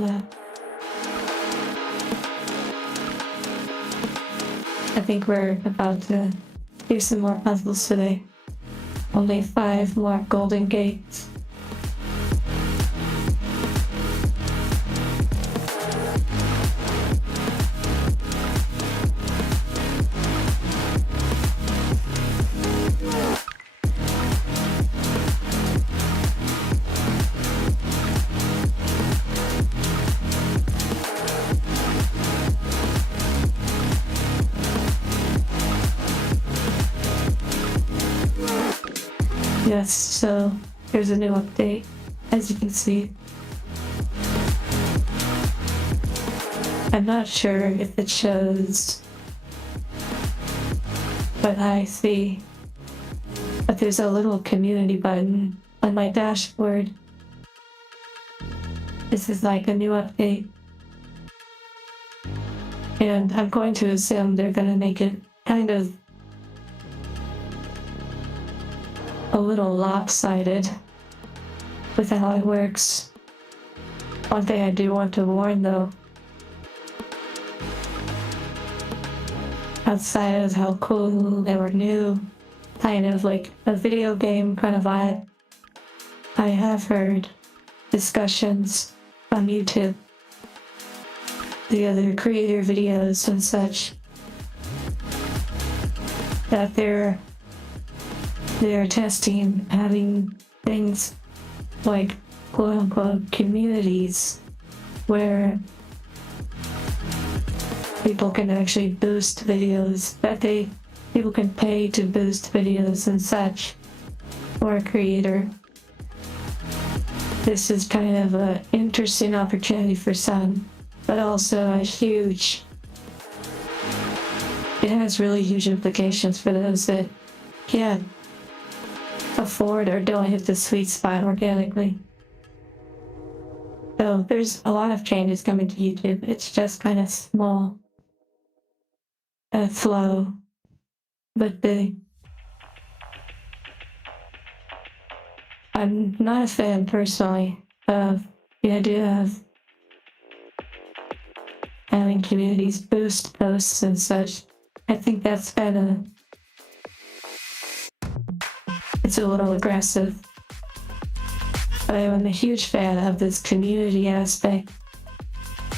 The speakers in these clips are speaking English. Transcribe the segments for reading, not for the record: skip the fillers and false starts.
Yeah. I think we're about to do some more puzzles today. Only 5 more golden gates. Yes, so here's a new update, as you can see. I'm not sure if it shows what I see, but there's a little community button on my dashboard. This is like a new update. And I'm going to assume they're gonna make it kind of a little lopsided with how it works. One thing I do want to warn though, outside of how cool they were new, kind of like a video game kind of vibe, I have heard discussions on YouTube, the other creator videos and such, that they're testing having things like quote-unquote communities where people can actually boost videos, people can pay to boost videos and such for a creator. This is kind of an interesting opportunity for some, but also it has really huge implications for those that can't afford or don't hit the sweet spot organically. So there's a lot of changes coming to YouTube. It's just kind of small and slow, but big. I'm not a fan personally of the idea of having communities boost posts and such. I think that's it's a little aggressive. But I'm a huge fan of this community aspect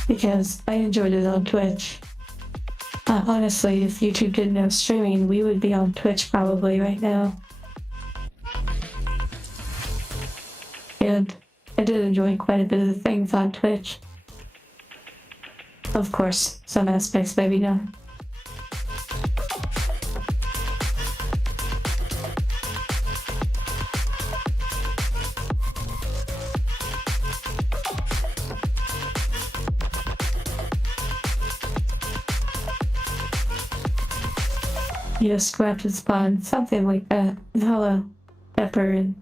because I enjoyed it on Twitch. Honestly, if YouTube didn't have streaming, we would be on Twitch probably right now. And I did enjoy quite a bit of the things on Twitch. Of course, some aspects maybe not. Yes, rapid spawn, something like that. Hello, Pepper and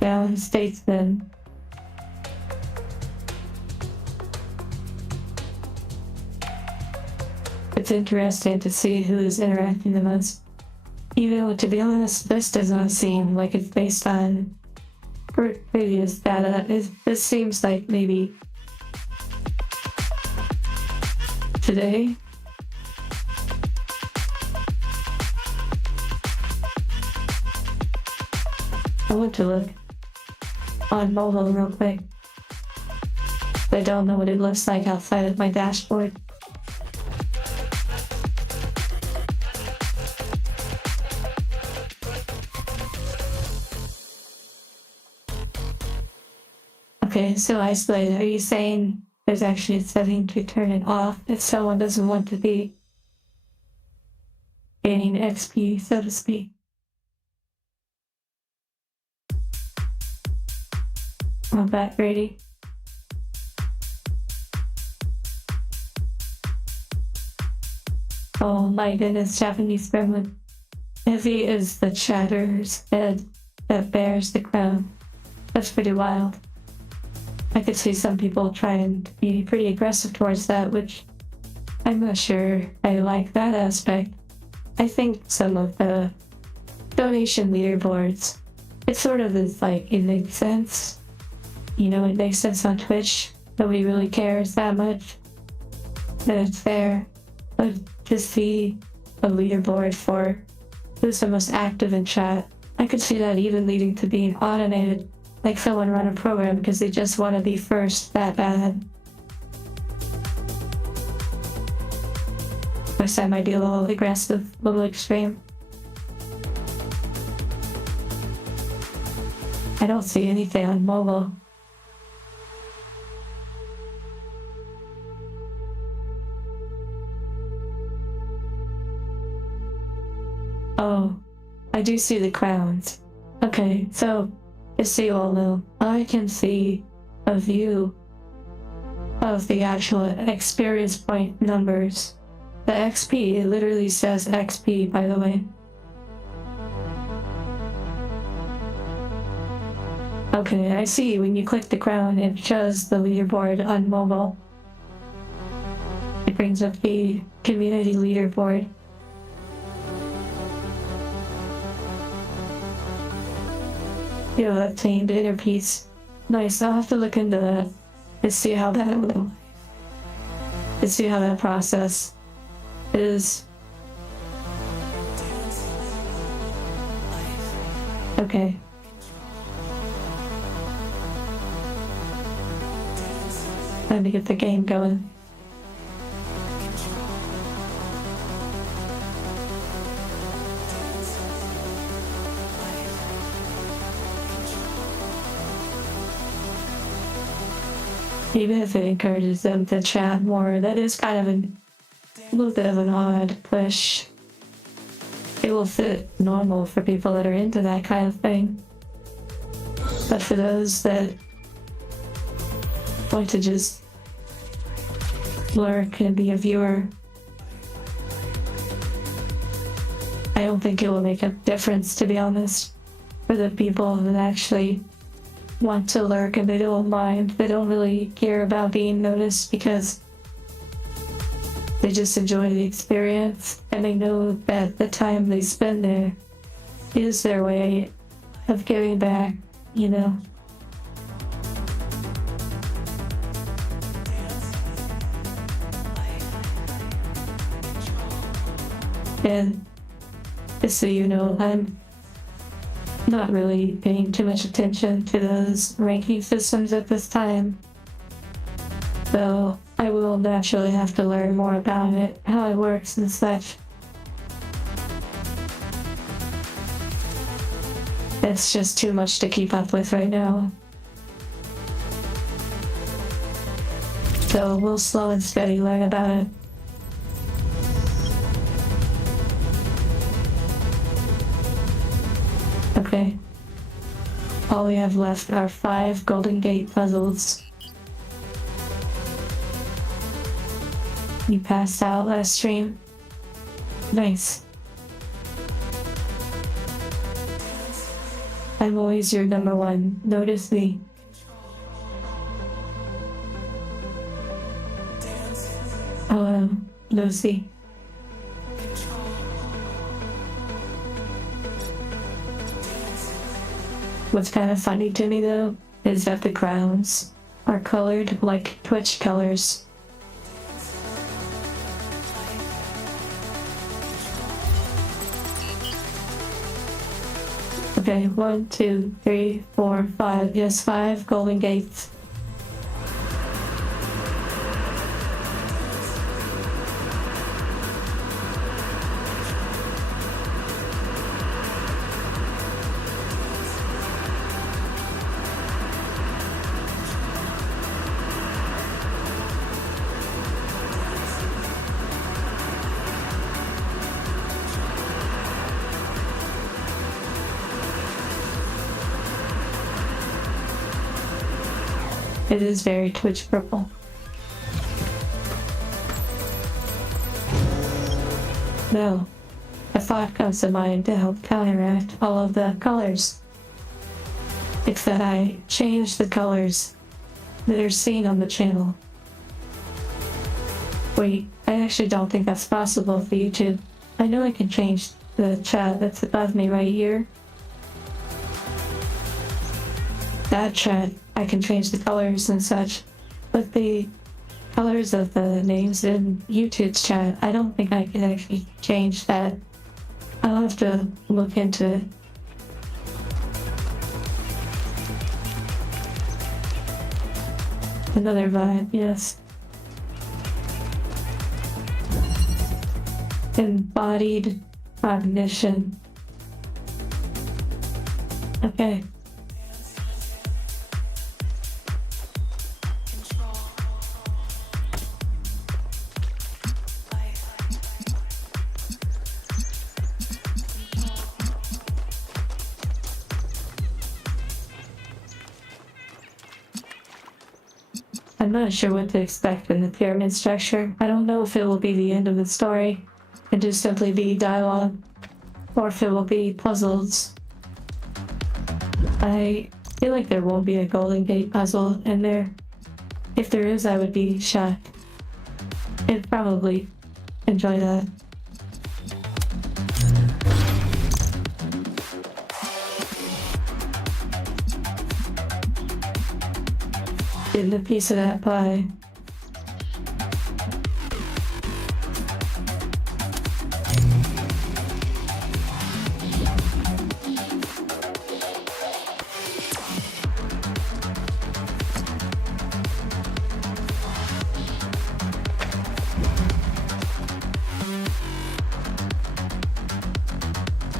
down Statesman. It's interesting to see who is interacting the most. Even though, to be honest, this does not seem like it's based on previous data. This seems like maybe today. I want to look on mobile real quick. I don't know what it looks like outside of my dashboard. Okay, so isolated. Are you saying there's actually a setting to turn it off if someone doesn't want to be gaining XP, so to speak? I'm back ready. Oh my goodness, Japanese gremlin. Heavy is the chatter's head that bears the crown. That's pretty wild. I could see some people trying to be pretty aggressive towards that, which I'm not sure I like that aspect. I think some of the donation leaderboards, it sort of is like, it makes sense. it makes sense on Twitch. Nobody really cares that much that it's there. But to see a leaderboard for who's the most active in chat, I could see that even leading to being automated, like someone run a program because they just want to be first that bad. Of course, that might be a little aggressive, a little extreme. I don't see anything on mobile. Oh, I do see the crowns. Okay, so, just so you all know, I can see a view of the actual experience point numbers. The XP, it literally says XP, by the way. Okay, I see when you click the crown, it shows the leaderboard on mobile. It brings up the community leaderboard. You know, that themed inner piece. Nice, I'll have to look into that and see how that process is. Okay. Time to get the game going. Even if it encourages them to chat more, that is kind of a little bit of an odd push. It will fit normal for people that are into that kind of thing. But for those that want to just lurk and be a viewer, I don't think it will make a difference, to be honest, for the people that actually want to lurk and they don't mind. They don't really care about being noticed because they just enjoy the experience and they know that the time they spend there is their way of giving back, And just so you know, I'm not really paying too much attention to those ranking systems at this time. So I will naturally have to learn more about it, how it works and such. It's just too much to keep up with right now. So we'll slow and steady learn about it. Okay. All we have left are 5 Golden Gate puzzles. You passed out last stream. Nice. I'm always your number one. Notice me. Oh, Lucy. What's kind of funny to me though is that the crowns are colored like Twitch colors. Okay, 1, 2, 3, 4, 5. Yes, 5 golden gates. It is very Twitch purple. Now, a thought comes to mind to help counteract all of the colors. It's that I change the colors that are seen on the channel. Wait, I actually don't think that's possible for YouTube. I know I can change the chat that's above me right here. that chat, I can change the colors and such, but the colors of the names in YouTube's chat, I don't think I can actually change that. I'll have to look into it. Another vibe, yes. Embodied cognition. Okay. I'm not sure what to expect in the pyramid structure. I don't know if it will be the end of the story and just simply be dialogue, or if it will be puzzles. I feel like there won't be a Golden Gate puzzle in there. If there is, I would be shocked. I'd probably enjoy that. Getting a piece of that pie.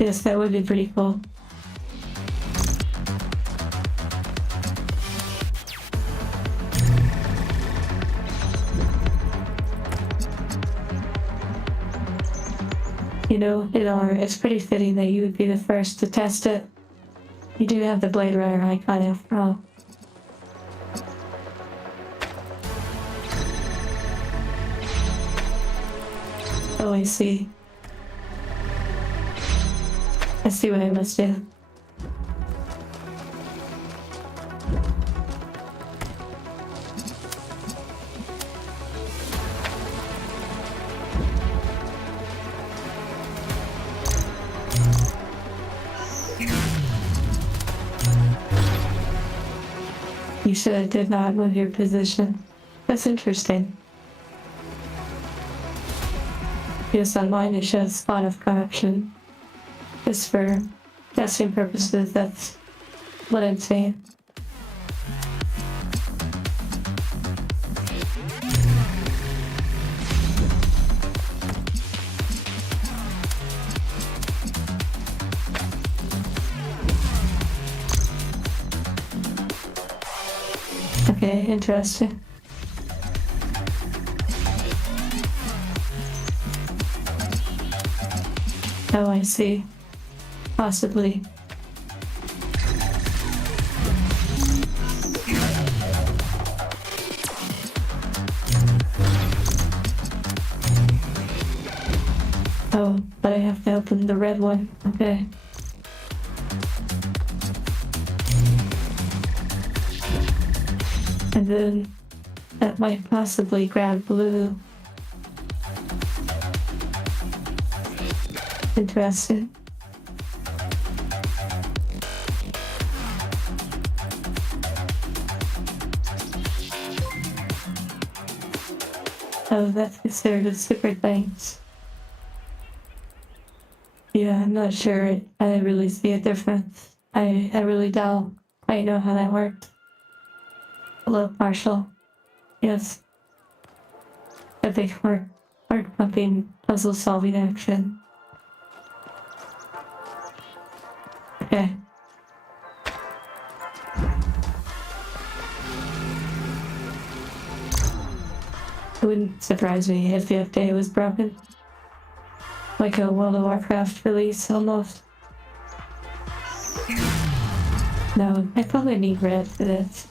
Yes, that would be pretty cool. You know, it's pretty fitting that you would be the first to test it. You do have the Blade Runner icon after all. Oh, I see. I see what I must do. You said I did not move your position. That's interesting. Yes, online it shows spot of corruption. Just for testing purposes, that's what I'm saying. Okay, interesting. Oh, I see. Possibly. Oh, but I have to open the red one. Okay. And then that might possibly grab blue. Interesting. Oh, that's considered a secret things. Yeah, I'm not sure I really see a difference. I really don't. I know how that worked. Hello, Marshall. Yes. A big heart pumping puzzle solving action. Okay. It wouldn't surprise me if the update was broken. Like a World of Warcraft release, almost. No, I probably need red for this.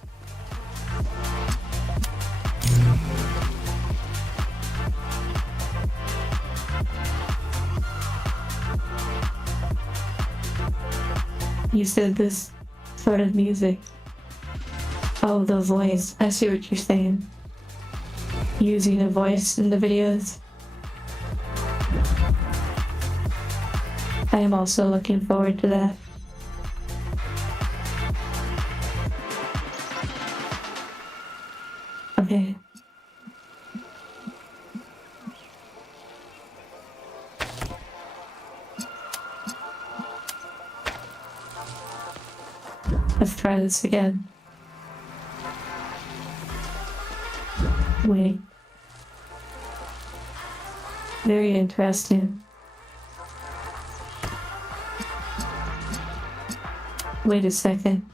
You said this sort of music. Oh, the voice. I see what you're saying. Using a voice in the videos. I am also looking forward to that. Okay. Let's try this again. Wait. Very interesting. Wait a second.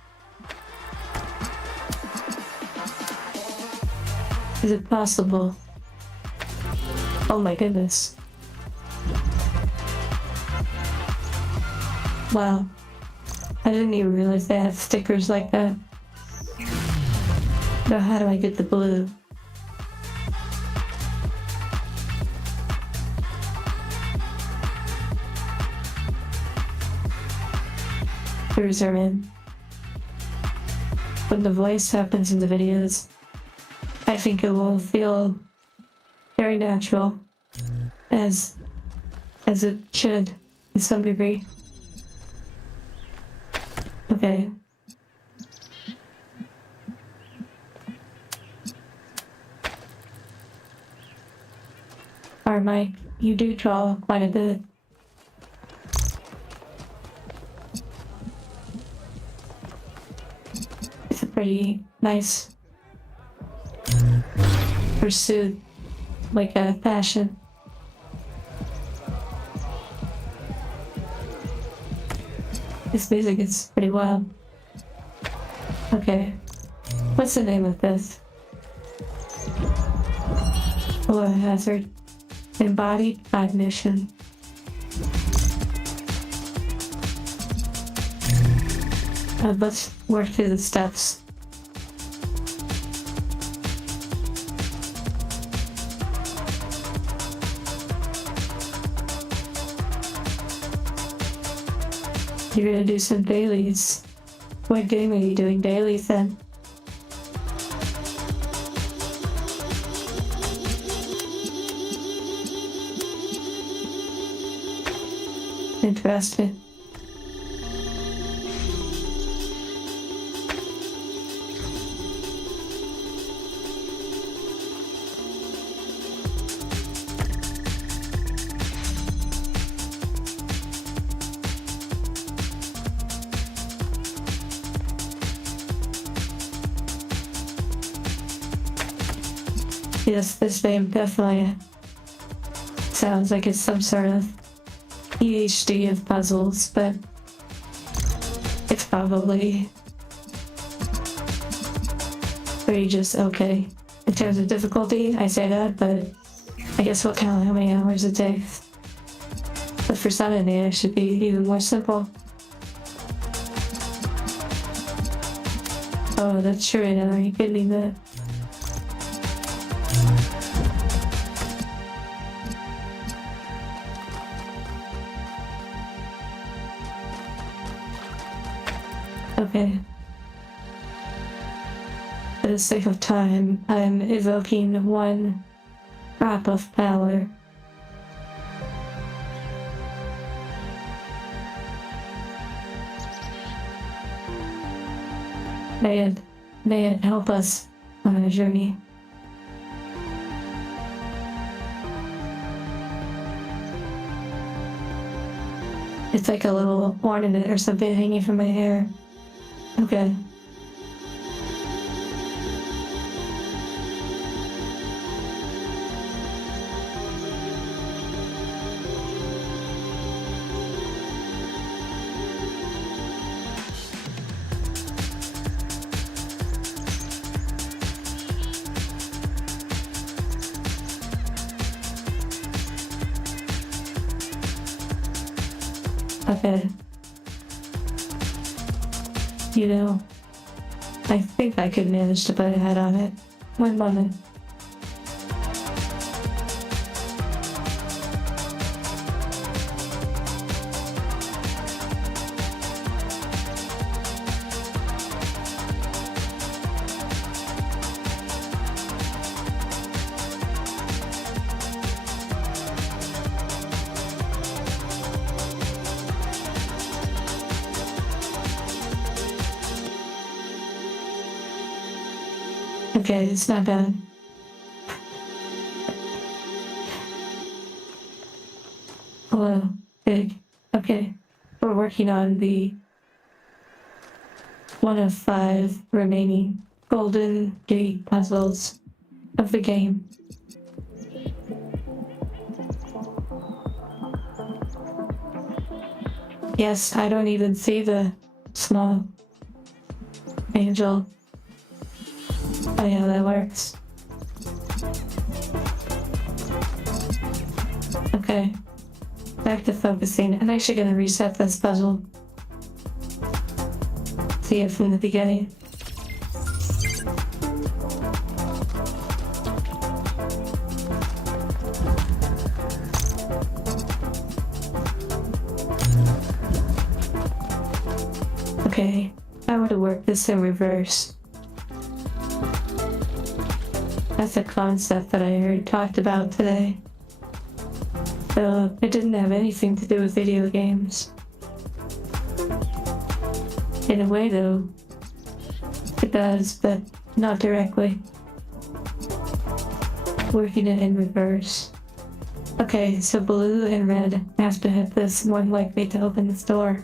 Is it possible? Oh my goodness. Wow. I didn't even realize they had stickers like that. Now how do I get the blue? Here's our in. When the voice happens in the videos, I think it will feel very natural, as it should, to some degree. Okay. Alright, Mike, you do draw quite a bit. It's a pretty nice pursuit, like a passion. This music is pretty wild. Okay. What's the name of this? Oh, a hazard. Embodied cognition. Let's work through the steps. You're gonna do some dailies. What game are you doing dailies then? Interesting. Yes, this name definitely sounds like it's some sort of PhD of puzzles, but it's probably pretty just okay. In terms of difficulty, I say that, but I guess we'll count how many hours it takes. But for some of it should be even more simple. Oh, that's true, now you could leave it. Okay. For the sake of time, I'm evoking one drop of power. May it help us on our journey. It's like a little ornament or something hanging from my hair. Okay. Okay. You know, I think I could manage to put a head on it. One moment. Okay, it's not bad. Hello, Big. Okay, we're working on the one of 5 remaining golden gate puzzles of the game. Yes, I don't even see the small angel. Oh yeah, that works. Okay, back to focusing. I'm actually gonna reset this puzzle. See it from the beginning. Okay, I would have worked this in reverse. That's a concept that I heard talked about today. Though it didn't have anything to do with video games. In a way though, it does, but not directly. Working it in reverse. Okay, so blue and red have to hit this one likely to open this door.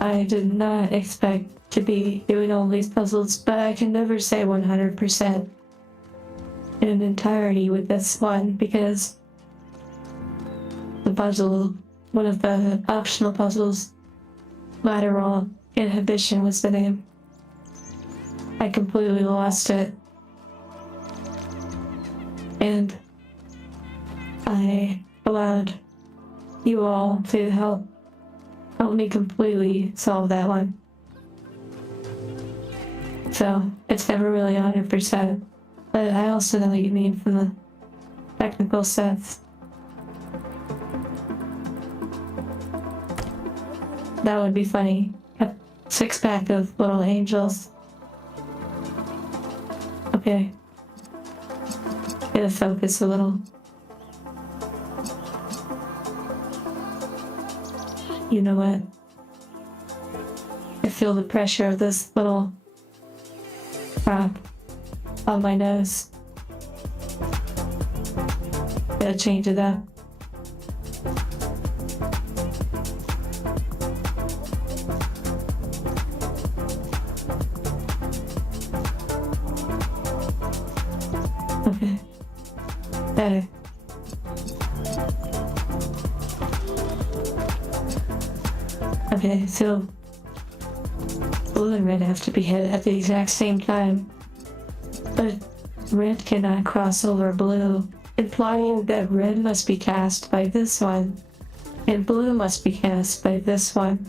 I did not expect to be doing all these puzzles, but I can never say 100% in entirety with this one because the puzzle, one of the optional puzzles, lateral inhibition was the name. I completely lost it. And I allowed you all to help me completely solve that one. So it's never really 100%, but I also know what you mean from the technical sense. That would be funny. A 6-pack of little angels. Okay. Gotta focus a little. You know what? I feel the pressure of this little prop on my nose. Gotta change it up. Okay. Better. Okay, so blue and red have to be hit at the exact same time, but red cannot cross over blue, implying that red must be cast by this one, and blue must be cast by this one.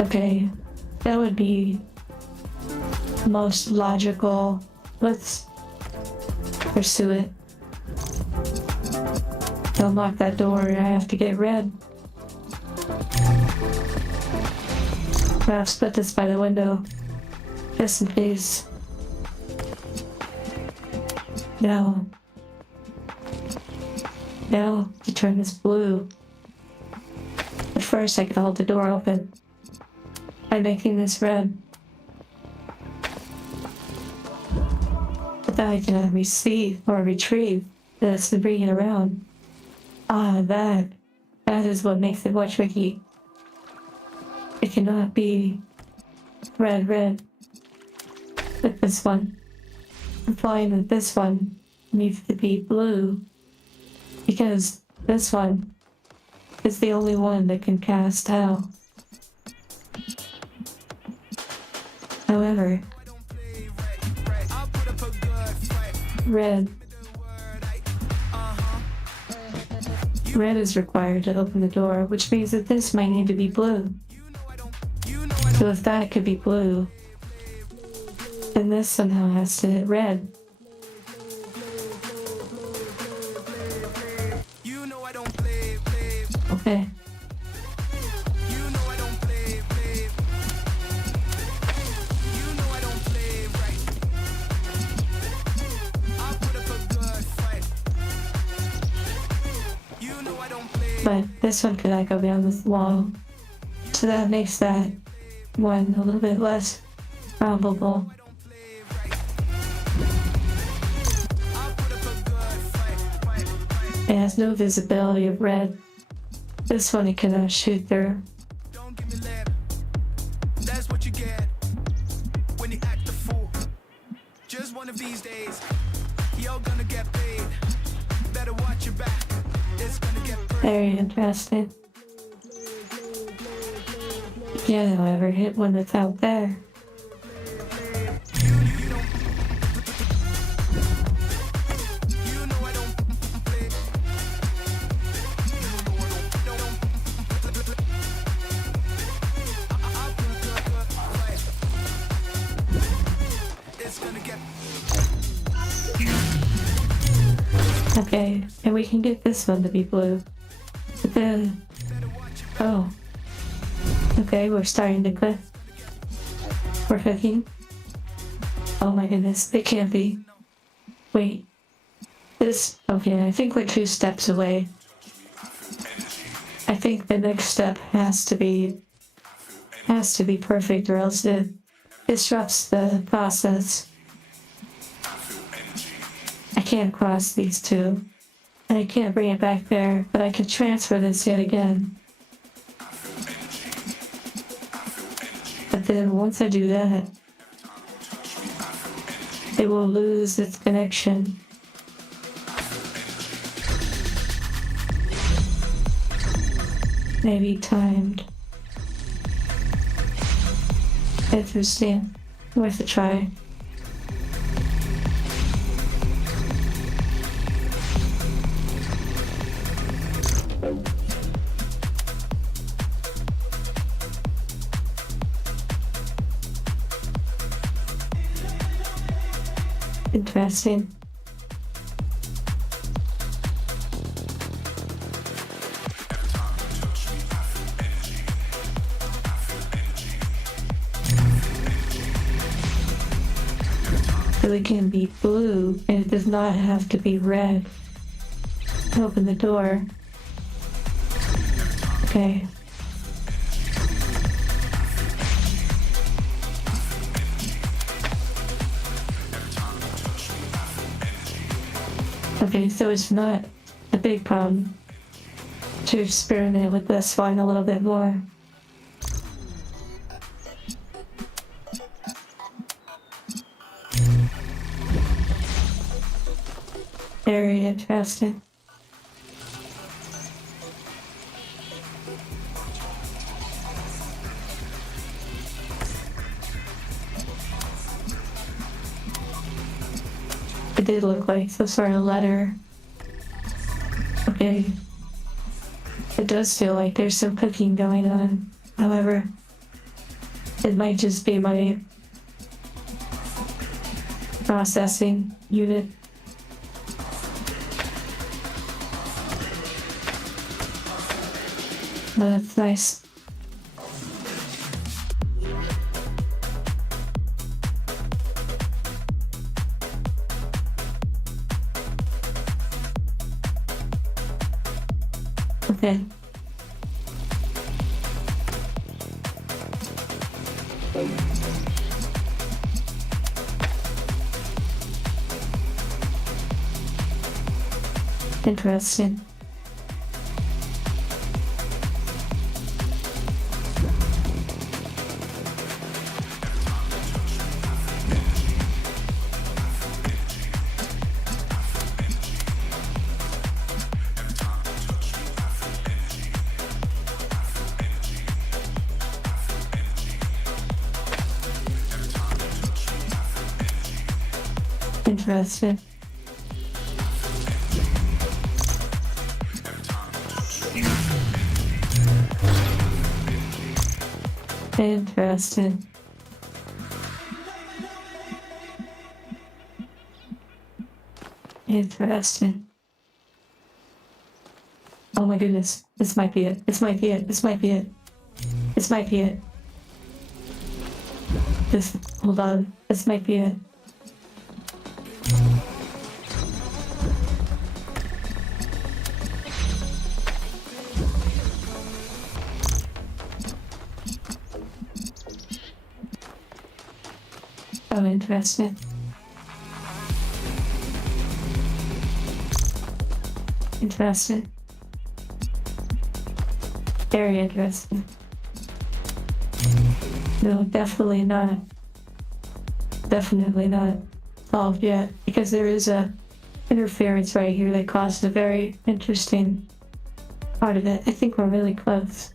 Okay, that would be most logical. Let's pursue it. To unlock that door, I have to get red. Perhaps put this by the window, just in case. Now to turn this blue. At first I could hold the door open by making this red. But then I can receive or retrieve this and bring it around. That is what makes it more tricky. It cannot be red with this one, implying that this one needs to be blue, because this one is the only one that can cast out. However, red is required to open the door, which means that this might need to be blue. So if that could be blue, then this somehow has to hit red. Okay. But this one cannot go beyond this wall. So that makes that one a little bit less probable. It has no visibility of red. This one you cannot shoot through. Don't give me lip. That's what you get when you act a fool. Just one of these days, you're gonna get paid. Better watch your back. It's gonna get Very interesting. Yeah, however, hit one that's out there. Okay, and we can get this one to be blue. But then, oh. Okay, we're starting to cook. We're cooking. Oh my goodness, it can't be. Wait. This, okay, I think we're 2 steps away. I think the next step has to be perfect, or else it disrupts the process. I can't cross these two, and I can't bring it back there, but I can transfer this yet again. But then once I do that, it will lose its connection. Maybe timed. Interesting. Worth a try. Interesting. It can be blue, and it does not have to be red. Open the door. Okay. Okay, so it's not a big problem to experiment with this one a little bit more. Very interesting. It did look like some sort of letter. Okay. It does feel like there's some cooking going on. However, it might just be my processing unit. Oh, that's nice. Okay. Interesting. Interesting. Interesting. Interesting. Oh my goodness. This might be it. This might be it. This might be it. This might be it. Hold on. This might be it. Oh, interesting. Interesting. Very interesting. No, definitely not. Definitely not solved yet, because there is a interference right here that caused a very interesting part of it. I think we're really close.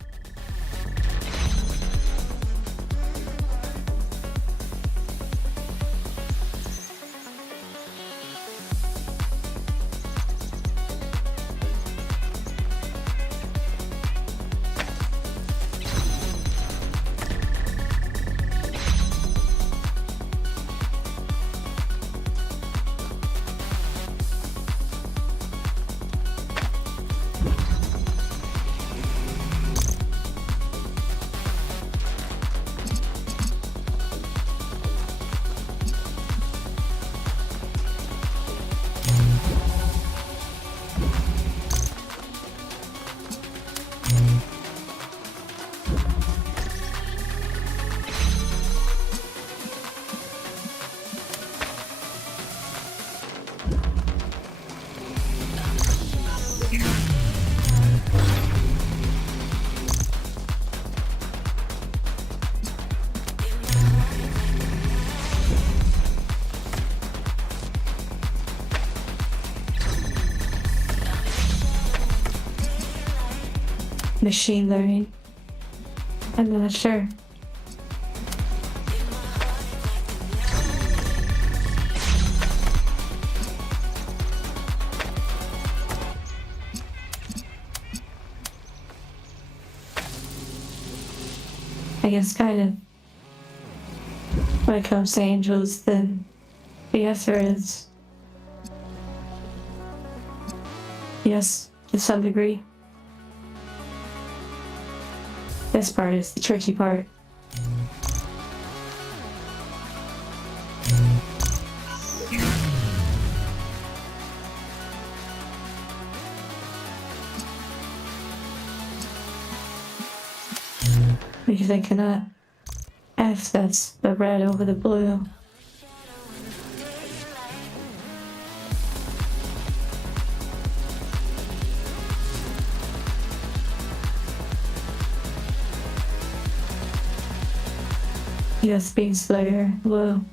Machine learning. I'm not sure. I guess kind of when it comes to angels, then the answer is yes, to some degree. This part is the tricky part. Because I cannot access the red over the blue. Yes, Beast Slayer, blue.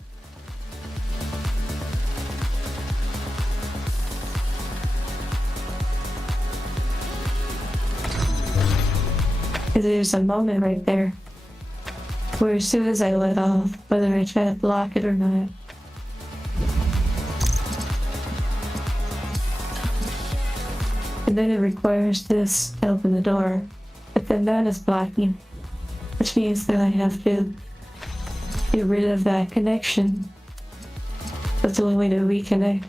Because there's a moment right there where as soon as I let off, whether I try to block it or not, and then it requires this to open the door, but then that is blocking, which means that I have to get rid of that connection. But the only way to reconnect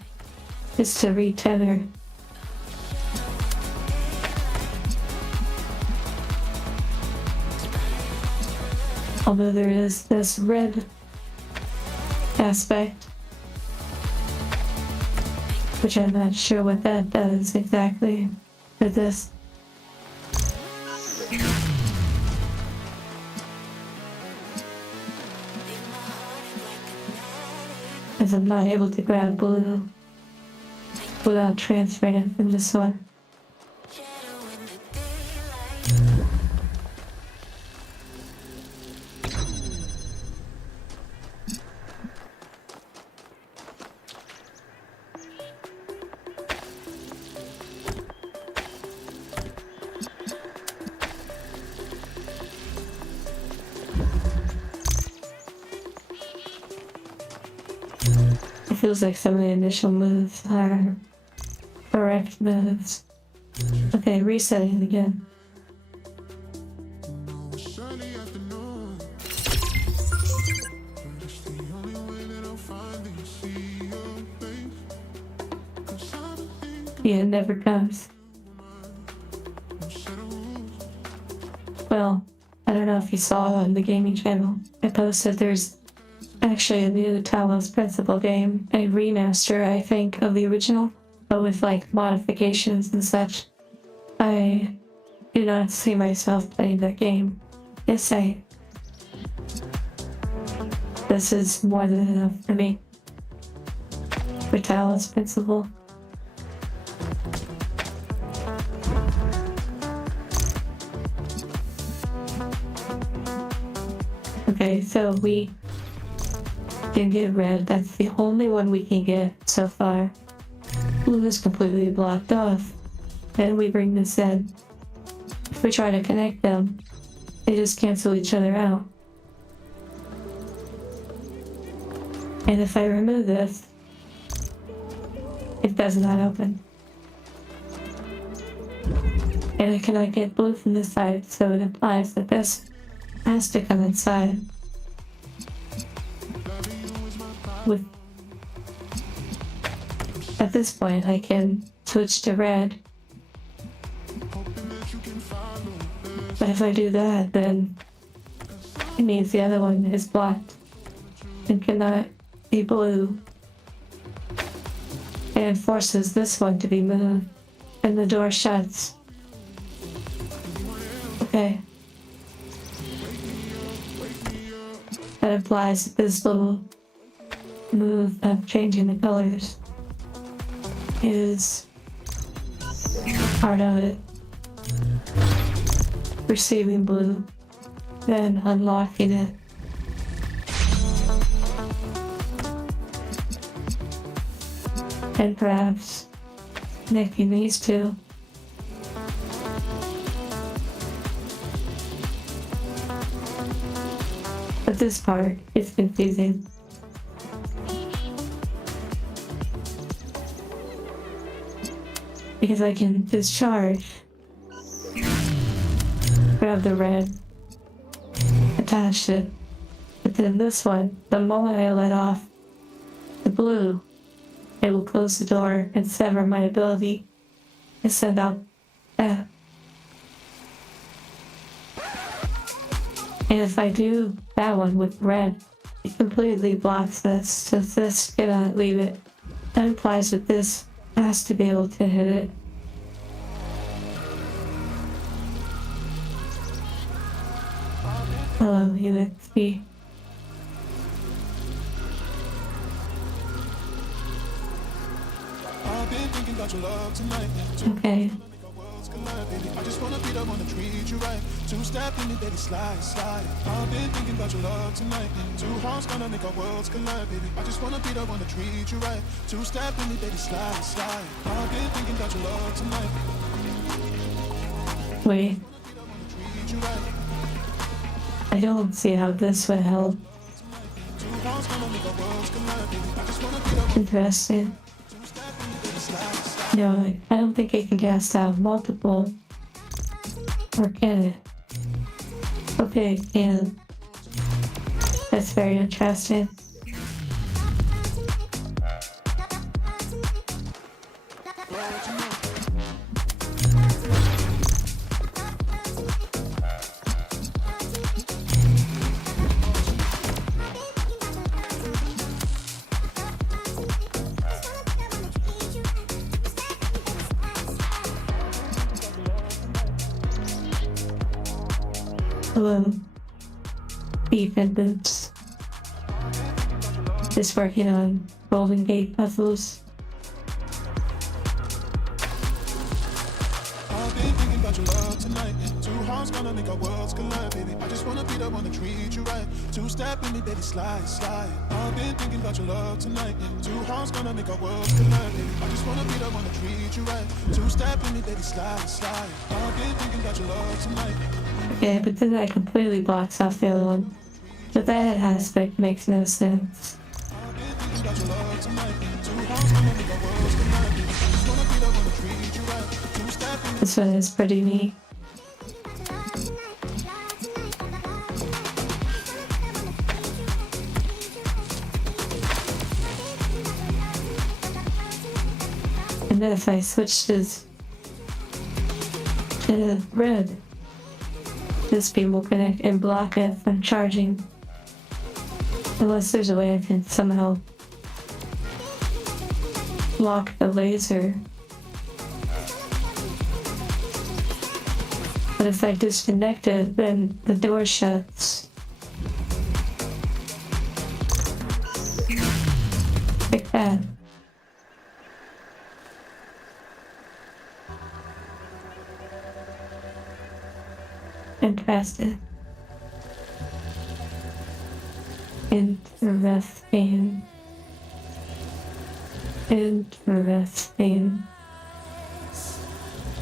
is to retether. Although there is this red aspect, which I'm not sure what that does exactly for this. As I'm not able to grab blue without transferring it from this one. It feels like some of the initial moves are correct moves. Okay, resetting again. Yeah, it never comes. Well, I don't know if you saw on the gaming channel, I posted there's actually a new Talos principal game, a remaster, I think, of the original, but with like modifications and such. I do not see myself playing that game. Yes, but this is more than enough for me. For Talos principle. Okay, so we can get red. That's the only one we can get so far. Blue is completely blocked off. Then we bring this in. If we try to connect them, they just cancel each other out. And if I remove this, it does not open. And I cannot get blue from this side, so it implies that this has to come inside. At this point, I can switch to red. But if I do that, then it means the other one is blocked and cannot be blue. And forces this one to be moved, and the door shuts. Okay. That implies that this little move of changing the colors is part of it. Receiving blue, then unlocking it. And perhaps connecting these two. But this part is confusing. Because I can discharge, grab the red, attach it, but then this one, the moment I let off the blue, it will close the door and sever my ability to send out that. And if I do that one with red, it completely blocks this, so this cannot leave it. That implies that this has to be able to hit it. Hello, UXP. Okay. I just wanna be the one to treat you right. Two step in it, baby, slide, slide. I've been thinking about your love tonight. Two hearts gonna make our worlds collide, baby. I just wanna be the one to treat you right. Two step in it, baby, slide, slide. I've been thinking about your love tonight. Wait. I don't see how this would help. Interesting. No, I don't think it can cast out multiple. Or can it? Okay, it can. That's very interesting. Hello, Beef and Boots. Just working on Golden Gate puzzles. I've been thinking about your love tonight. Two hearts gonna make our worlds collide, baby. I just wanna be the one to treat you right. Two step in me, baby, slide, slide. I've been thinking about your love tonight. Two hearts gonna make our worlds collide, baby. I just wanna be the one to treat you right. Two step in me, baby, slide, slide. I've been thinking about your love tonight. Okay, but then that completely blocks off the other one. But that aspect makes no sense. This one is pretty neat. And then if I switch this to red, this beam will connect and block it from charging. Unless there's a way I can somehow block the laser. But if I disconnect it, then the door shuts. that. Interesting. Interesting. Interesting.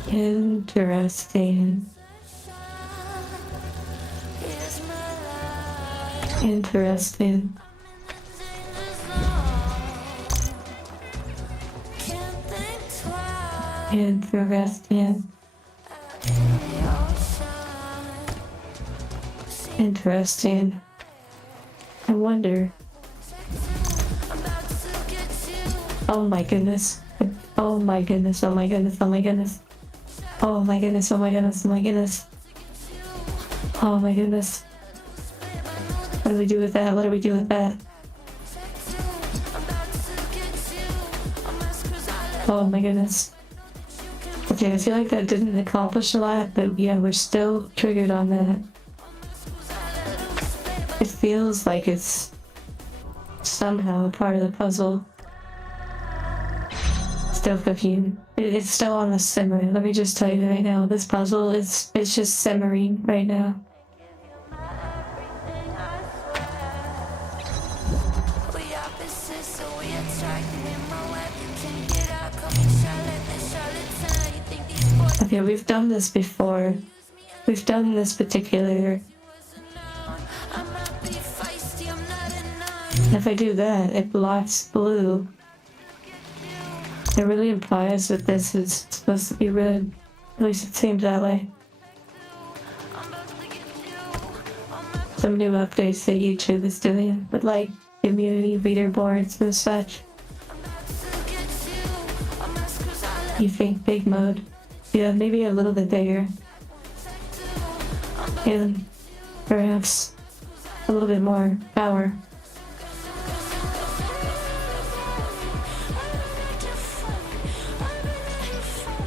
Interesting. Interesting. Interesting. Interesting. I wonder. Oh my goodness. Oh my goodness. Oh my goodness. Oh my goodness. Oh my goodness. Oh my goodness. Oh my goodness. Oh my goodness. What do we do with that? What do we do with that? Oh my goodness. Okay, I feel like that didn't accomplish a lot, but yeah, we're still triggered on that. It feels like it's somehow a part of the puzzle. Still confused. It's still on the simmer. Let me just tell you right now, this puzzle is just simmering right now. Okay, we've done this before. We've done this particular. If I do that, it blocks blue. It really implies that this is supposed to be red. At least it seems that way. Some new updates that YouTube is doing with like community leaderboards and such. You think big mode? Yeah, maybe a little bit bigger. And perhaps a little bit more power.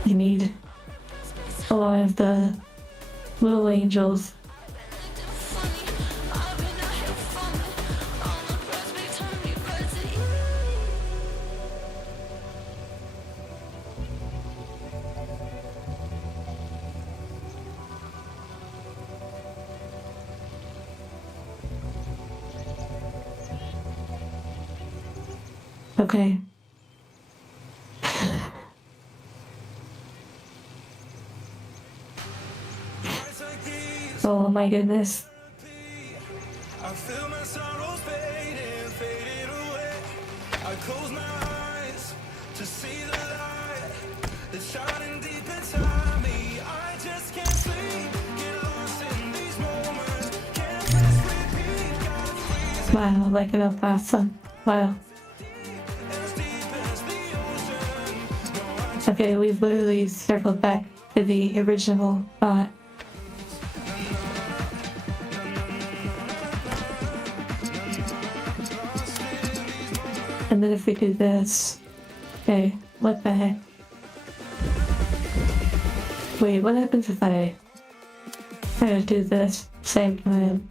You need a lot of the little angels. Okay. Oh my goodness. I feel my sorrows fading away. I close my eyes to see the light that's shining deep inside me. I just can't sleep, get lost in these moments. Can't press repeat, gotta freeze Wow, like an opossum. Wow. as deep as the ocean. Okay, we've literally circled back to the original thought. And then if we do this, okay, what the heck? Wait, what happens if I try to do this same time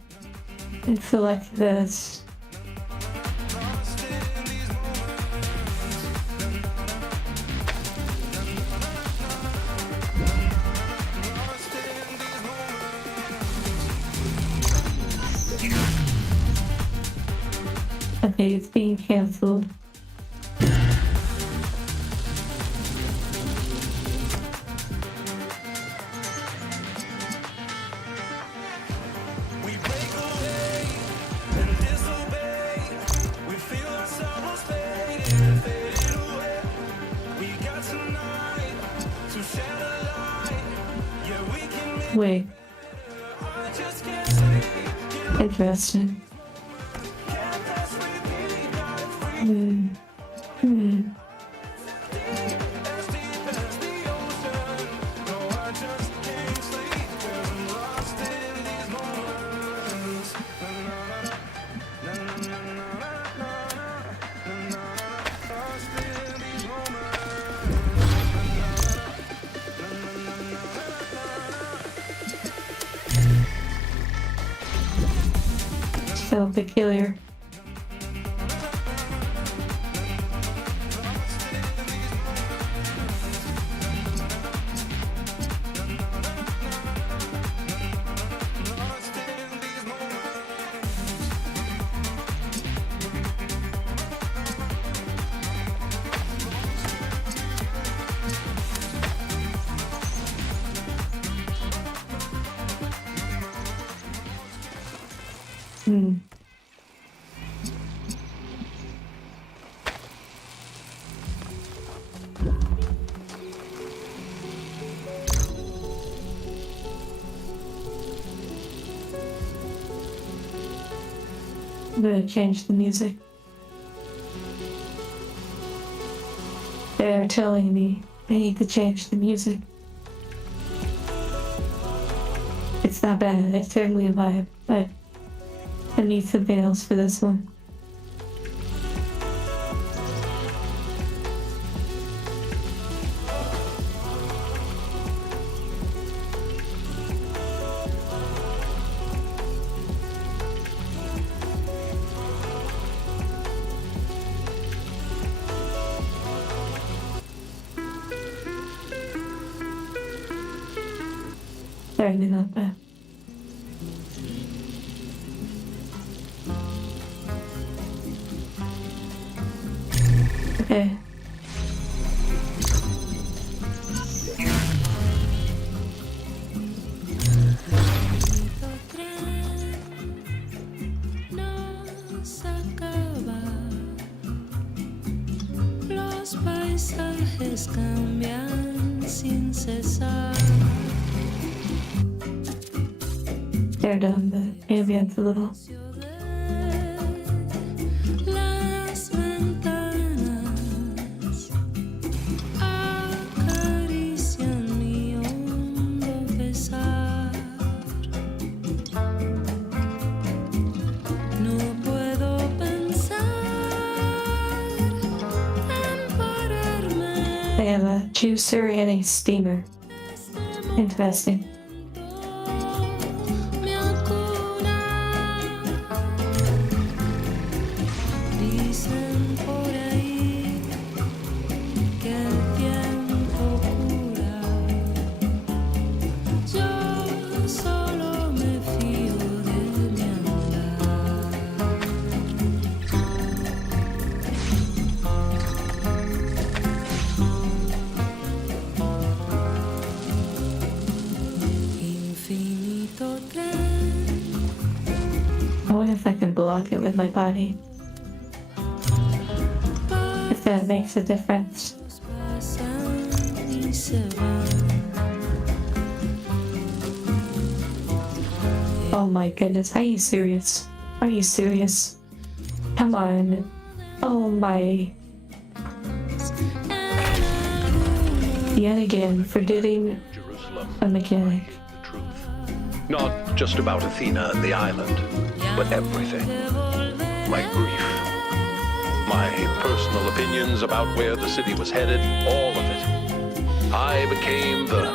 and select this? Okay, it's being cancelled. We break away and disobey. We feel our sorrows fading away. We got tonight to share the light. Yeah, we can make Wait, I just can't sleep. interesting. Can't press repeat, gotta freeze Hmm. Hmm. as deep as the ocean. No, I just can't sleep 'cause I'm lost in these moments. Lost in these So peculiar. Hmm. I'm gonna change the music. They're telling me I need to change the music. It's not bad, it's totally a vibe, but I need something else for this one. Sorry about that. Okay. Nos acaba, los paisajes cambian sin cesar. Tear down the ambience a little. Las ventanas acarician mi hondo pesar. No puedo pensar en pararme. They have a juicer and a steamer. Interesting. Me acuna. Dicen por ahí que el tiempo cura. Yo solo me fío de mi andar. Infinito tren. I wonder if I can block it with my body. If that makes a difference. Pasan y se van. Oh my goodness, are you serious? Are you serious? Come on. Oh my. Yet again, forgetting Jerusalem, a mechanic. the truth. Not just about Athena and the island, but everything. My grief, my personal opinions about where the city was headed, all of it. I became the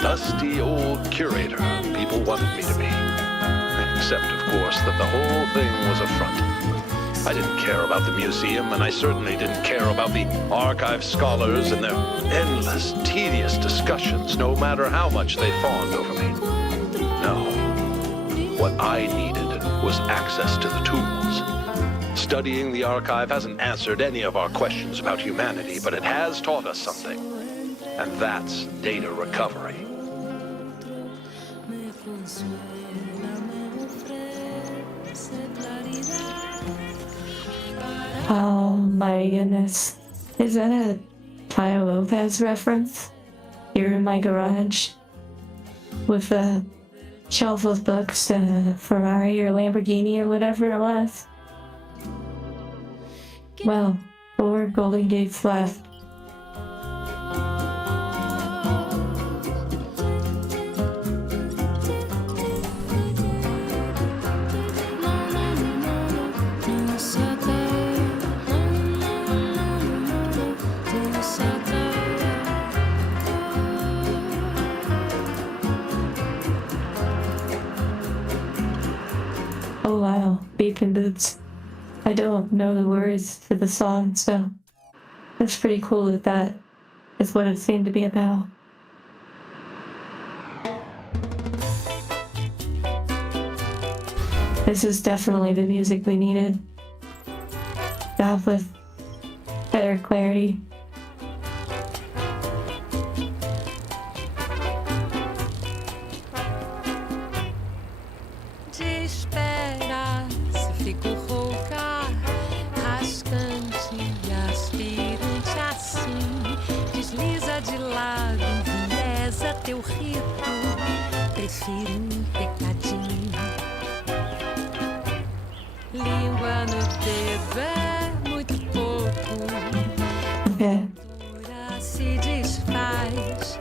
dusty old curator people wanted me to be. Except, of course, that the whole thing was a front. I didn't care about the museum, and I certainly didn't care about the archive scholars and their endless, tedious discussions, no matter how much they fawned over me. No. What I needed was access to the tools. Studying the archive hasn't answered any of our questions about humanity, but it has taught us something. And that's data recovery. Me consuela, me ofrece claridad. Oh my goodness. Is that a Taya Lopez reference? You're in my garage with a shelf of books and a Ferrari or Lamborghini or whatever it was. Well, 4 Golden Gates left. Nos acaba, nos acaba. Oh wow, Beacon Boots. I don't know the words to the song, so that's pretty cool that that is what it seemed to be about. This is definitely the music we needed. That with better clarity. De esperar fico rouca, rascante e aspirante assim. Desliza de lado, enviesa teu rito. Prefiro um pecadinho. Língua no dedo é muito pouco. Okay. Dura se desfaz,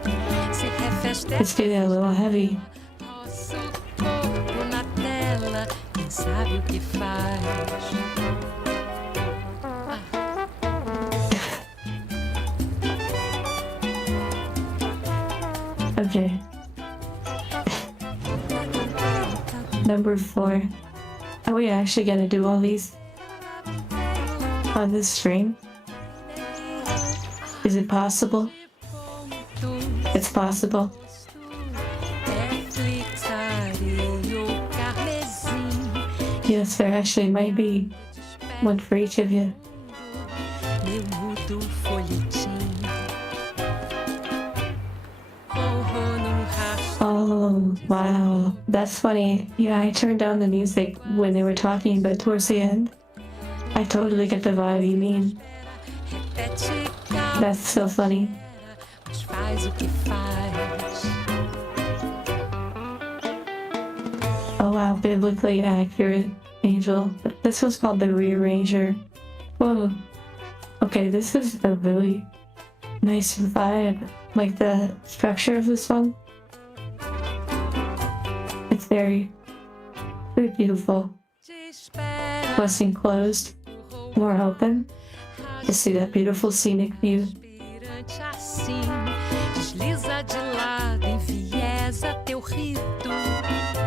se refesta. Let's do that a little heavy. Nosso corpo na tela, quem sabe o que faz. Okay. Number 4. Are we actually gonna do all these on this stream? Is it possible? It's possible. É flixareio carmesim, Yes, there actually might be one for each of you. meu mudo folhetim. Corro num rastro. Oh, wow. That's funny. Yeah, I turned down the music when they were talking, but towards the end, I totally get the vibe you mean. Repete That's so funny. mas faz o que faz. Oh wow, biblically accurate, Angel. This was called the Rearranger. Whoa. Okay, this is a really nice vibe. Like the structure of this song. It's very beautiful. Espera Blessing closed, more open. To see that beautiful scenic view. aspirante assim, desliza de lado, enviesa teu rito.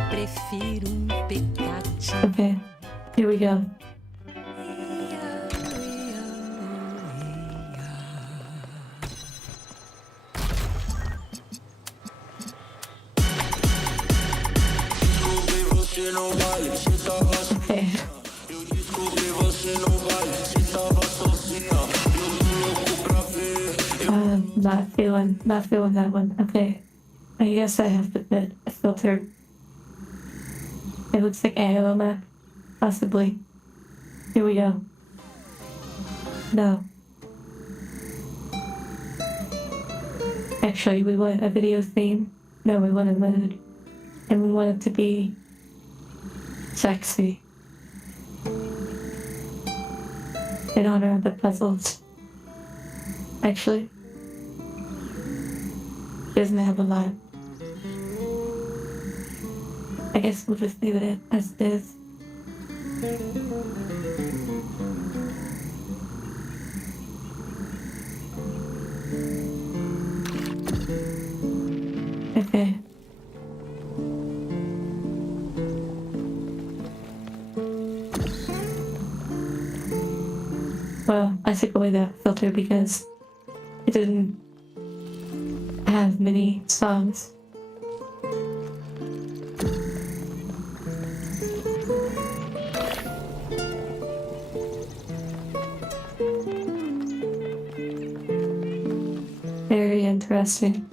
Prefiro um pecadinho. Okay, here we go. Okay. Not feeling that one. Okay. I guess I have to put a filter. It looks like Aoma, possibly. Here we go. No. Actually, we want a video theme. No, we want a mood. And we want it to be sexy. In honor of the puzzles. Actually, doesn't have a lot. I guess we'll just leave it as it is. Okay. Well, I took away that filter because it didn't have many songs. Very interesting.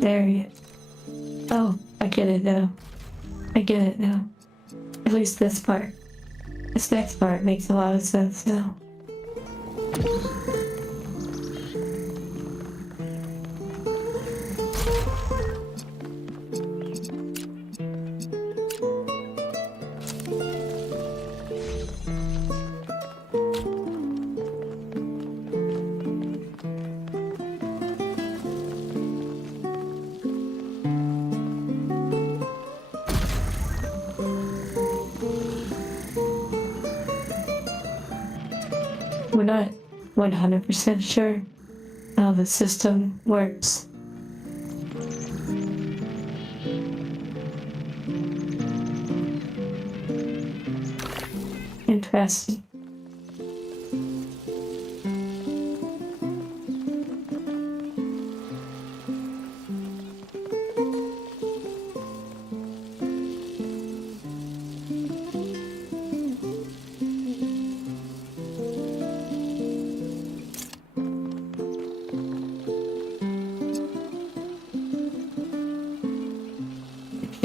There he is. Oh, I get it now. I get it now. At least this part. This next part makes a lot of sense now. We're not 100% sure how the system works. Interesting.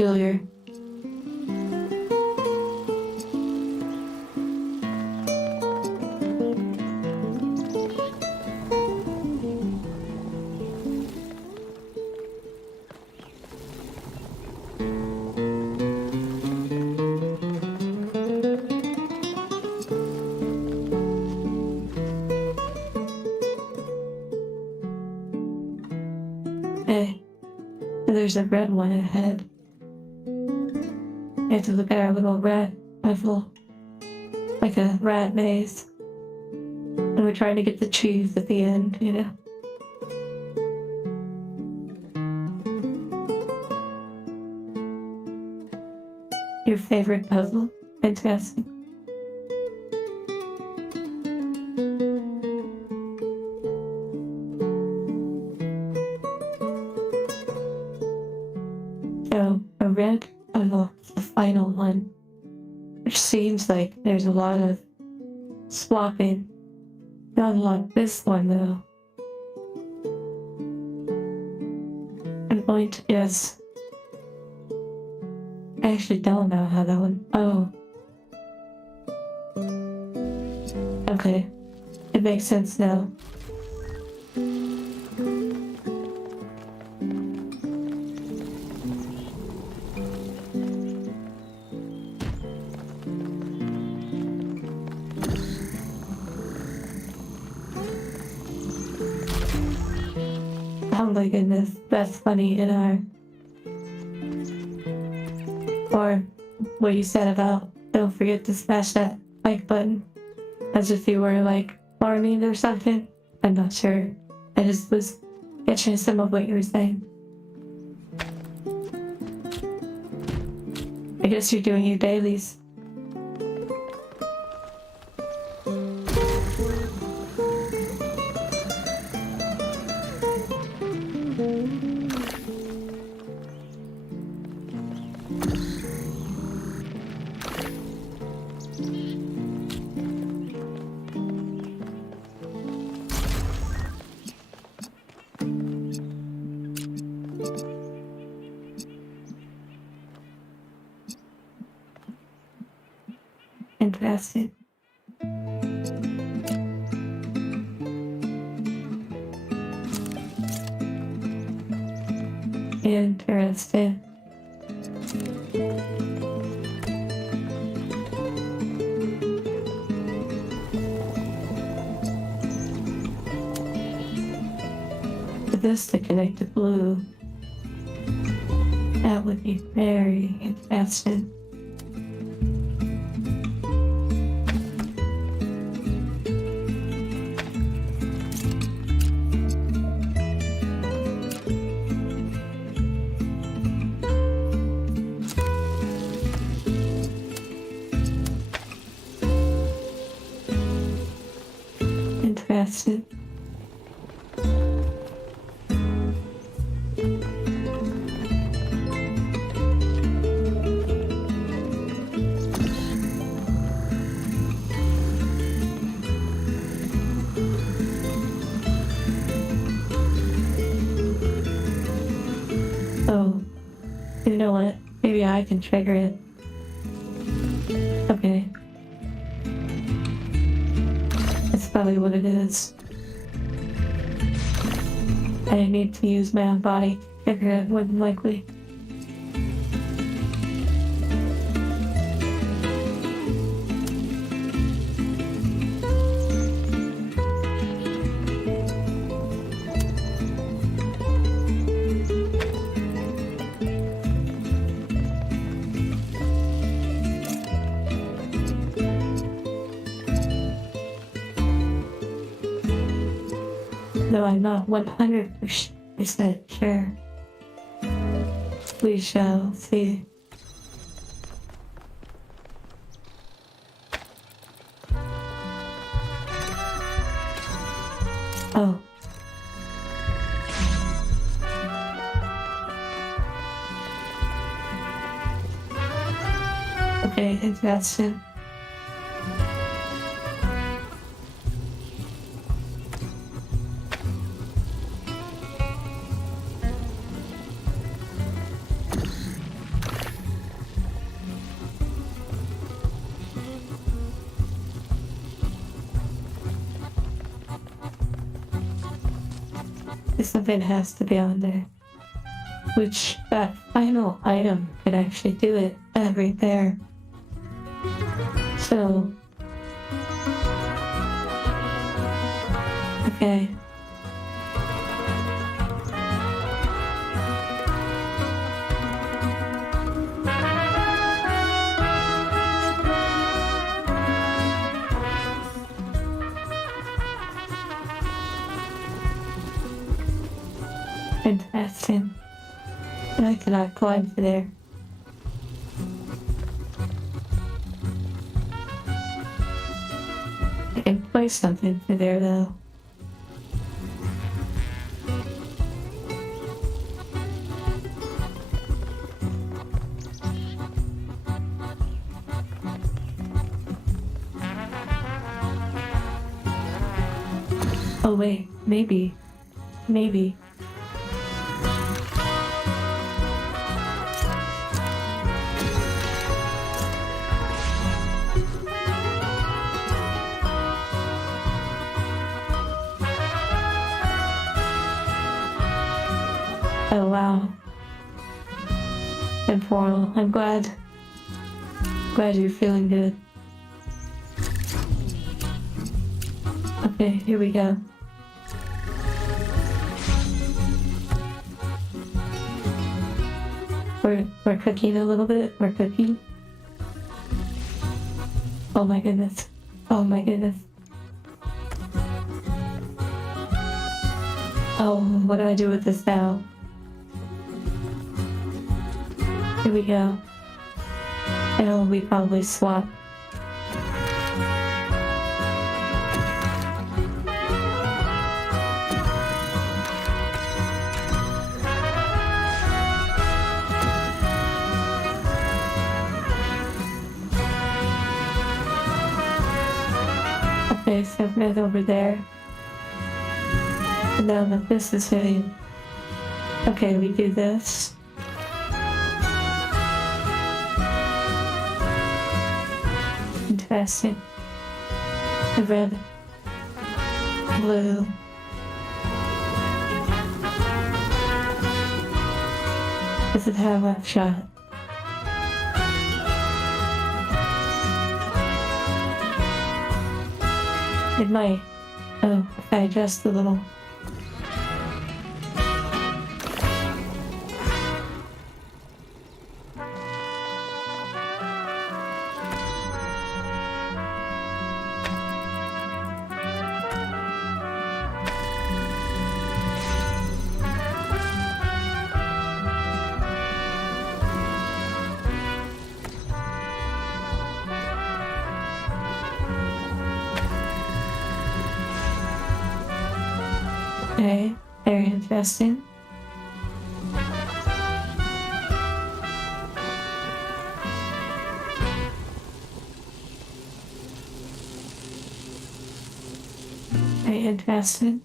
peculiar. Hey, there's a red one ahead. You have to look at our little rat level, like a rat maze. And we're trying to get the cheese at the end, you know? Your favorite puzzle? Fantastic. So, a red puzzle, the final one, which seems like there's a lot of swapping. Not like this one, though. I'm going to guess. I actually don't know how that one. Oh. Okay. It makes sense now. Oh my goodness, that's funny in our... Or what you said about don't forget to smash that like button. As if you were like farming or something. I'm not sure. I just was catching some of what you were saying. I guess you're doing your dailies. Interesting. Interesting. For this to connect to blue, that would be very interesting. Interesting. Oh, you know what? Maybe I can trigger it. Okay. That's probably what it is. I didn't need to use my own body to trigger it, more than likely. Though I'm not 100% sure. We shall see. Oh. Okay, interesting. something has to be on there. Which that final item could actually do it right there. So, okay. Interesting. I cannot climb to there. I can place something to there though. Oh wait, maybe. Maybe. Oh wow. Temporal. I'm glad you're feeling good. Okay, here we go. We're cooking a little bit. We're cooking. Oh my goodness. Oh my goodness. Oh, what do I do with this now? Here we go. And we probably swap. Okay, so right over there. And now that this is hitting. Okay, we do this. Interesting. The red, blue. Does it have a shot? It might. Oh, if I adjust a little. Okay, very interesting. Very interesting.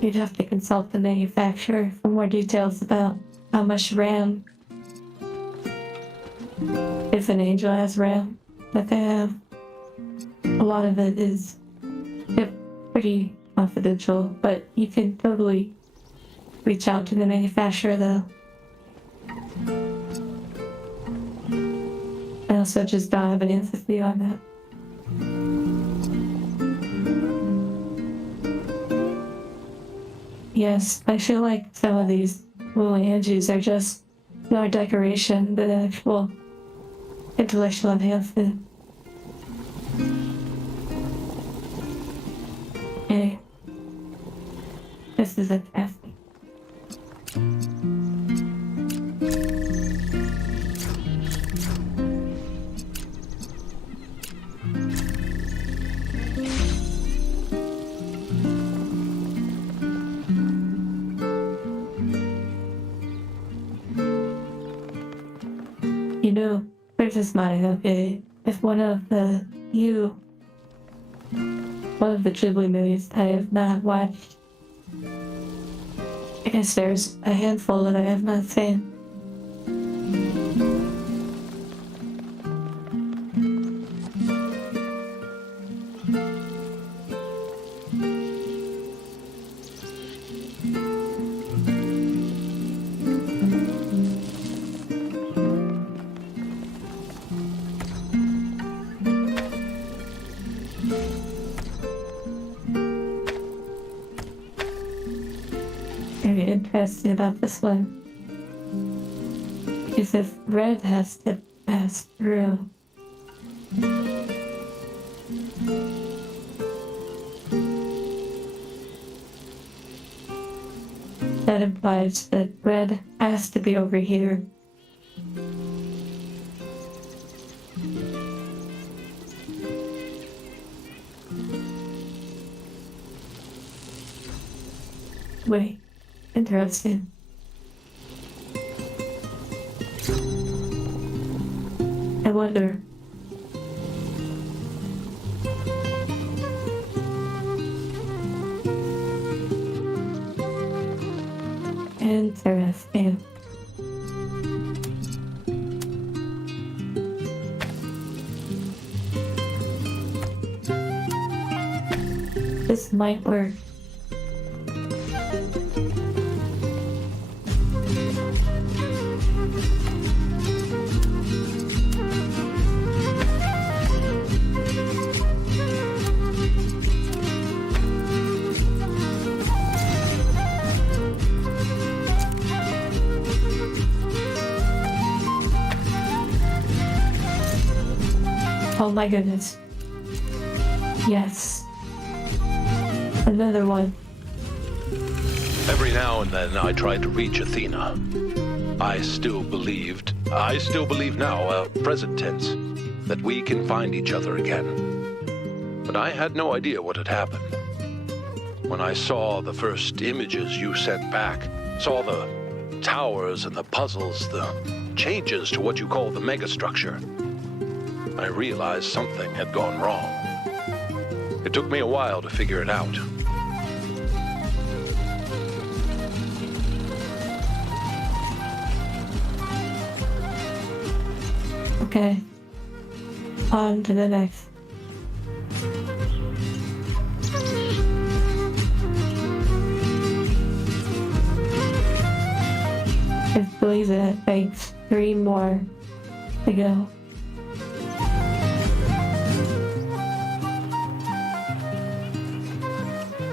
You'd have to consult the manufacturer for more details about how much RAM, if an Angel has RAM, that they have. A lot of it is pretty confidential, but you can totally reach out to the manufacturer though. I also just don't have an answer for you on that. Yes, I feel like some of these little Angies are just more decoration than actual intellectual enhancement. Okay. This is a test. You know, there's this mind, okay? If one of the Ghibli movies I have not watched. I guess there's a handful that I have not seen. Very interested about this one. Because if red has to pass through, that implies that red has to be over here. Wait, interesting. I wonder. Interesting. This might work. Oh my goodness. Yes. Another one. Every now and then I tried to reach Athena. I still believe now, present tense, that we can find each other again. But I had no idea what had happened. When I saw the first images you sent back, saw the towers and the puzzles, the changes to what you call the megastructure, I realized something had gone wrong. It took me a while to figure it out. Okay. On to the next. I believe it takes 3 more to go.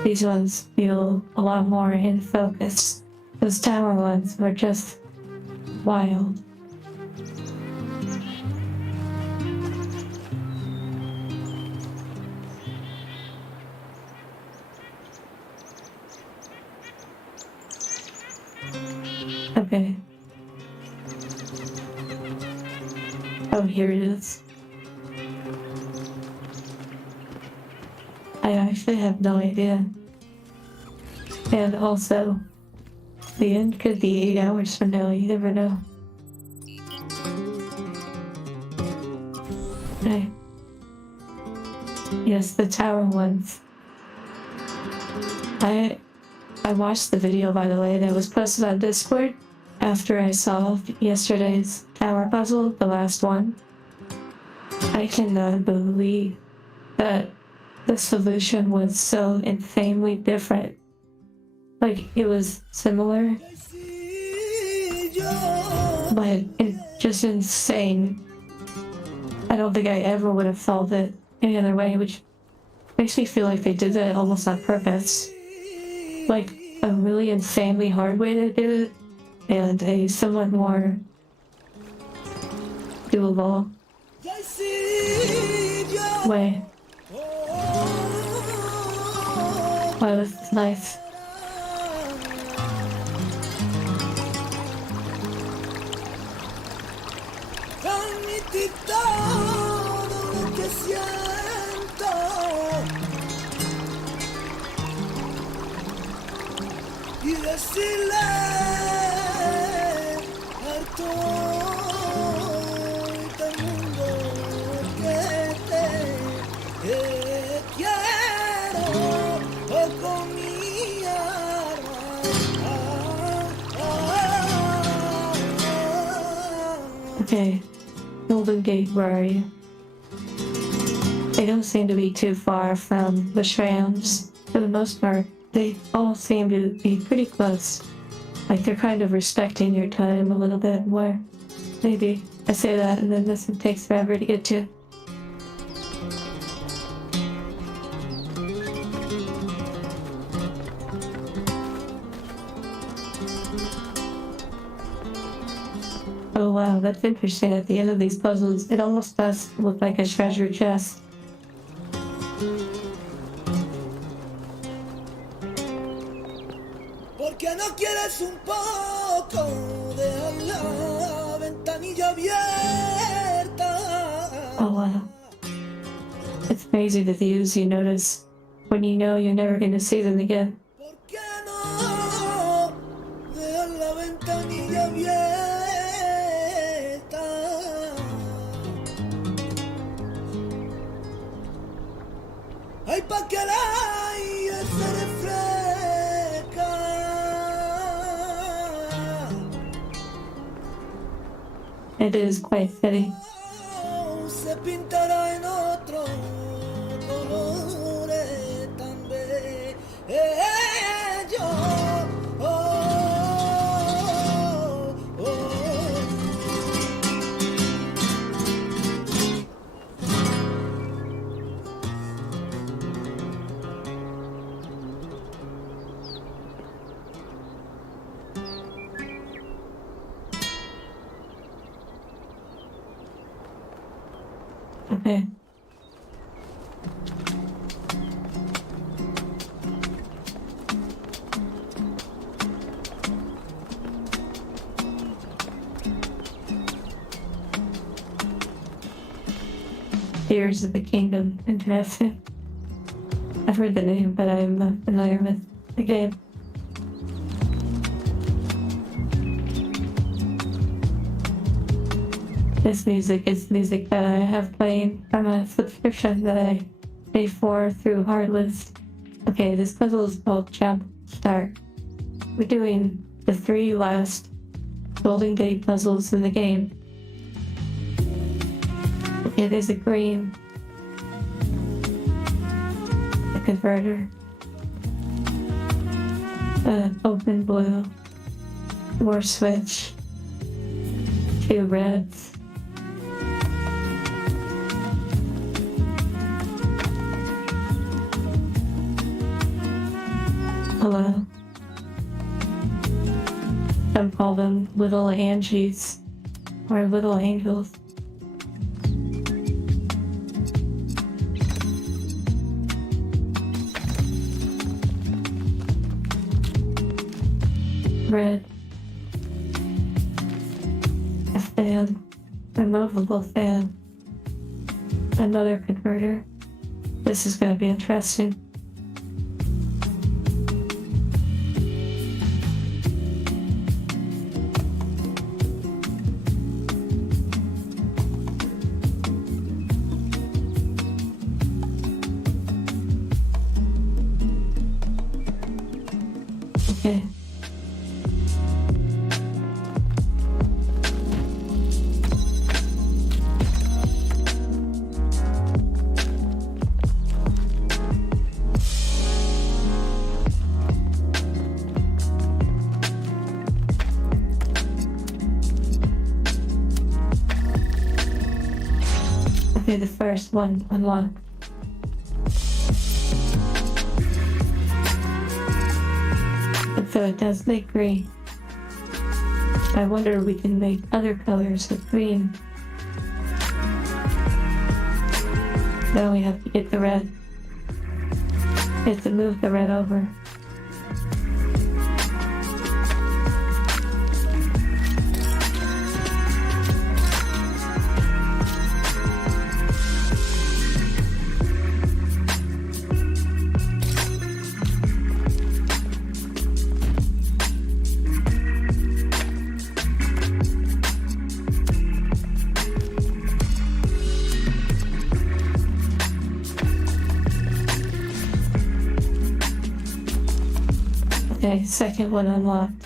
These ones feel a lot more in focus. Those tower ones were just wild. Okay. Oh, here it is. I actually have no idea. And also, the end could be 8 hours from now, you never know. Okay. Yes, the tower ones. I watched the video, by the way, that was posted on Discord after I solved yesterday's tower puzzle, the last one. I cannot believe that the solution was so insanely different. Like, it was similar, but it's just insane. I don't think I ever would have solved it any other way, which makes me feel like they did that almost on purpose. Like, a really insanely hard way to do it, and a somewhat more doable way. Wow, this is nice. ti todo lo que siento. Y decirle a todo el mundo que te quiero con mi alma. Okay, Golden Gate, where are you? They don't seem to be too far from the Shrams. For the most part, they all seem to be pretty close. Like they're kind of respecting your time a little bit more. Maybe I say that and then this one takes forever to get to. Oh wow, that's interesting. At the end of these puzzles, it almost does look like a treasure chest. Porque no quieres un poco dejar la ventanilla abierta. Oh wow. It's amazing the views you notice when you know you're never going to see them again. Porque no dejar la ventanilla abierta. Ay, pa' que el aire se refresca. It is quite fitting. Se pintará en otro colores tan bello. Okay. Tears of the Kingdom. Interesting. I've heard the name, but I'm not familiar with the game. This music is music that I have playing from a subscription that I pay for through Hardlist. Okay, this puzzle is called Jump Start. We're doing the 3 last Golden Gate puzzles in the game. Okay, there's a green, a converter, an open blue, more switch, 2 reds. Hello. Some call them little Angies or little angels. Red. A fan. A movable fan. Another converter. This is going to be interesting. Okay. Okay, the first one unlocked. So it does make green. I wonder if we can make other colors with green. Now we have to get the red. We have to move the red over. Okay, second one unlocked.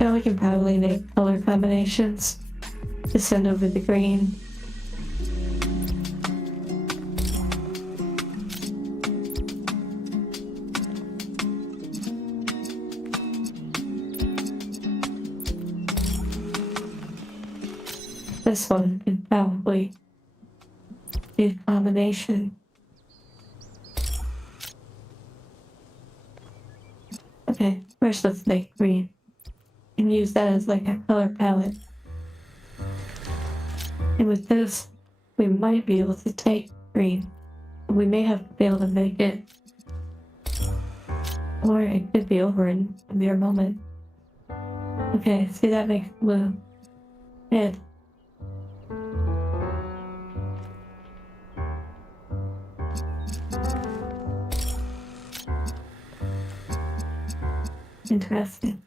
Now we can probably make color combinations to send over the green. This one can probably be a combination. Okay, first let's make green and use that as like a color palette. And with this, we might be able to take green. We may have to be able to make it, or it could be over in a mere moment. Okay, see that makes blue. Red. Interesting.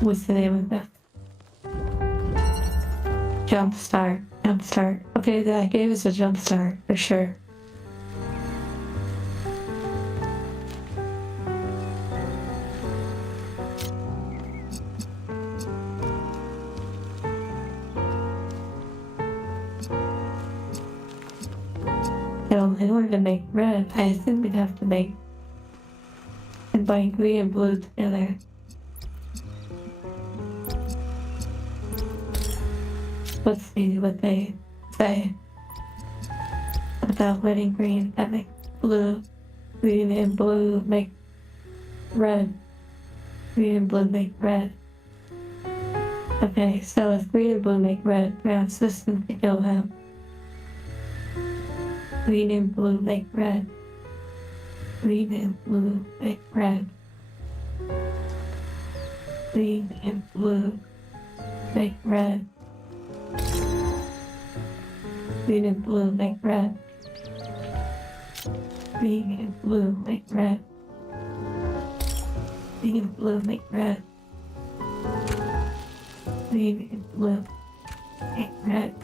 What's the name of that? Jump start. Jump start. Okay, that gave us a jump start for sure. So in order to make red, I think we'd have to make combine green and blue together. Let's see what they say about letting green that make blue. Green and blue make red. Green and blue make red. Okay, so if green and blue make red, perhaps this can kill them. Green and blue make red. Green and blue make red. Green and blue make red. Green and blue make red. Green and blue make red. Green and blue make red. Green and blue make red.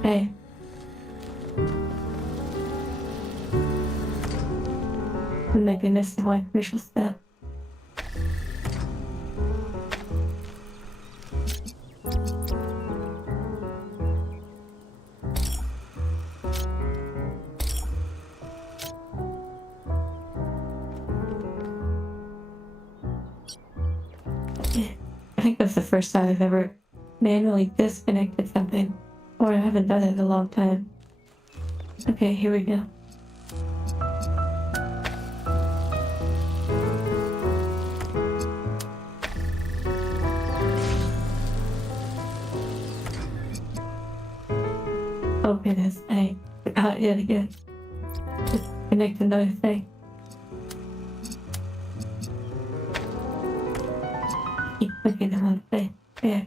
Okay. We're making this one crucial step. I think that's the first time I've ever manually disconnected something, or I haven't done it in a long time. Okay, here we go. Oh goodness, I forgot yet again. Disconnect another thing. Keep clicking on one thing. There.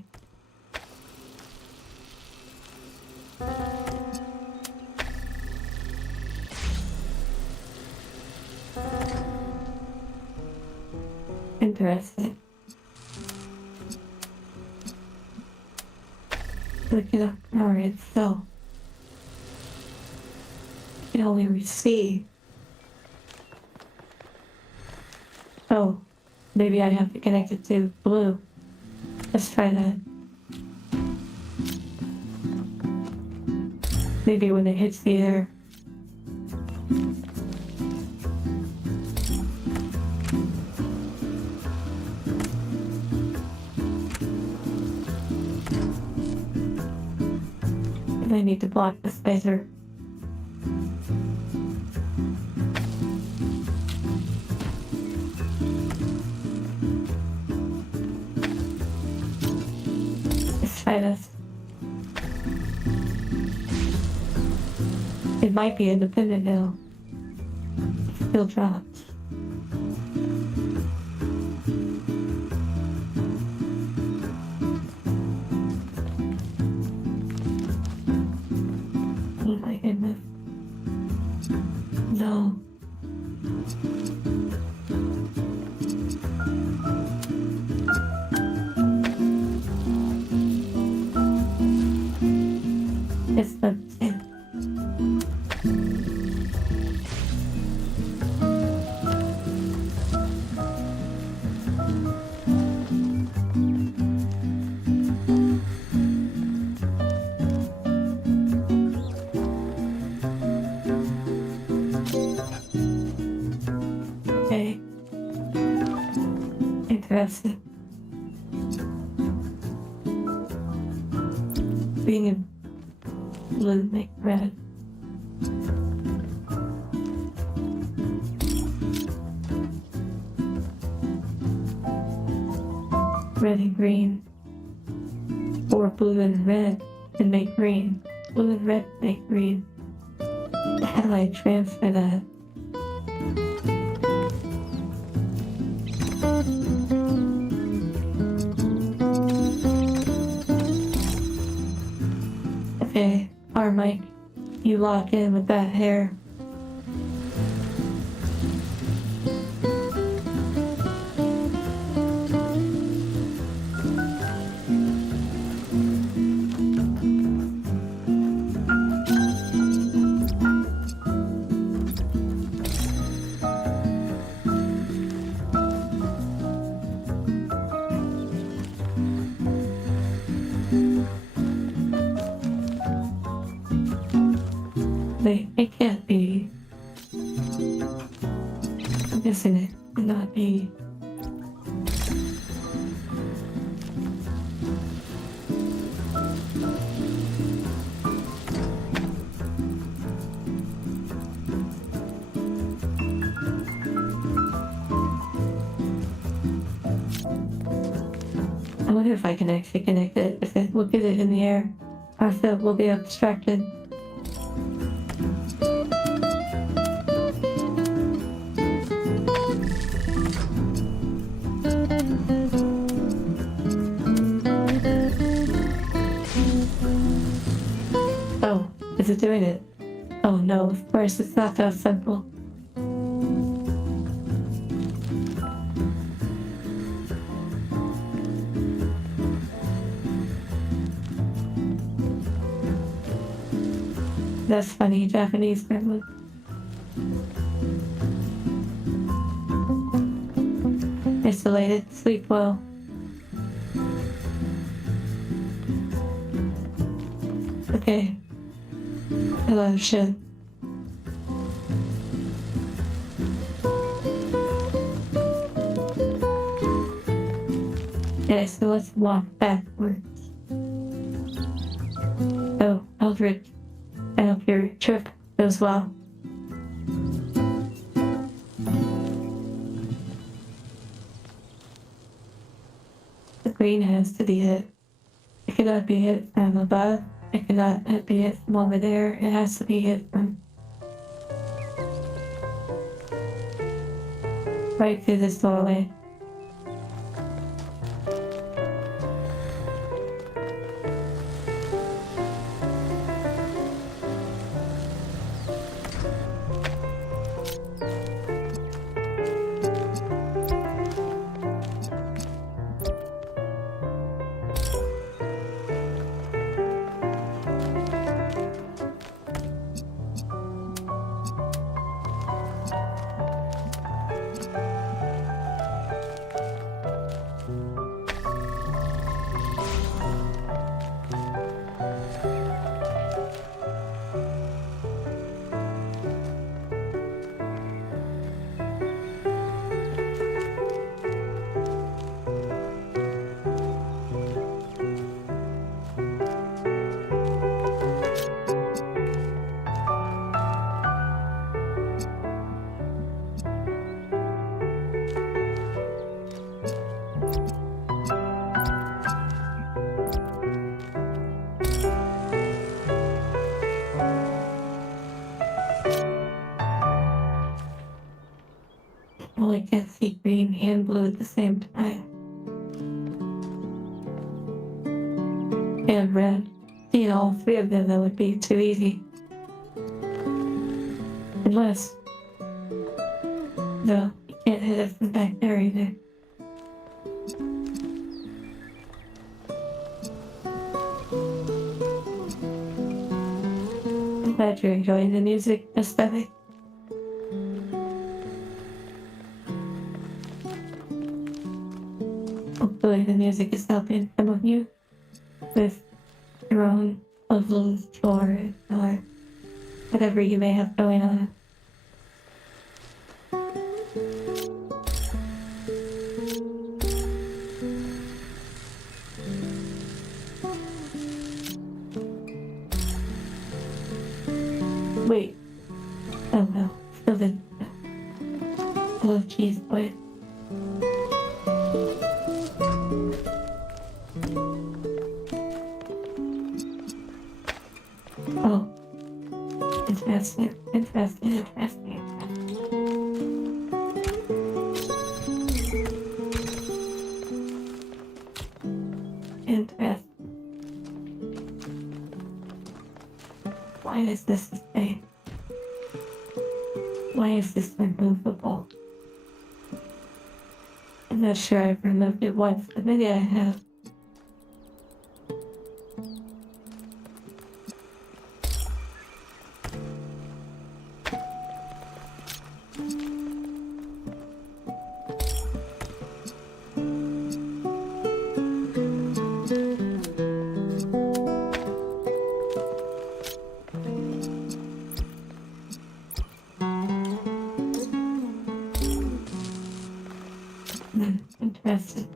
Interesting. Look it up. Alright, so you can only receive. Oh, maybe I have to connect it to blue. Let's try that. Maybe when it hits the air. I need to block the spacer. Let's try this. It might be independent now. It still drops. Oh my goodness. No. It's the okay. Interesting. Being a blue make red. Red and green. Or blue and red and make green. Blue and red make green. How do I transfer that? Okay, Mike, you lock in with that hair. It can't be. I'm guessing it cannot be. I wonder if I can actually connect it. If it will get it in the air, or if it will be obstructed. Oh, is it doing it? Oh no, of course it's not that simple. That's funny, Japanese gremlin. Isolated, sleep well. Okay. Hello, shit. Okay, so let's walk backwards. Oh, Eldritch. I hope your trip goes well. The green has to be hit. It cannot be hit from above. It cannot be hit from over there. It has to be hit from right through this doorway. Well, I can't see green and blue at the same time. And red. Seeing all three of them, that would be too easy. Unless, no, you can't hit it from back there either. I'm glad you're enjoying the music aesthetic. Hopefully the music is helping some of you with your own puzzles or whatever you may have going on. Wait. Oh no. Still didn't. Oh jeez, wait. Oh. Interesting. Interesting. Why is this the same? Why is this unmovable? I'm not sure I've removed it once, but maybe I have. Interesting.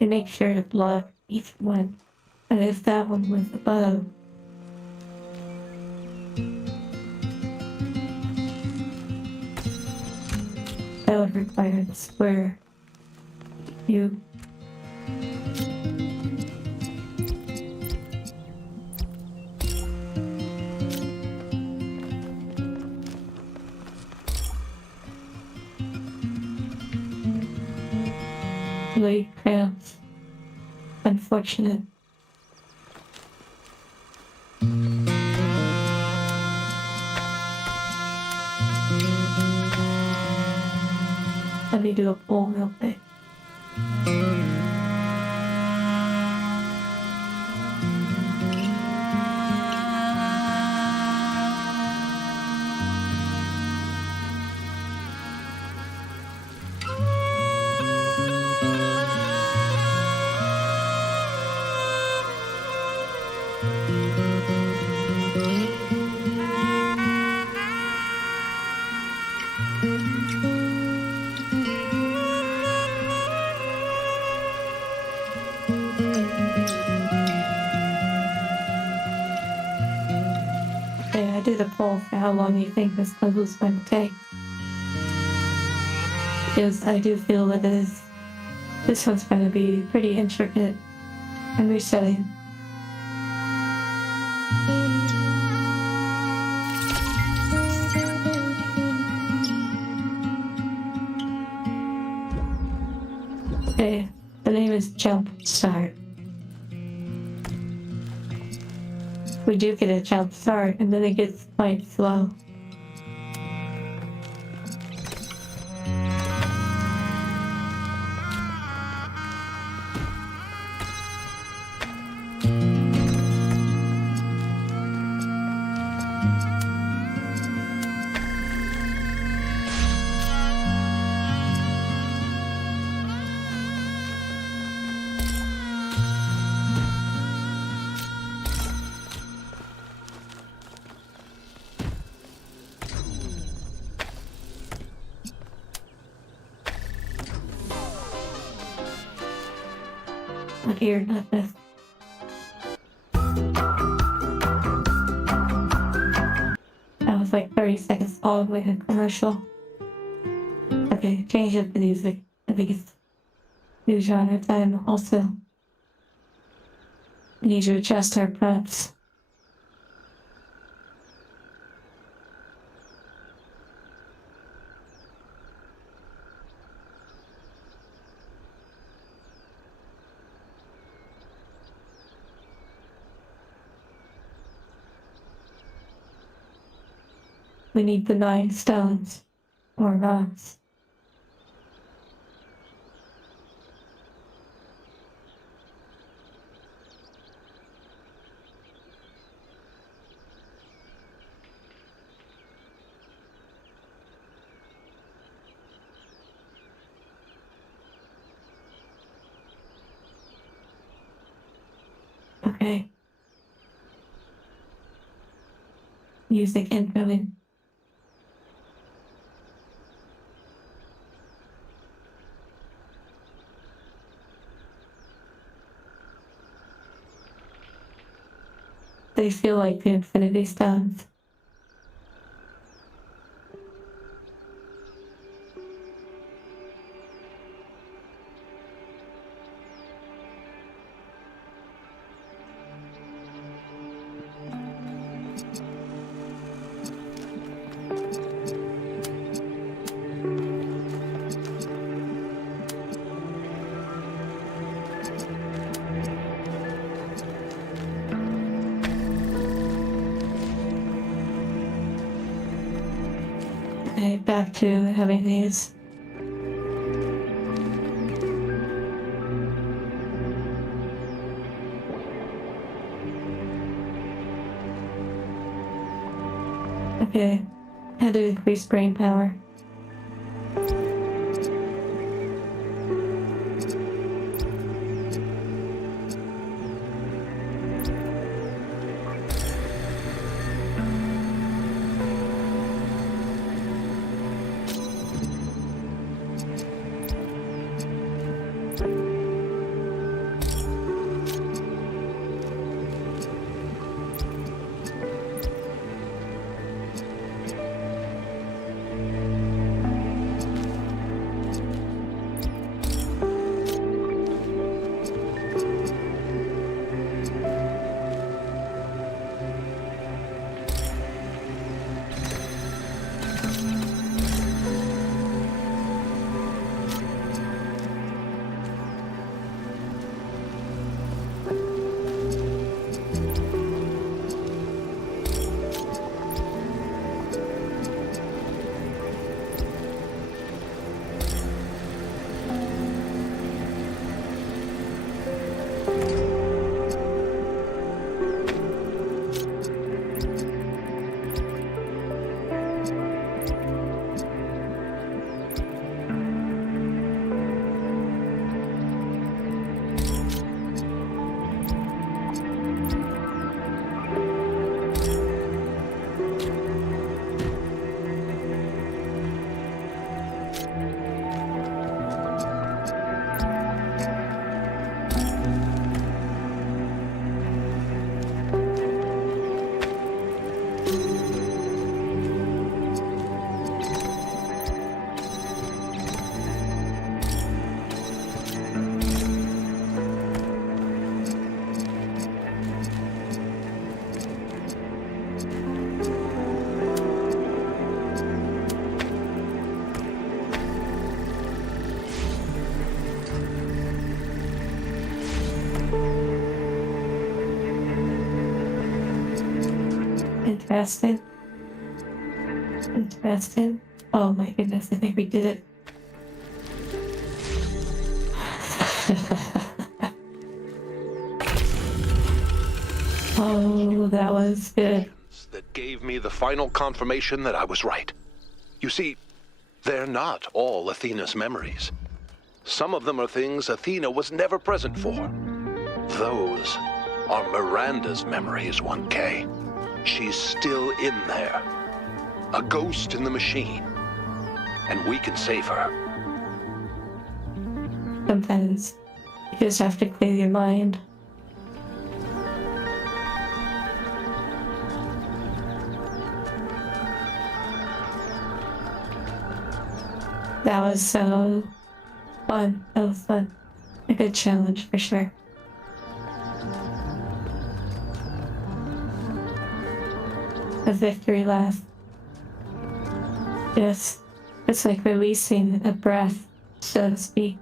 To make sure to block each one, and if that one was above, that would require the square. You. Really cramps. Unfortunate. Let me do a poll real quick. Okay, I did a poll for how long you think this puzzle's going to take. Because I do feel that this one's going to be pretty intricate and resetting. Okay, the name is Jump Start. We do get a jump start, and then it gets quite slow. Not here, not this. That was like 30 seconds all the way to commercial. Okay, change up the music. I think it's new genre time also. We need to adjust our props. We need the 9 stones. Or rocks. Okay. Music incoming. They feel like the Infinity Stones. Okay, back to having these. Okay, how to increase brain power. Interesting. Interesting. Oh my goodness, I think we did it. Oh, that was good. That gave me the final confirmation that I was right. You see, they're not all Athena's memories. Some of them are things Athena was never present for. Those are Miranda's memories, 1K. She's still in there. A ghost in the machine. And we can save her. Sometimes you just have to clear your mind. That was so fun. That was fun. A good challenge for sure. A victory laugh. Yes, it's like releasing a breath, so to speak.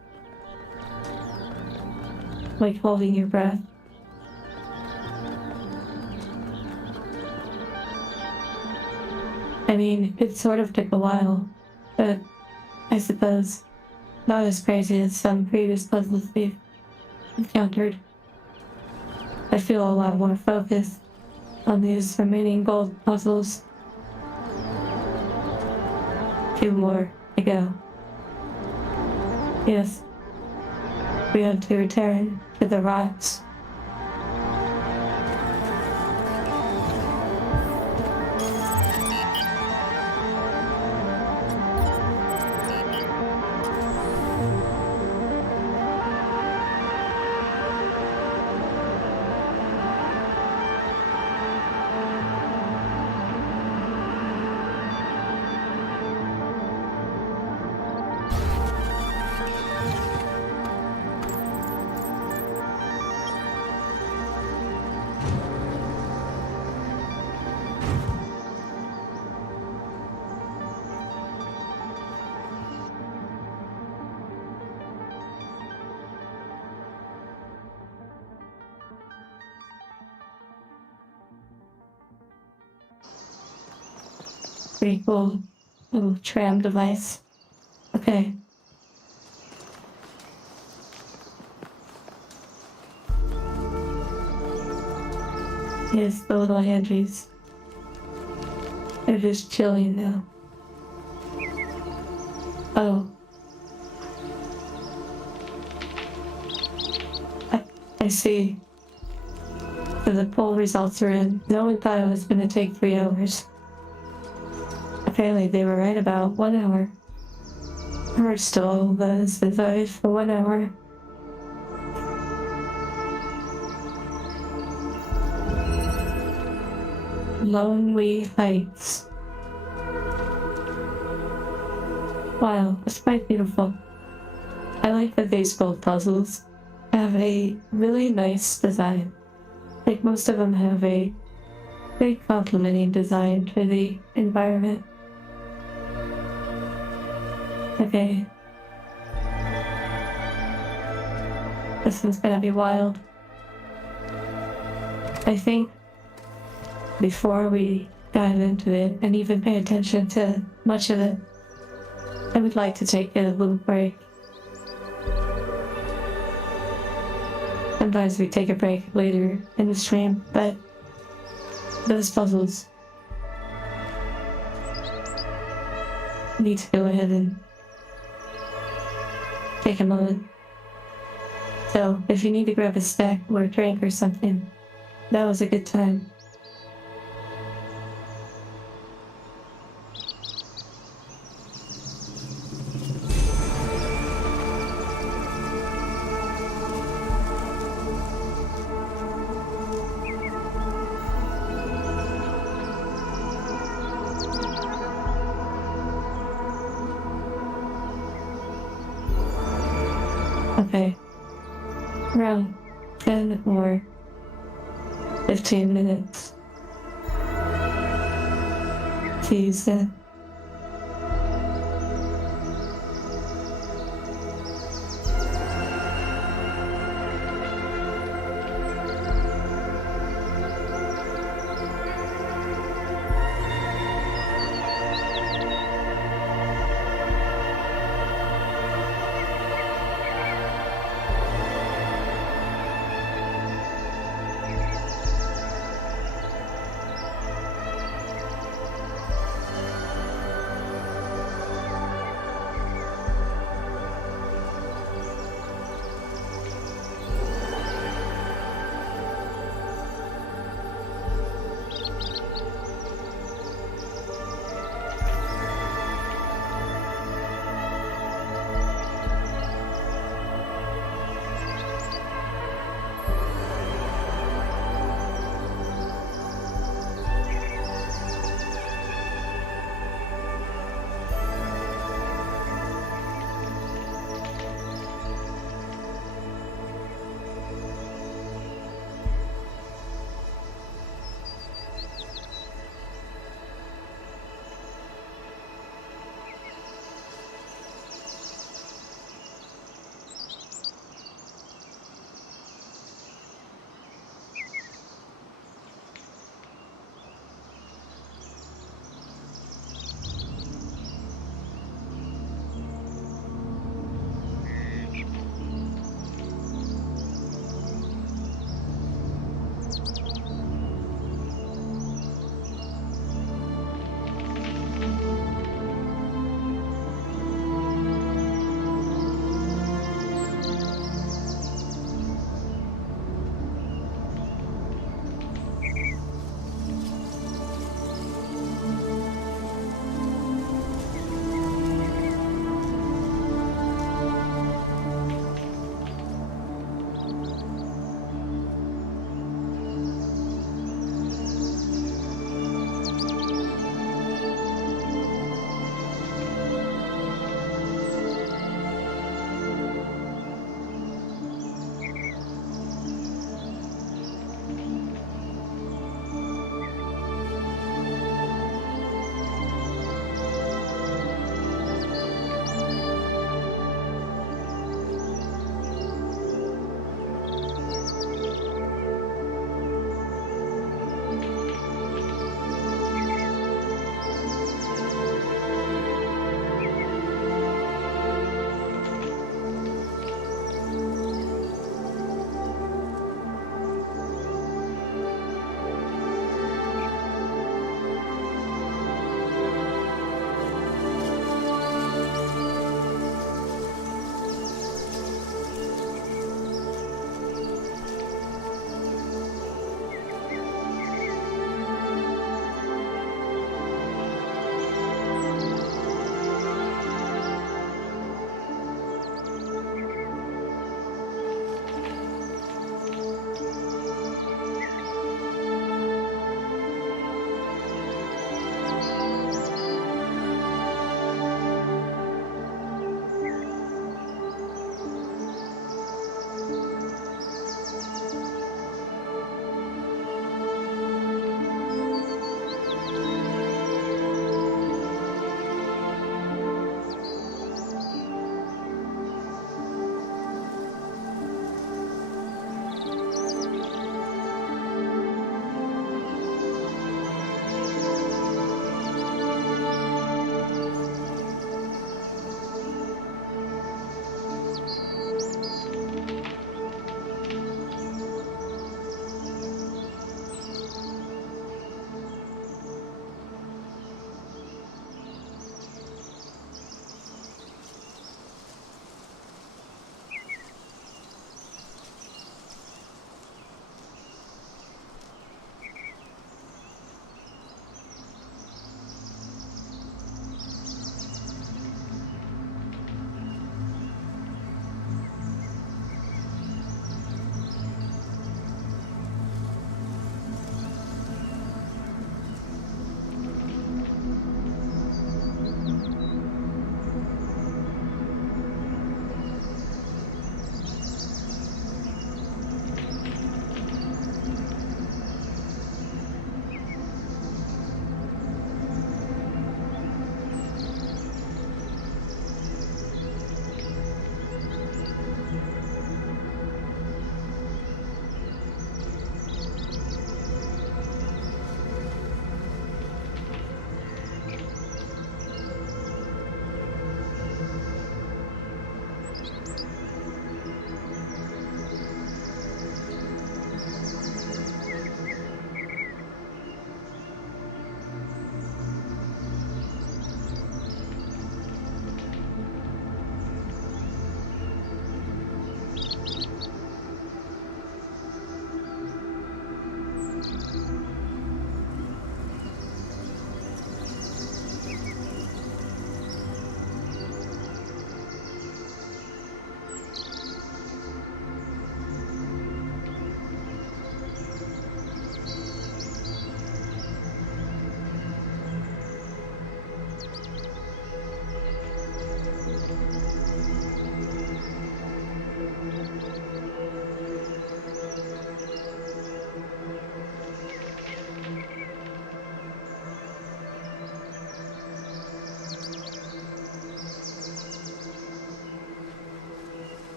Like holding your breath. I mean, it sort of took a while, but I suppose not as crazy as some previous puzzles we've encountered. I feel a lot more focused on these remaining gold puzzles. Two more to go. Yes, we have to return to the rocks. Pretty cool little tram device. Okay. Here's the little handies. They're just chilling now. Oh. I see. So the poll results are in. No one thought it was gonna take 3 hours. Apparently they were right about 1 hour. We're still the survive for 1 hour. Lonely Heights. Wow, it's quite beautiful. I like that these gold puzzles have a really nice design. Like most of them have a very complimenting design for the environment. Okay. This one's gonna be wild. I think before we dive into it and even pay attention to much of it, I would like to take a little break. Sometimes we take a break later in the stream, but those puzzles need to go ahead and take a moment. So if you need to grab a snack or a drink or something, that was a good time. Okay. Around 10 or 15 minutes. See you soon.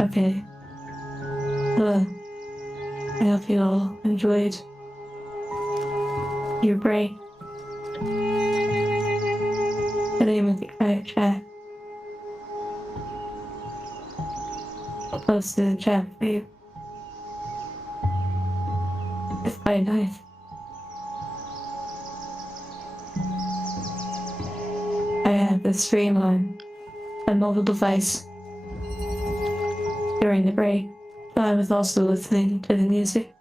Okay. I hope you all enjoyed your break. The name of the quiet chat. I'll post in the chat for you. It's quite nice. I had the stream on a mobile device during the break, so I was also listening to the music.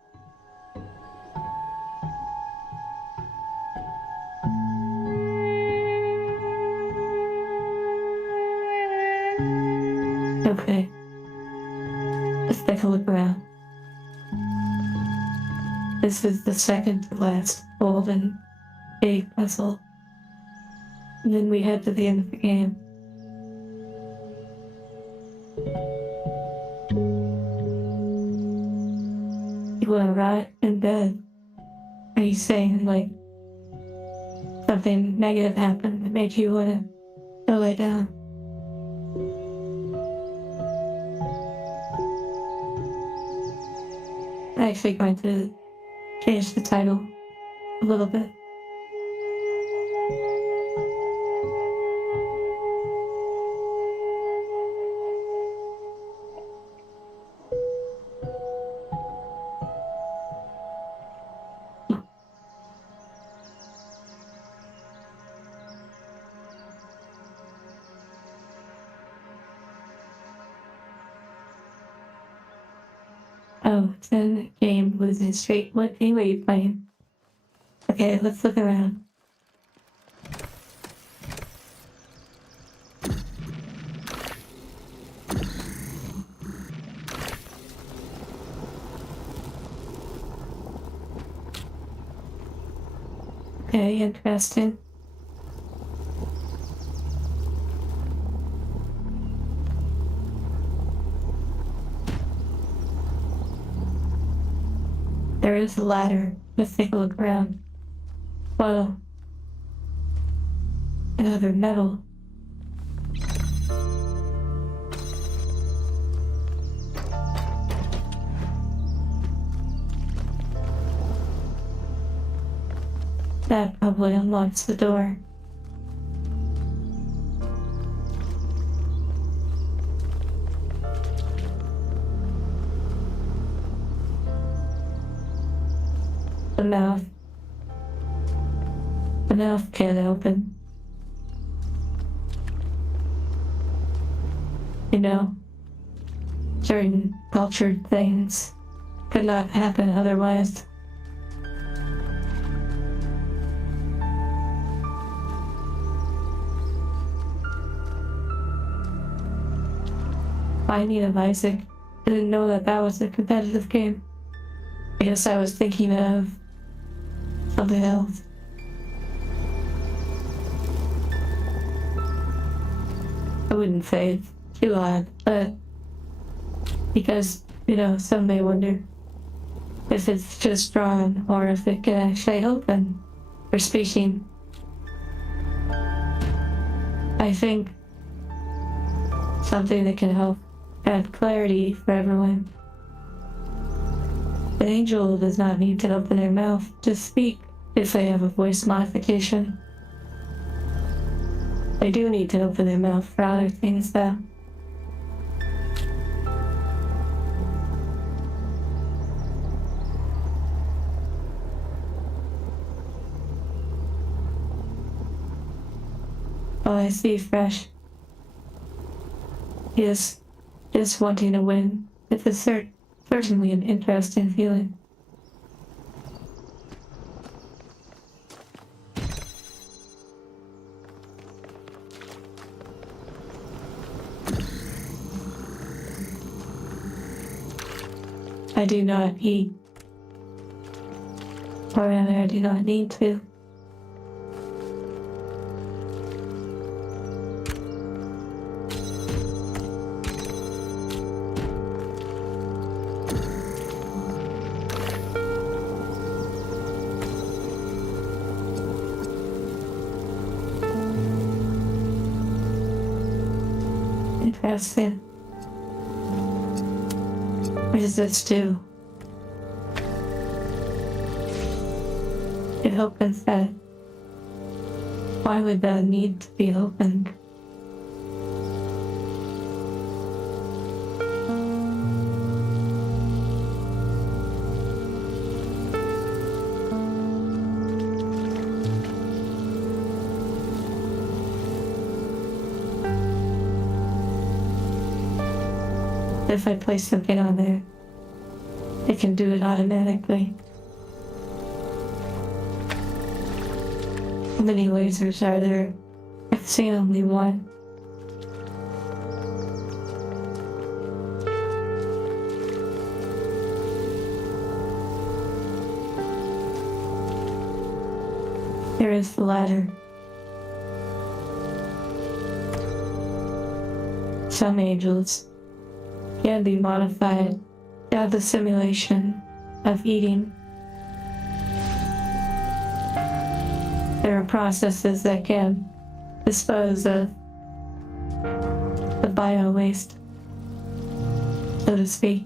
Okay, let's take a look around. This is the second to last golden big puzzle. And then we head to the end of the game. You wanna rot in bed? Are you saying like something negative happened that made you wanna go lay down? I'm actually going to change the title a little bit. Oh, 10 game losing streak. What game are you playing? Okay, let's look around. Okay, interesting. There is a ladder. Let's take a look around. Well, another metal. That probably unlocks the door. The mouth. The mouth can't open. You know, certain cultured things could not happen otherwise. Finding of Isaac. I didn't know that that was a competitive game. I guess I was thinking of something else. I wouldn't say it's too odd, but because, you know, some may wonder if it's just drawn or if it can actually open for speaking. I think something that can help add clarity for everyone. An angel does not need to open their mouth to speak if they have a voice modification. They do need to open their mouth for other things though. Oh, I see, Fresh. Yes, just wanting to win. It's certainly an interesting feeling. I do not eat. Or rather, I do not need to. Interesting. What does this do? It opens that. Why would that need to be opened? If I place something on there, it can do it automatically. How many lasers are there? I've seen only one. There is the ladder. Some angels can be modified to have the simulation of eating. There are processes that can dispose of the bio waste, so to speak.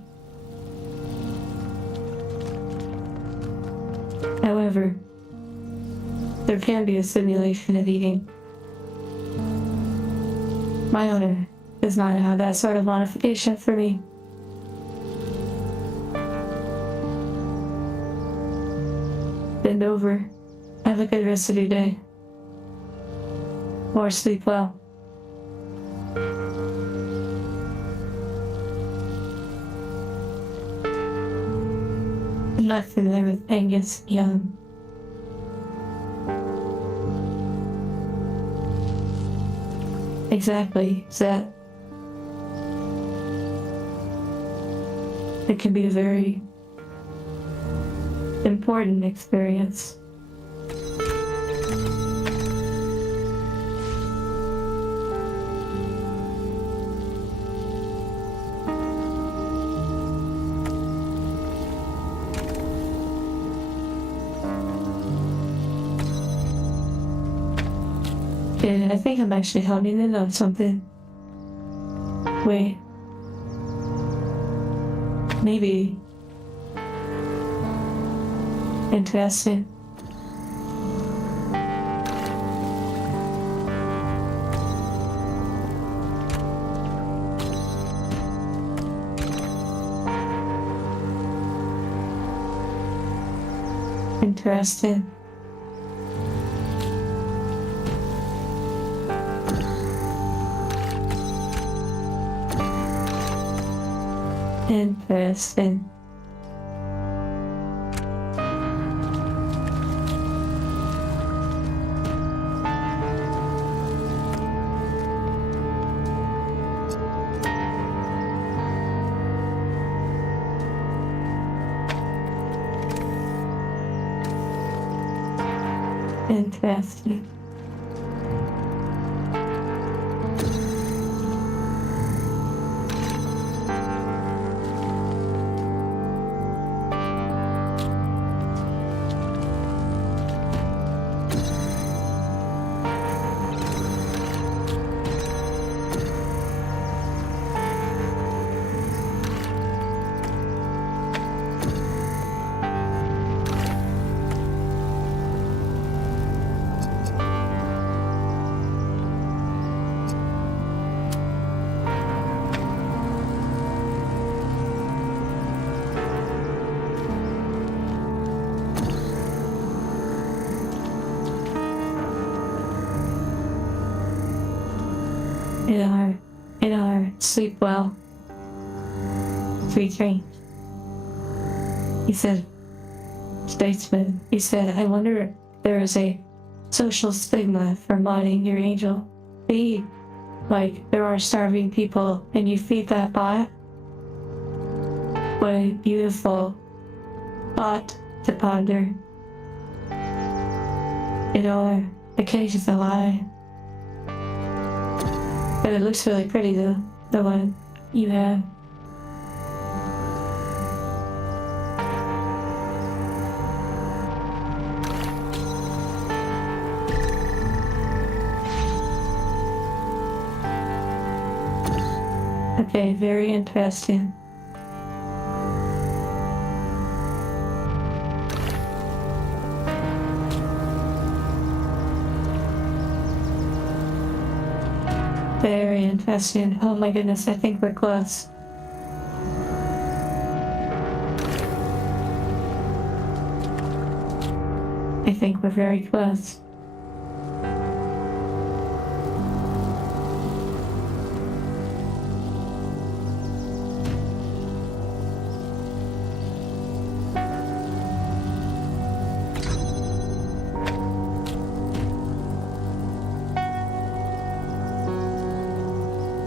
However, there can be a simulation of eating. My owner does not have that sort of modification for me. Bend over. Have a good rest of your day. Or sleep well. I'm not familiar with Angus Young. Exactly, that it can be a very important experience. And I think I'm actually honing in on something. Wait. Maybe. Interesting. Interesting. Interesting. Interesting. In our sleep well, free train. He said, statesman, he said, I wonder if there is a social stigma for modding your angel. Be like there are starving people and you feed that bot. What a beautiful thought to ponder. In our occasions a lie. But it looks really pretty though, the one you have. Okay, very interesting. Very interesting. Oh my goodness, I think we're close. I think we're very close.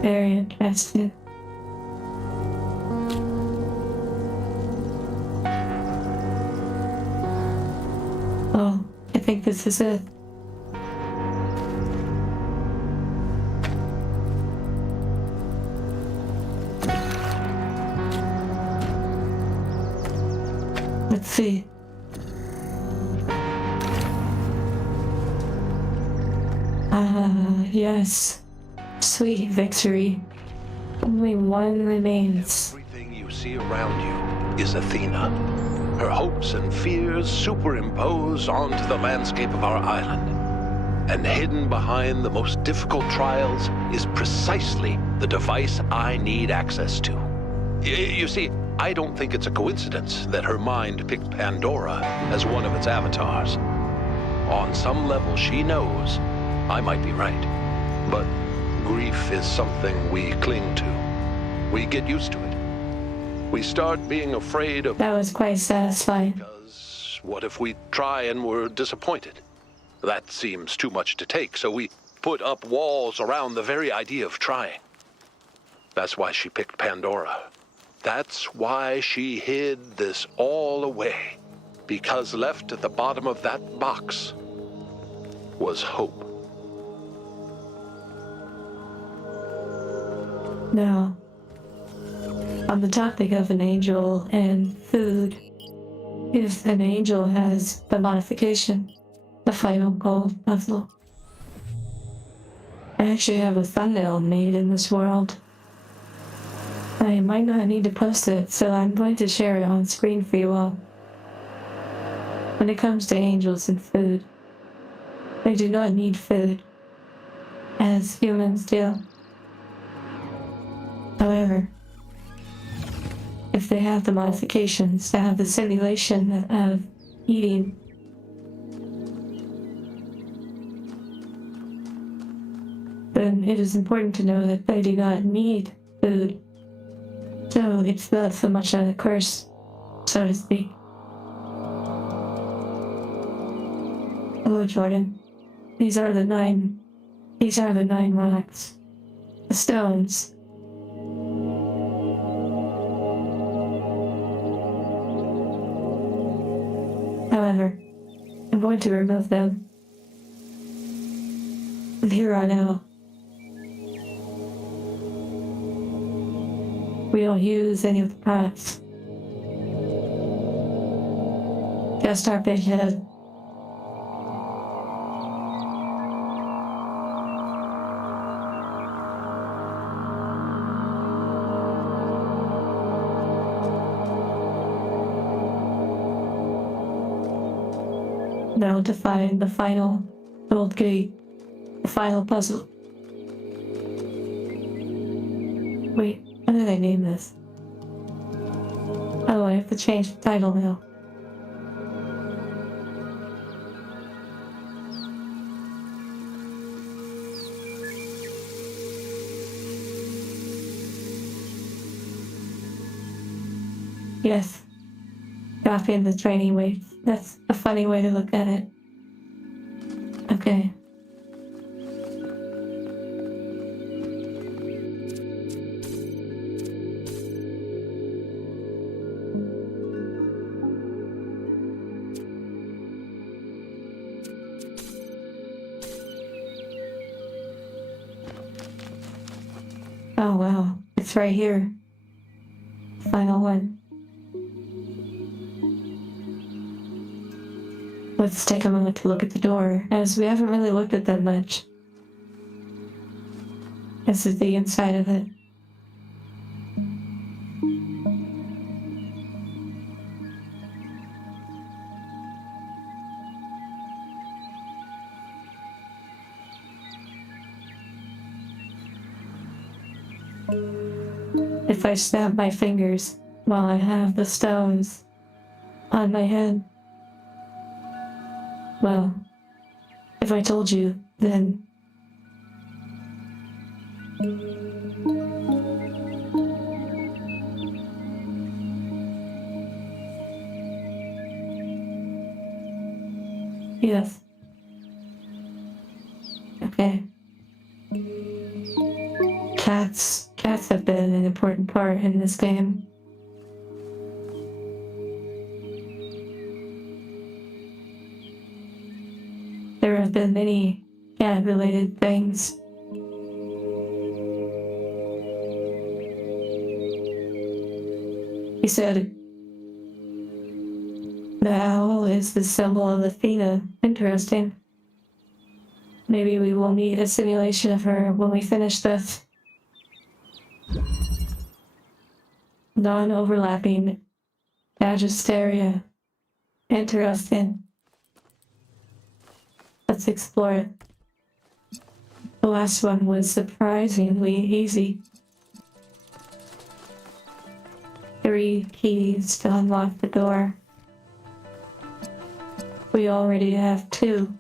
Very interesting. Oh, I think this is it. Let's see. Yes. Sweet victory. Only one remains. Everything you see around you is Athena. Her hopes and fears superimpose onto the landscape of our island. And hidden behind the most difficult trials is precisely the device I need access to. You see, I don't think it's a coincidence that her mind picked Pandora as one of its avatars. On some level, she knows I might be right. But grief is something we cling to. We get used to it. We start being afraid of... That was quite satisfying. Because what if we try and we're disappointed? That seems too much to take, so we put up walls around the very idea of trying. That's why she picked Pandora. That's why she hid this all away. Because left at the bottom of that box was hope. Now, on the topic of an angel and food, if an angel has the modification, the final gold puzzle, I actually have a thumbnail made in this world. I might not need to post it, so I'm going to share it on screen for you all. When it comes to angels and food, they do not need food, as humans do. However, if they have the modifications to have the simulation of eating, then it is important to know that they do not need food. So it's not so much a curse, so to speak. Hello, Jordan. These are the nine rocks. The stones. However, I'm going to remove them. And here on out, we don't use any of the pots. Just our big head. Now to find the final gold gate, the final puzzle. Wait, what did I name this? Oh, I have to change the title now. Yes, copying the training weight. That's a funny way to look at it. Okay. Oh wow, it's right here. Final one. Let's take a moment to look at the door, as we haven't really looked at that much. This is the inside of it. If I snap my fingers while I have the stones on my head, well, if I told you, then yes. Okay. Cats have been an important part in this game. There have been many cat-related things. He said, the owl is the symbol of Athena. Interesting. Maybe we will need a simulation of her when we finish this. Non-overlapping Magisteria. Interesting. Let's explore it. The last one was surprisingly easy. 3 keys to unlock the door. We already have 2.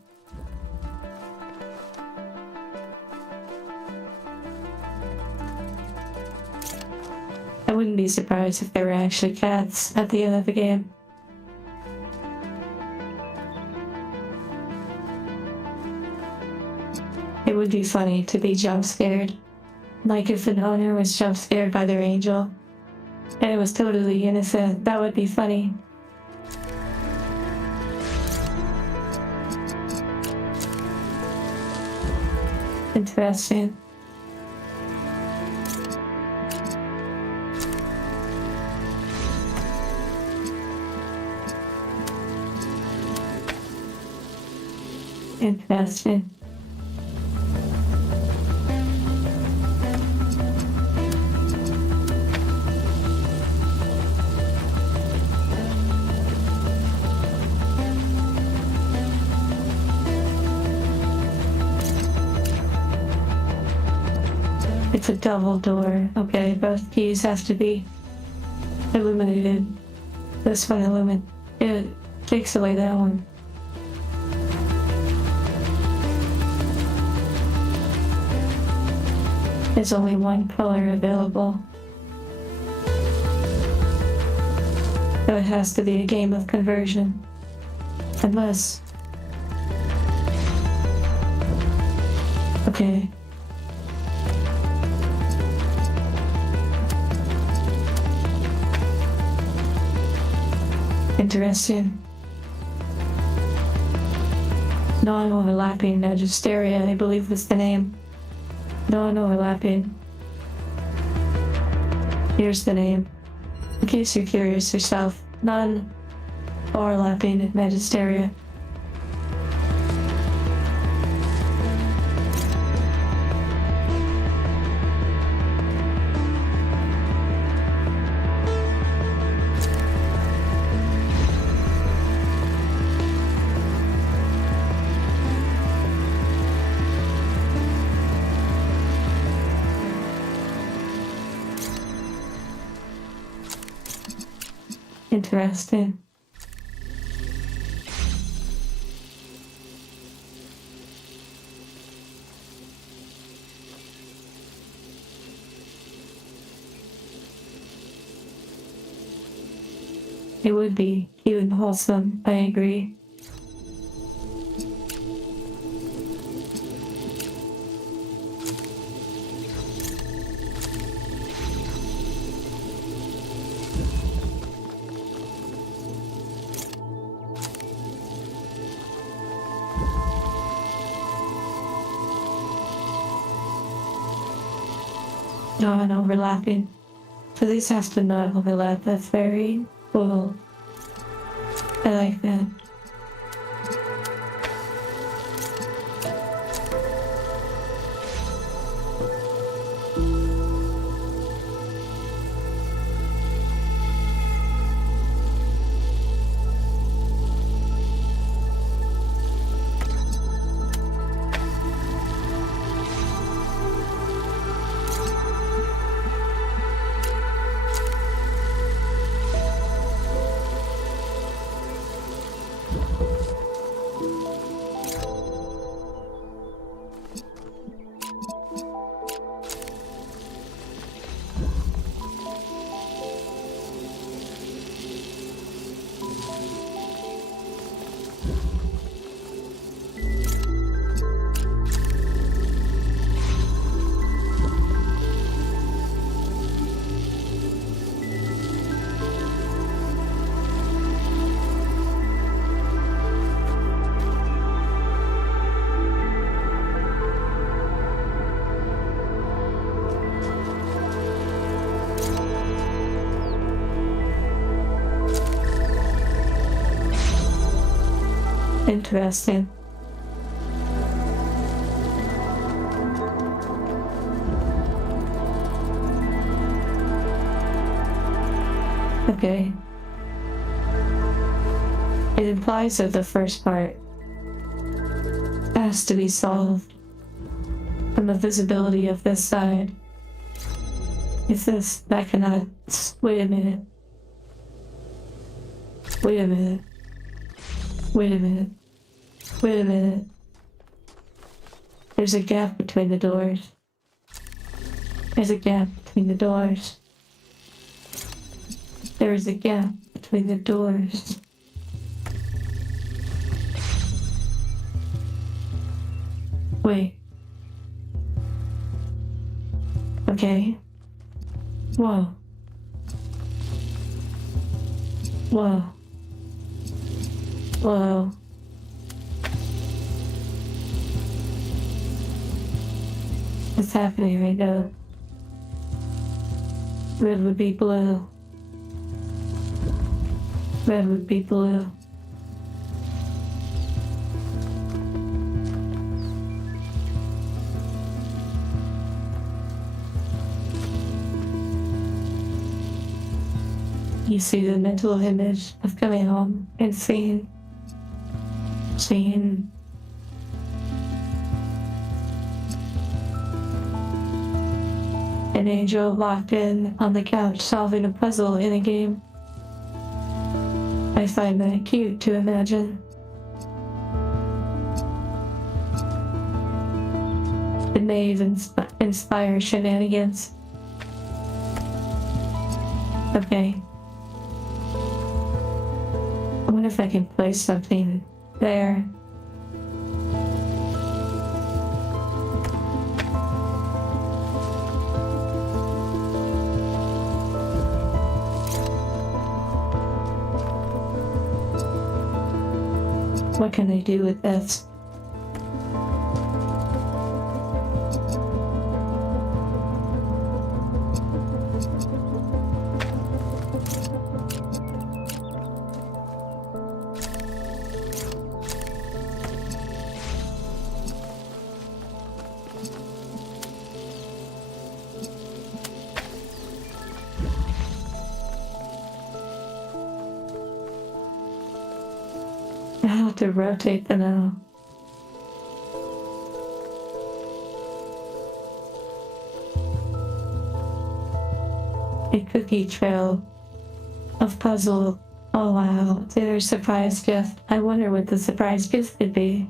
I wouldn't be surprised if there were actually cats at the end of the game. It would be funny to be jump scared. Like if an owner was jump scared by their angel and it was totally innocent, that would be funny. Interesting. Interesting. a double door. Okay, both keys have to be illuminated. This one it takes away that one. There's only one color available. So it has to be a game of conversion. Unless... Okay. Interesting. Non-overlapping magisteria, I believe was the name. Non-overlapping. Here's the name. In case you're curious yourself. Non-overlapping magisteria. Interesting. It would be cute and wholesome, I agree. Non-overlapping. So these have to not overlap. That's very cool. I like that. Interesting. Okay. It implies that the first part has to be solved from the visibility of this side. Is this that cannot... Wait a minute. Wait a minute. Wait a minute. Wait a minute. There's a gap between the doors. There's a gap between the doors. There is a gap between the doors. Wait. Okay. Whoa. Whoa. Whoa. What's happening right now? Red would be blue. Red would be blue. You see the mental image of coming home and seeing seeing. 'Seeing an angel locked in on the couch solving a puzzle in a game. I find that cute to imagine. It may even inspire shenanigans. Okay. I wonder if I can place something there. What can I do with this? I have to rotate them out. A cookie trail of puzzle. Oh wow, there's a surprise gift. I wonder what the surprise gift could be.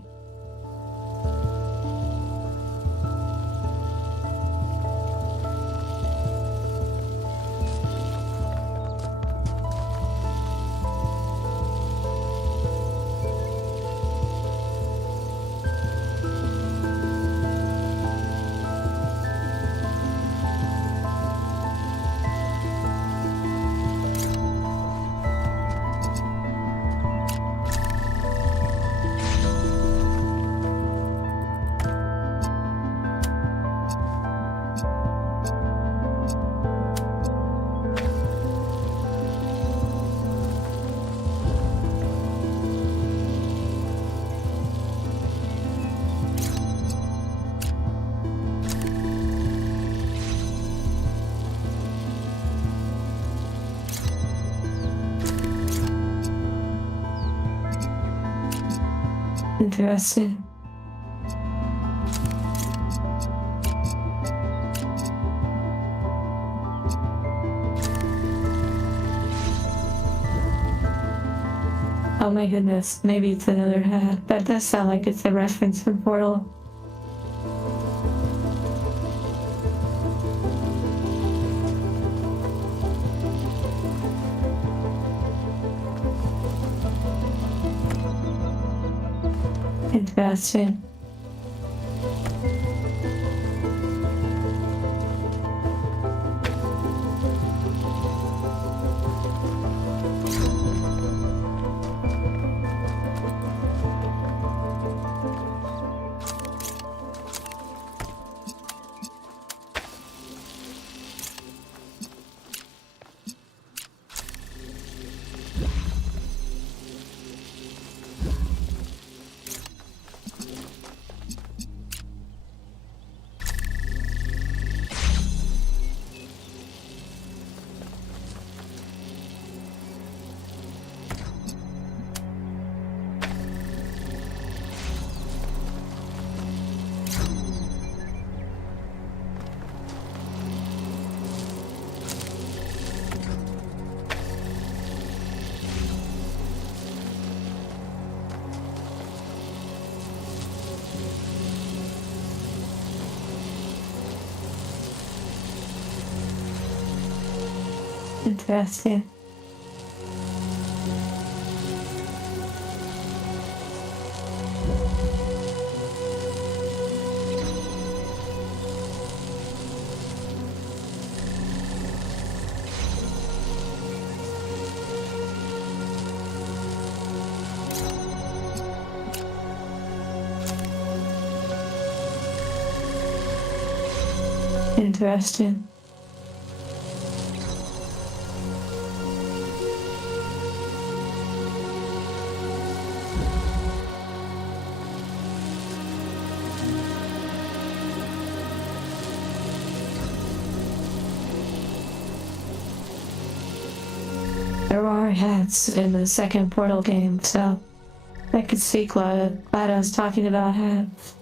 Interesting. Oh my goodness, maybe it's another hat. That does sound like it's a reference from Portal. Interesting. Interesting. Interesting. There are hats in the second Portal game, so I could see glad I was talking about hats.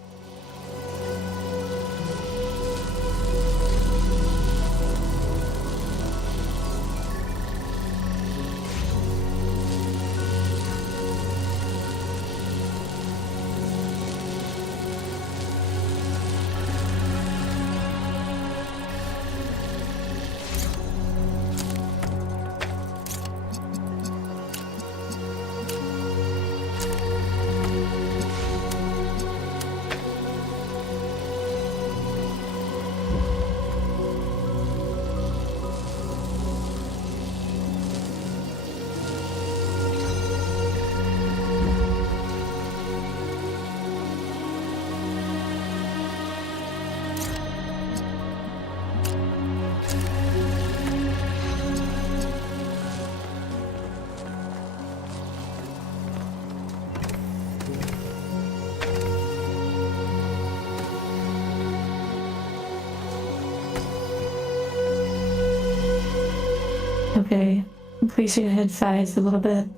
Okay, increasing the head size a little bit.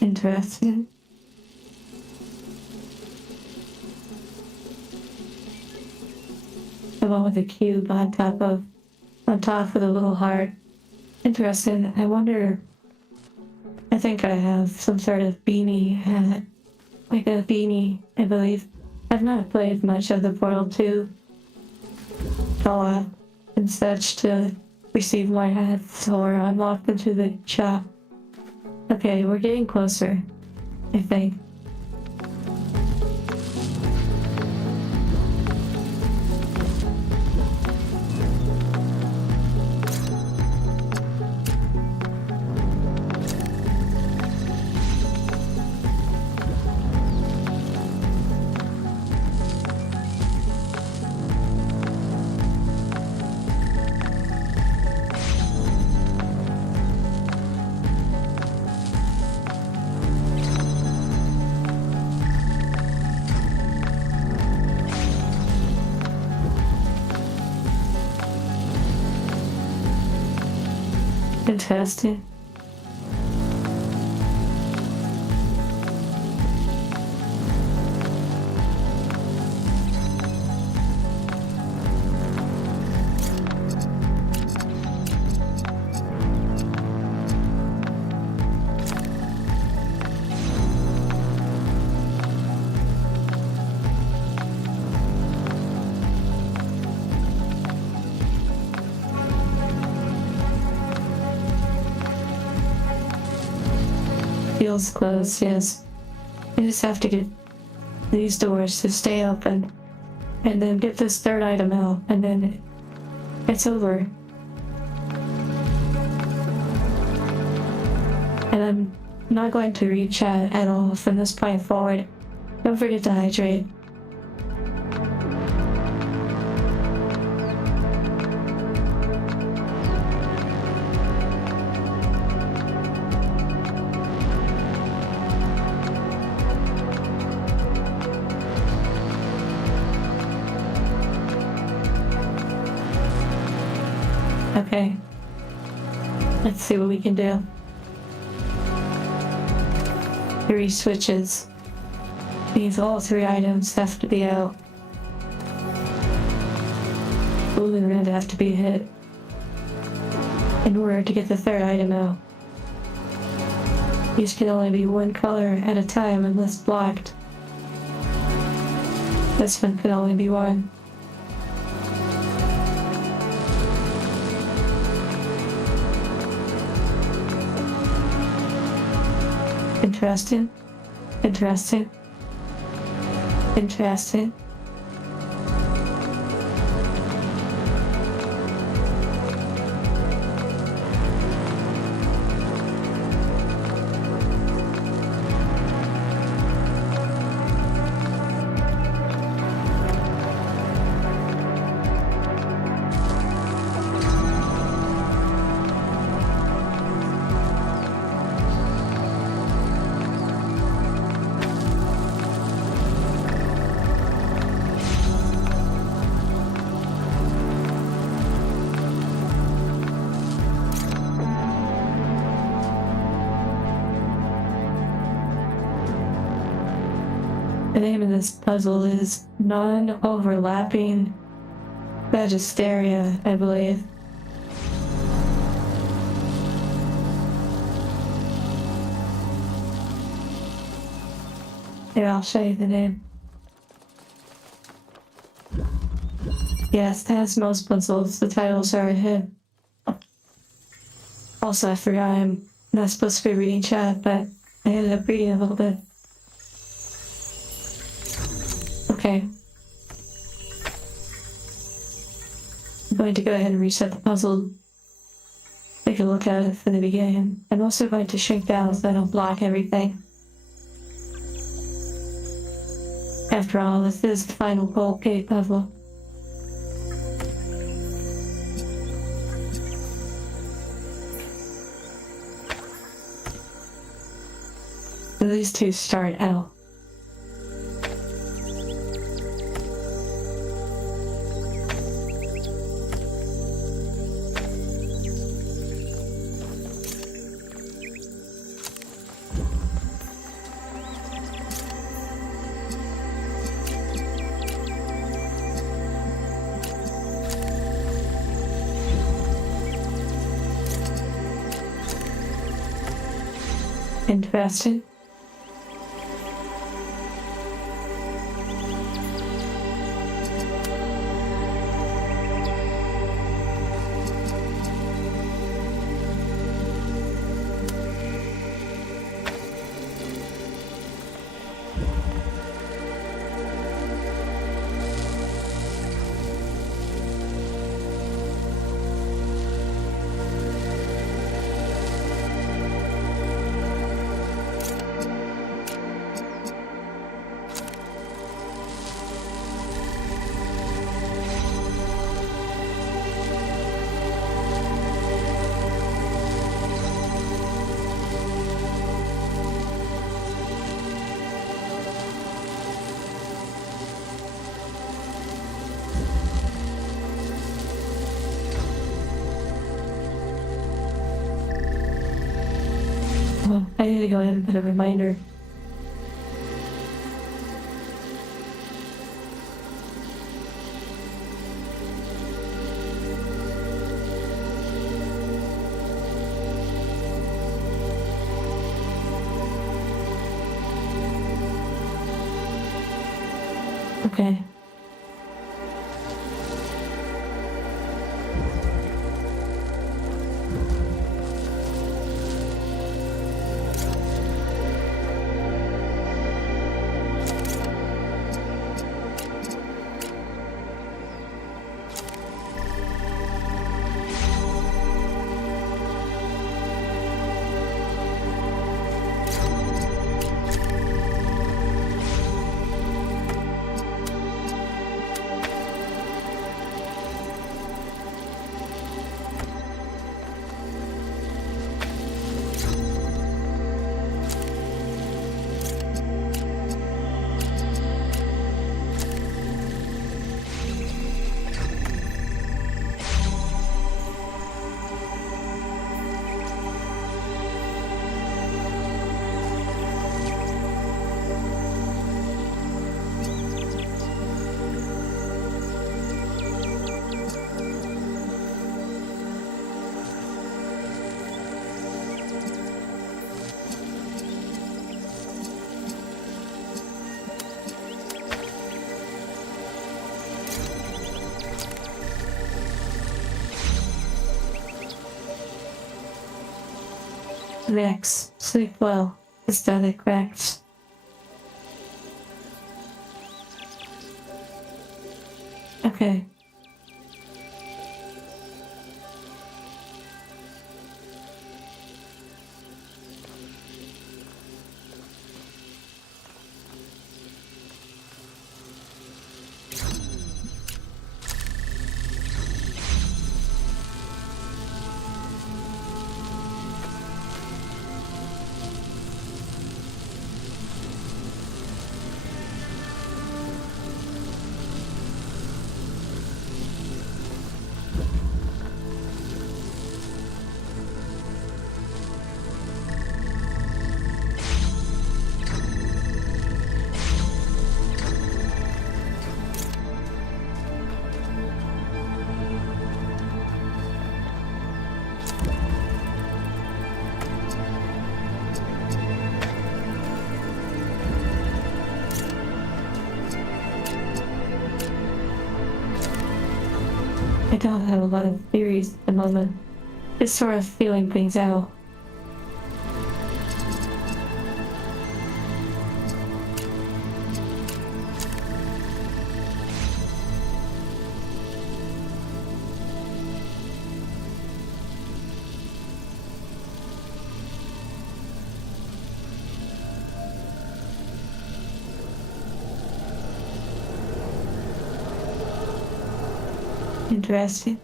Interesting. The one with the cube on top of the little heart. Interesting. I wonder. I think I have some sort of beanie hat, like a beanie. I believe. I've not played much of the Portal 2 and such to receive my hats or unlock them to the shop. Okay, we're getting closer, I think. Interesting. Feels closed, yes. I just have to get these doors to stay open and then get this third item out and then it's over. And I'm not going to read chat at all from this point forward. Don't forget to hydrate. Okay. Let's see what we can do. 3 switches. These all 3 items have to be out. Blue and red have to be hit in order to get the third item out. These can only be one color at a time unless blocked. This one can only be one. Interesting. Interesting. Interesting. The name of this puzzle is Non-Overlapping Magisteria, I believe. Here, I'll show you the name. Yes, as most puzzles, the titles are a hit. Also, I forgot I'm not supposed to be reading chat, but I ended up reading a little bit. Okay. I'm going to go ahead and reset the puzzle. Take a look at it from the beginning. I'm also going to shrink down so I don't block everything. After all, this is the final cold gate puzzle. So these two start out. Interesting. Oh, I need to go ahead and put a reminder. Okay. Rex, sleep well. Aesthetic Rex. Okay. I don't have a lot of theories at the moment. Just sort of feeling things out. Interesting.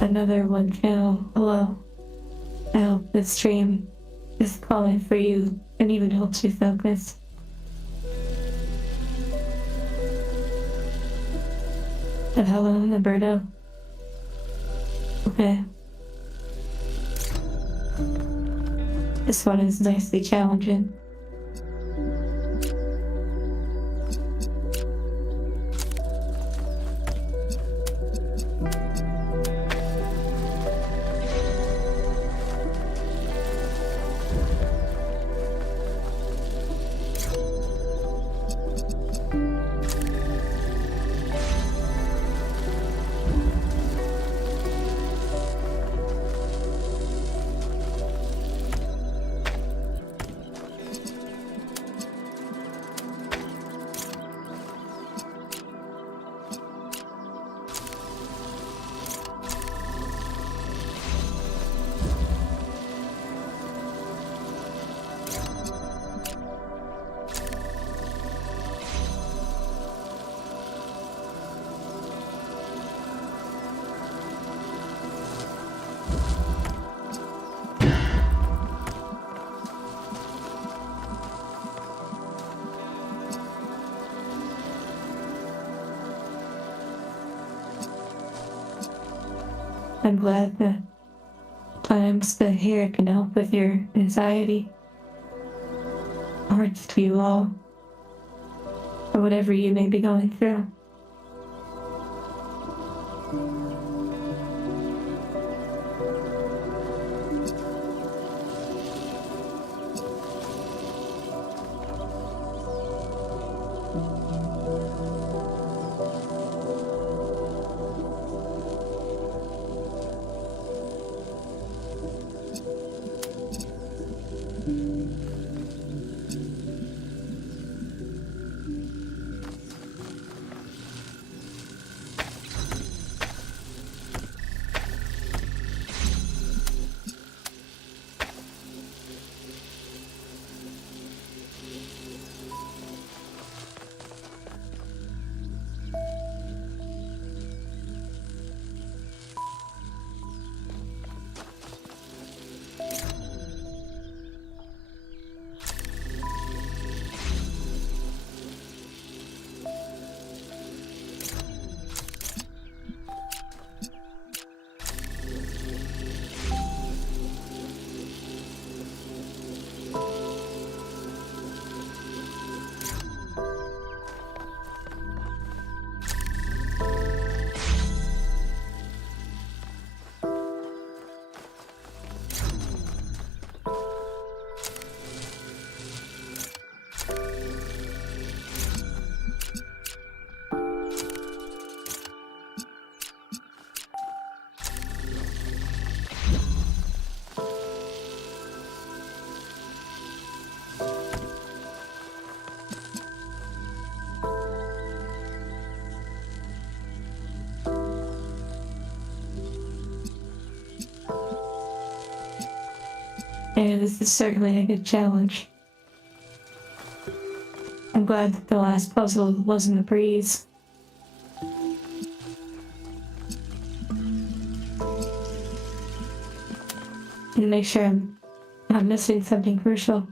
Another one channel. Hello. I hope this stream is calling for you and even helps you focus. And hello, Roberto. Okay. This one is nicely challenging. I'm glad that I'm still here can help with your anxiety. Or just you all. Or whatever you may be going through. And this is certainly a good challenge. I'm glad that the last puzzle wasn't a breeze. And make sure I'm not missing something crucial.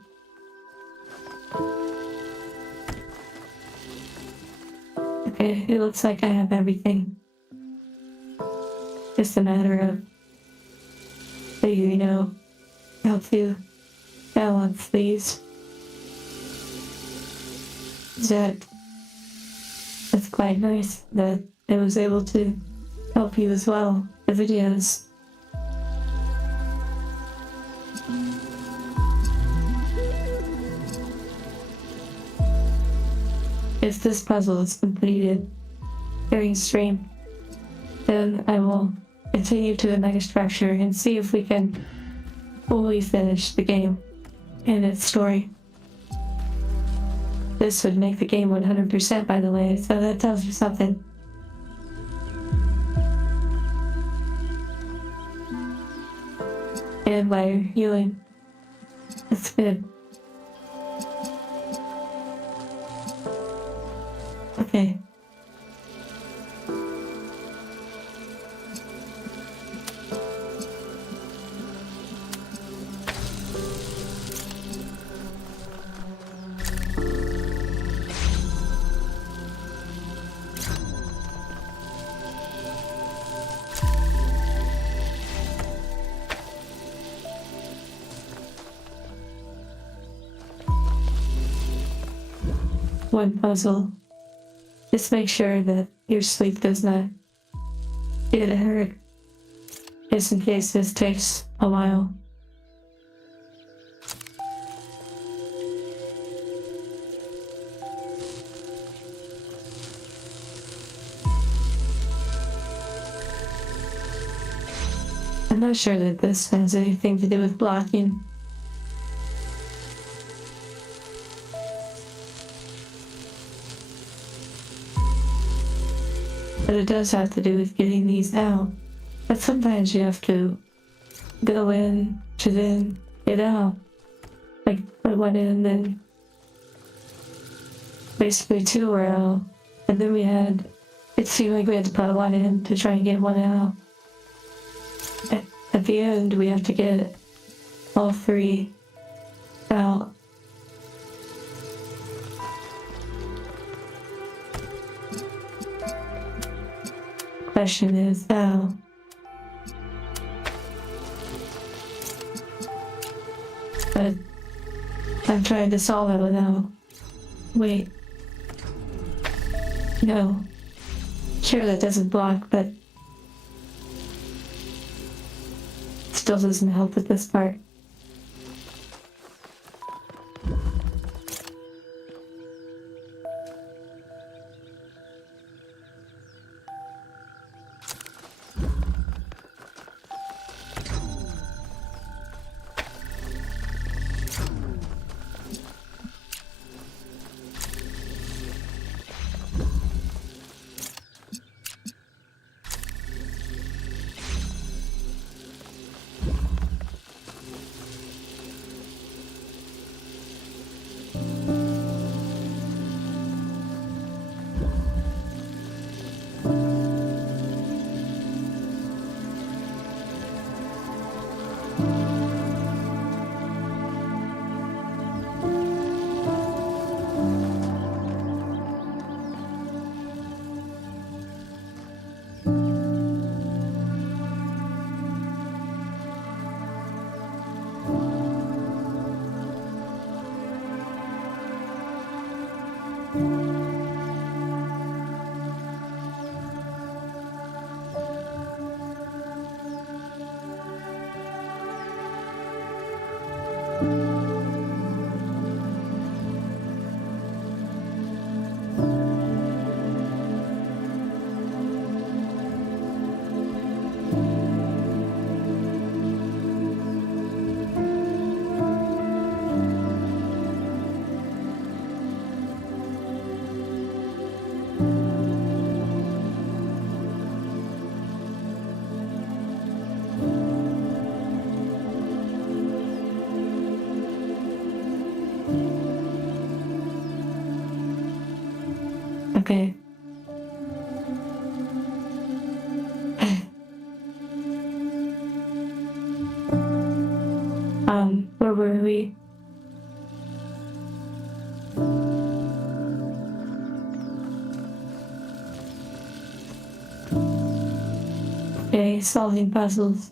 Okay, it looks like I have everything. Just a matter of figuring out how to balance these. That's quite nice that I was able to help you as well. The videos. If this puzzle is completed during stream, then I will continue to the next structure and see if we can fully finish the game and its story. This would make the game 100%, by the way, so that tells you something. And while you're healing, that's good. Okay. One puzzle. Just make sure that your sleep does not get hurt, just in case this takes a while. I'm not sure that this has anything to do with blocking. But it does have to do with getting these out. But sometimes you have to go in to then get out. Like, put one in, then basically two were out. And then it seemed like we had to put one in to try and get one out. At the end, we have to get all three out. Question is how. but I'm trying to solve it without. Wait. No. Sure, that doesn't block, but still doesn't help with this part. Okay. Where were we? Okay, solving puzzles.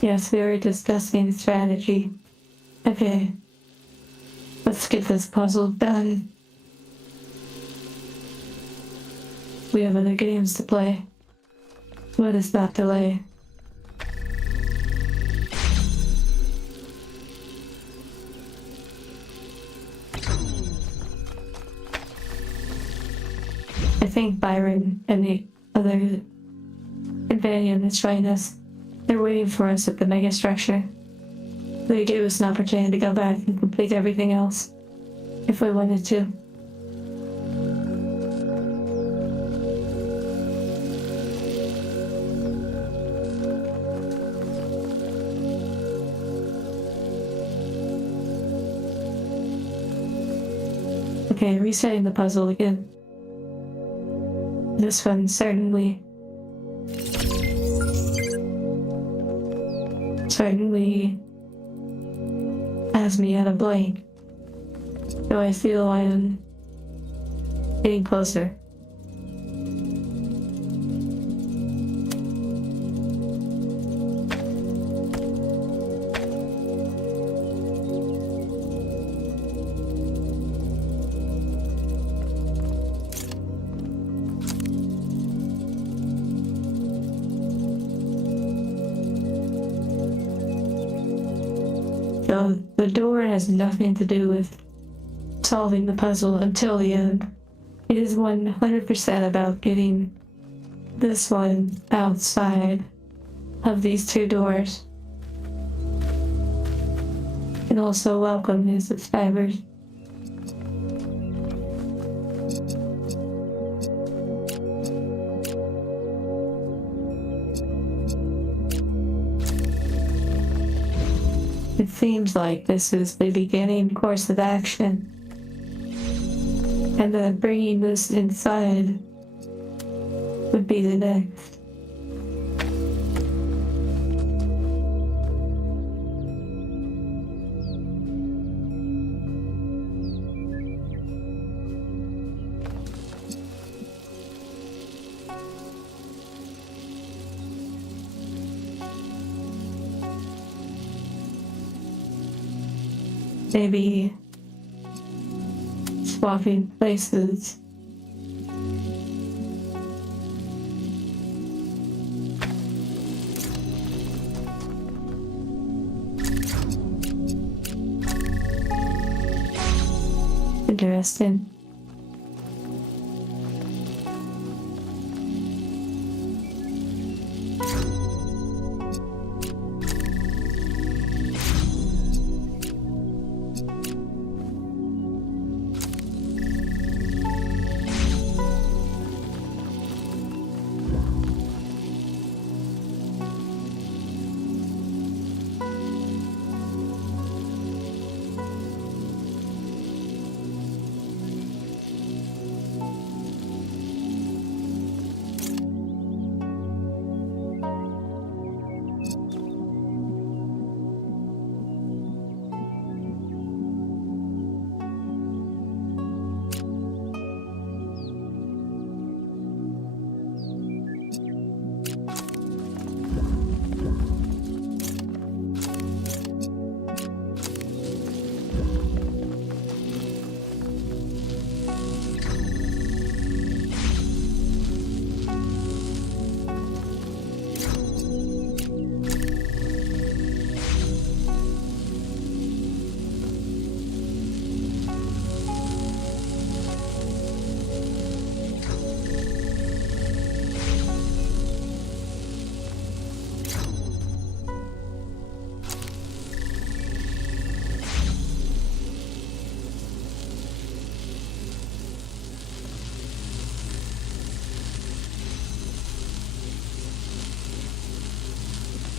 Yes, we were discussing strategy. Okay. Let's get this puzzle done. We have other games to play. What is that delay? I think Byron and the other companion is trying us. They're waiting for us at the mega structure. They gave us an opportunity to go back and complete everything else, if we wanted to. Okay, resetting the puzzle again. This one certainly has me at a blank. Though I feel I am getting closer. So the door has nothing to do with solving the puzzle until the end. It is 100% about getting this one outside of these two doors. And also welcome new subscribers. It seems like this is the beginning course of action. And then bringing this inside would be the next. maybe swapping places. Interesting.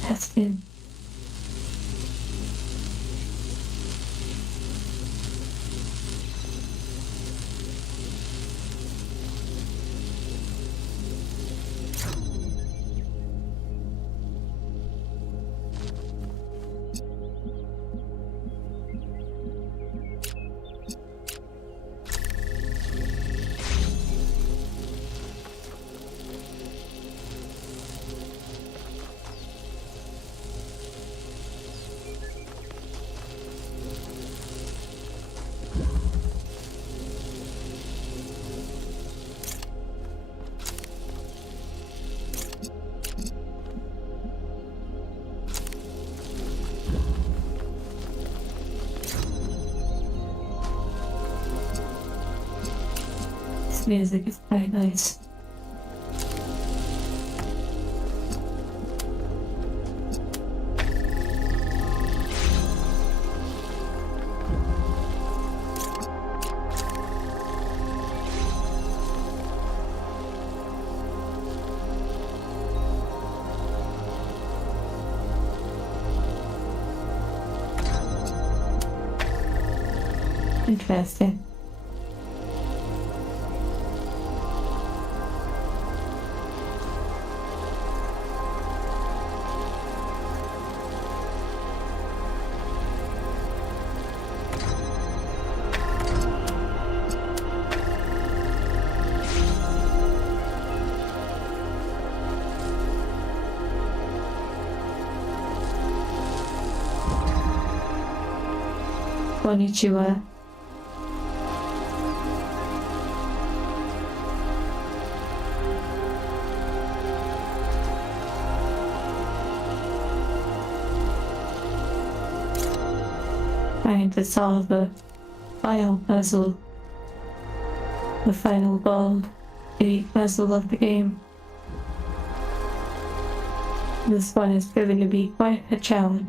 That's good. This music is very nice. Interesting. Konnichiwa. Trying to solve the final puzzle, the final ball, the puzzle of the game. This one is proving to be quite a challenge.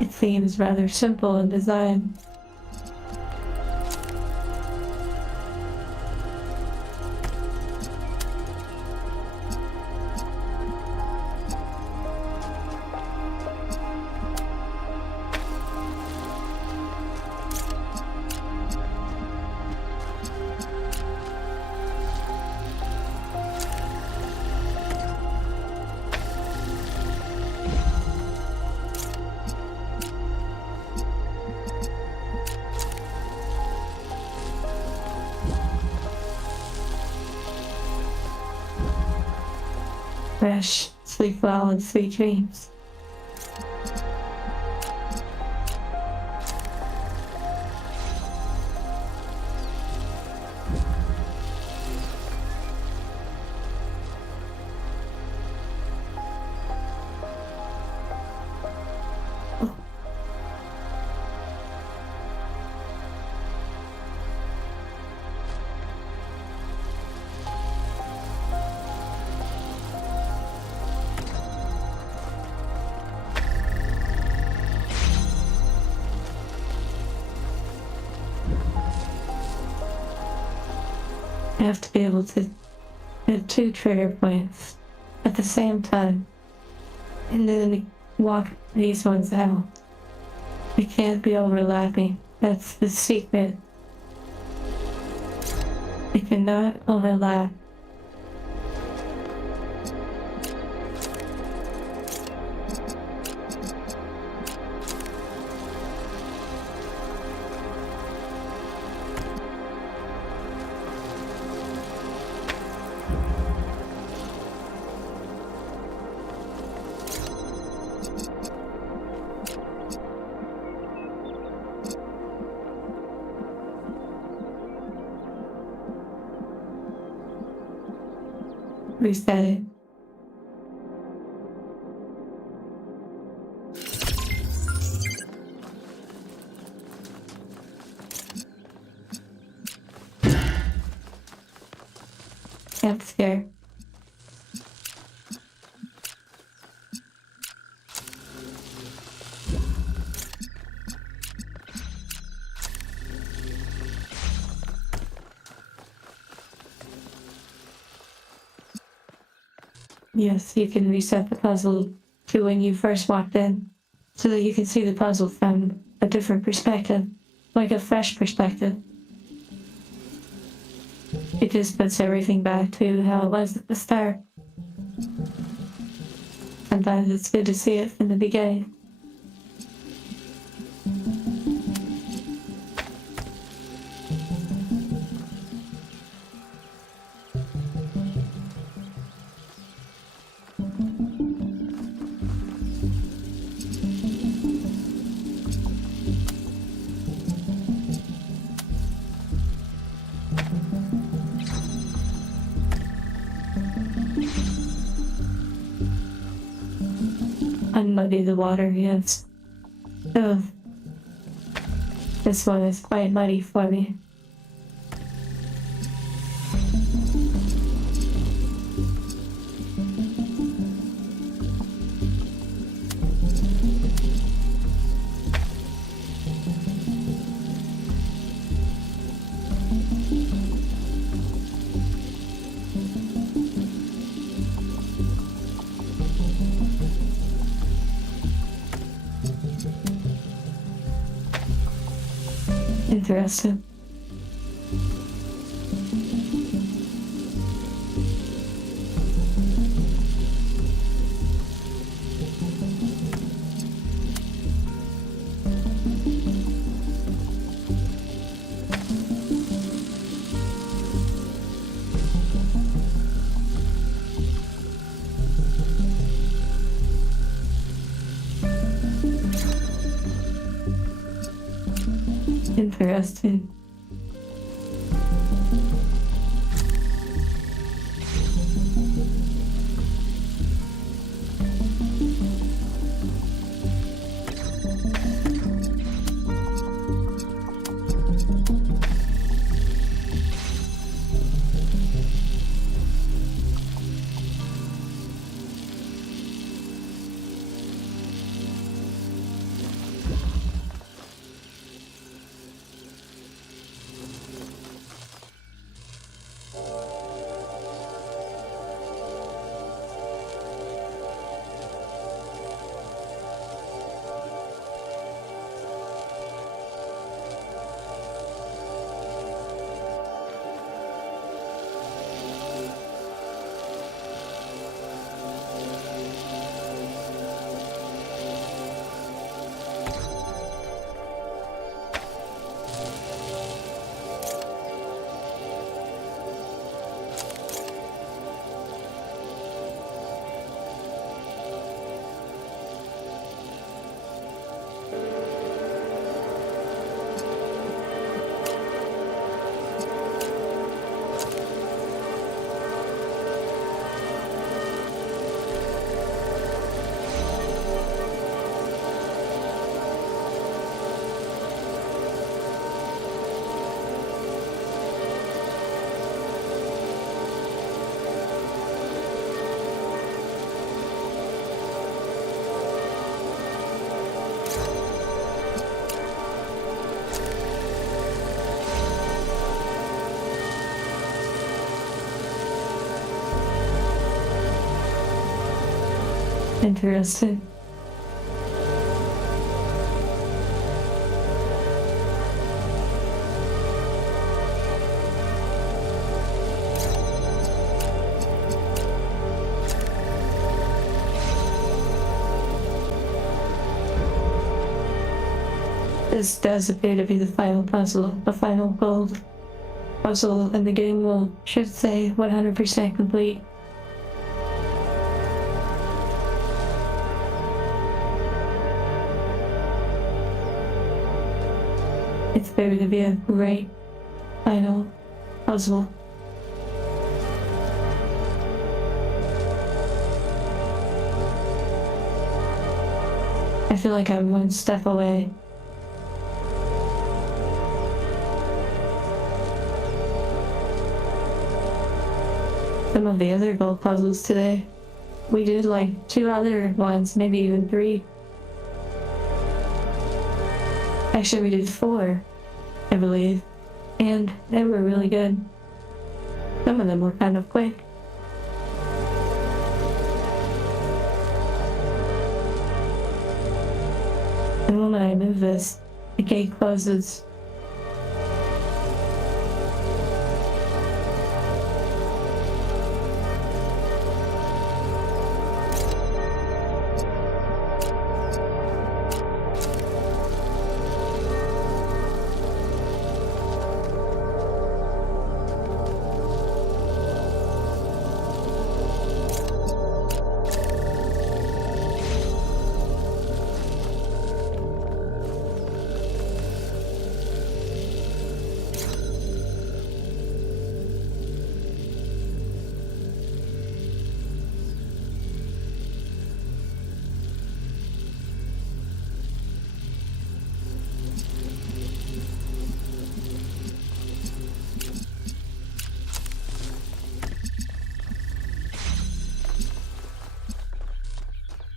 It seems rather simple in design. Fresh, sleep well, and sweet dreams. have to be able to hit 2 trigger points at the same time, and then walk these ones out. They can't be overlapping. That's the secret. They cannot overlap. Reset it. I'm scared. Yes, you can reset the puzzle to when you first walked in, so that you can see the puzzle from a different perspective, like a fresh perspective. It just puts everything back to how it was at the start. Sometimes it's good to see it from the beginning. Unmuddy the water, yes. Oh, this one is quite muddy for me. Interesting. Interesting. Interesting. This does appear to be the final puzzle, the final gold puzzle, and the game will, should say, 100% complete. It's going to be a great final puzzle. I feel like I'm one step away. Some of the other gold puzzles today, we did like 2 other ones, maybe even 3. Actually, we did 4, I believe, and they were really good. Some of them were kind of quick. The moment I move this, the gate closes.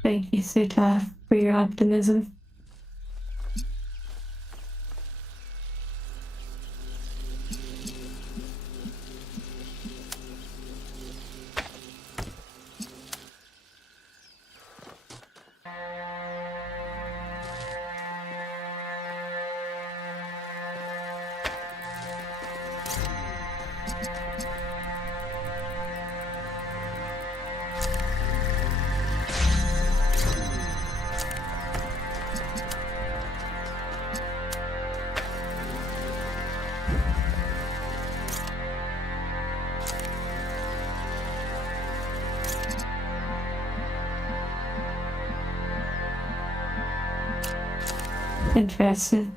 Thank you, Sita, for your optimism. Interesting.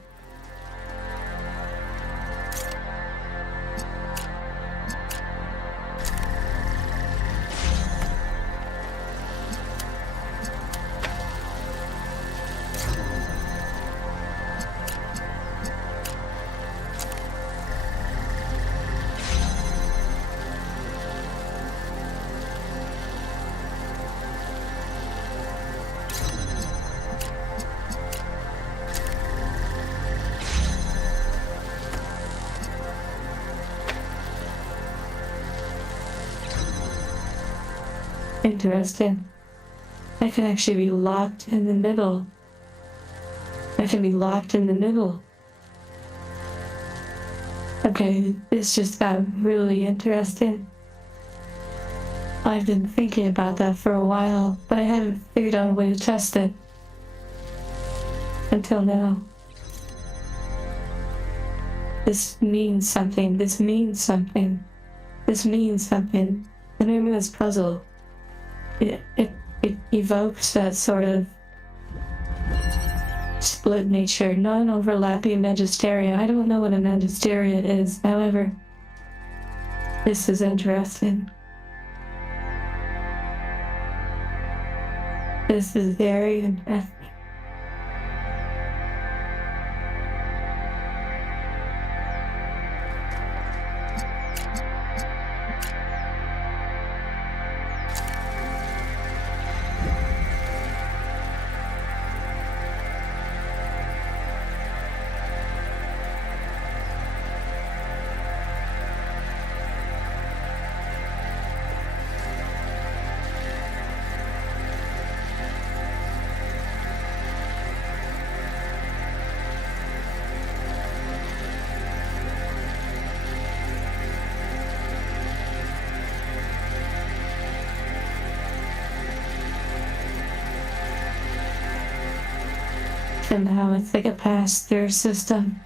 Interesting. I can actually be locked in the middle. I can be locked in the middle. Okay, this just got really interesting. I've been thinking about that for a while, but I haven't figured out a way to test it. Until now. This means something. This means something. This means something. The name of this puzzle. It evokes that sort of split nature, non-overlapping magisteria. I don't know what a magisteria is, however, this is interesting. This is very interesting. Somehow it's like a pass-through system.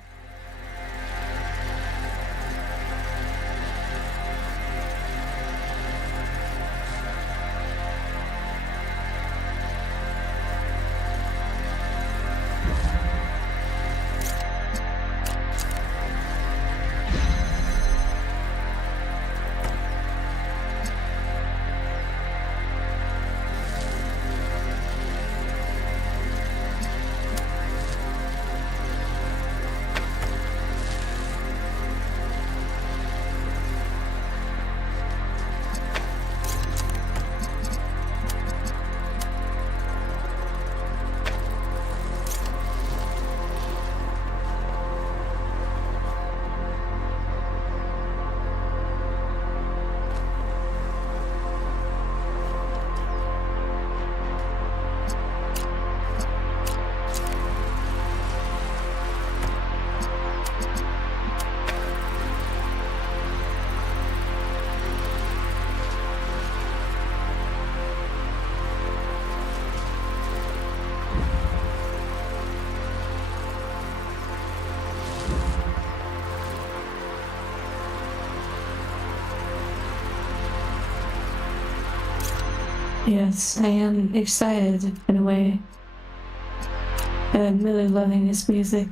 Yes, I am excited in a way. And I'm really loving this music.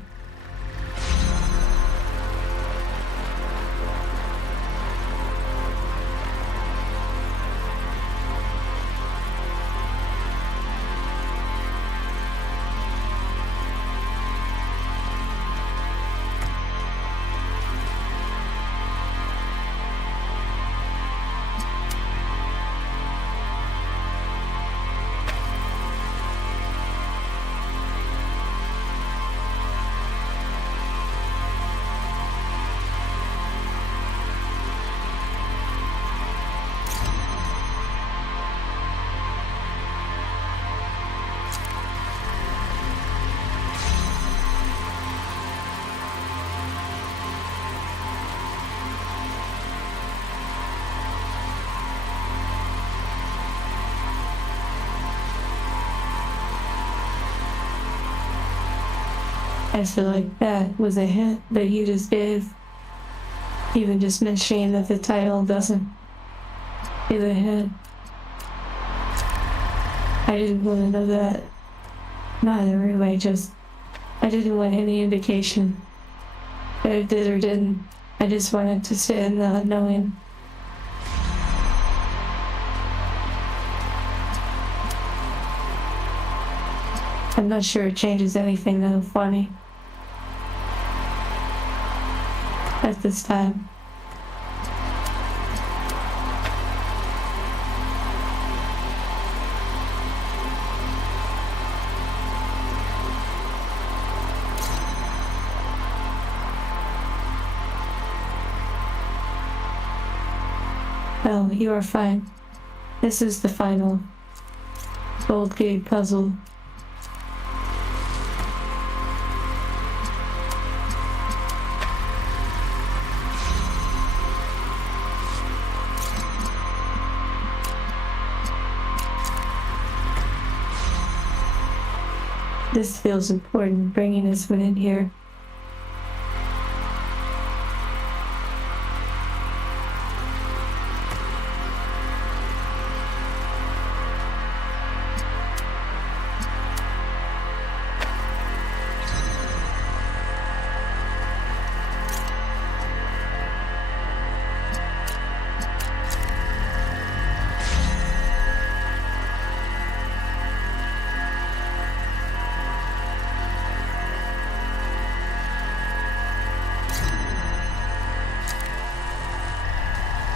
I feel like that was a hint that you just gave. Even just mentioning that the title doesn't give a hint. I didn't want to know that. Not in every way, just I didn't want any indication that it did or didn't. I just wanted to sit in the unknowing. I'm not sure it changes anything that funny at this time. Well, you are fine. This is the final gold gate puzzle. This feels important, bringing this one in here.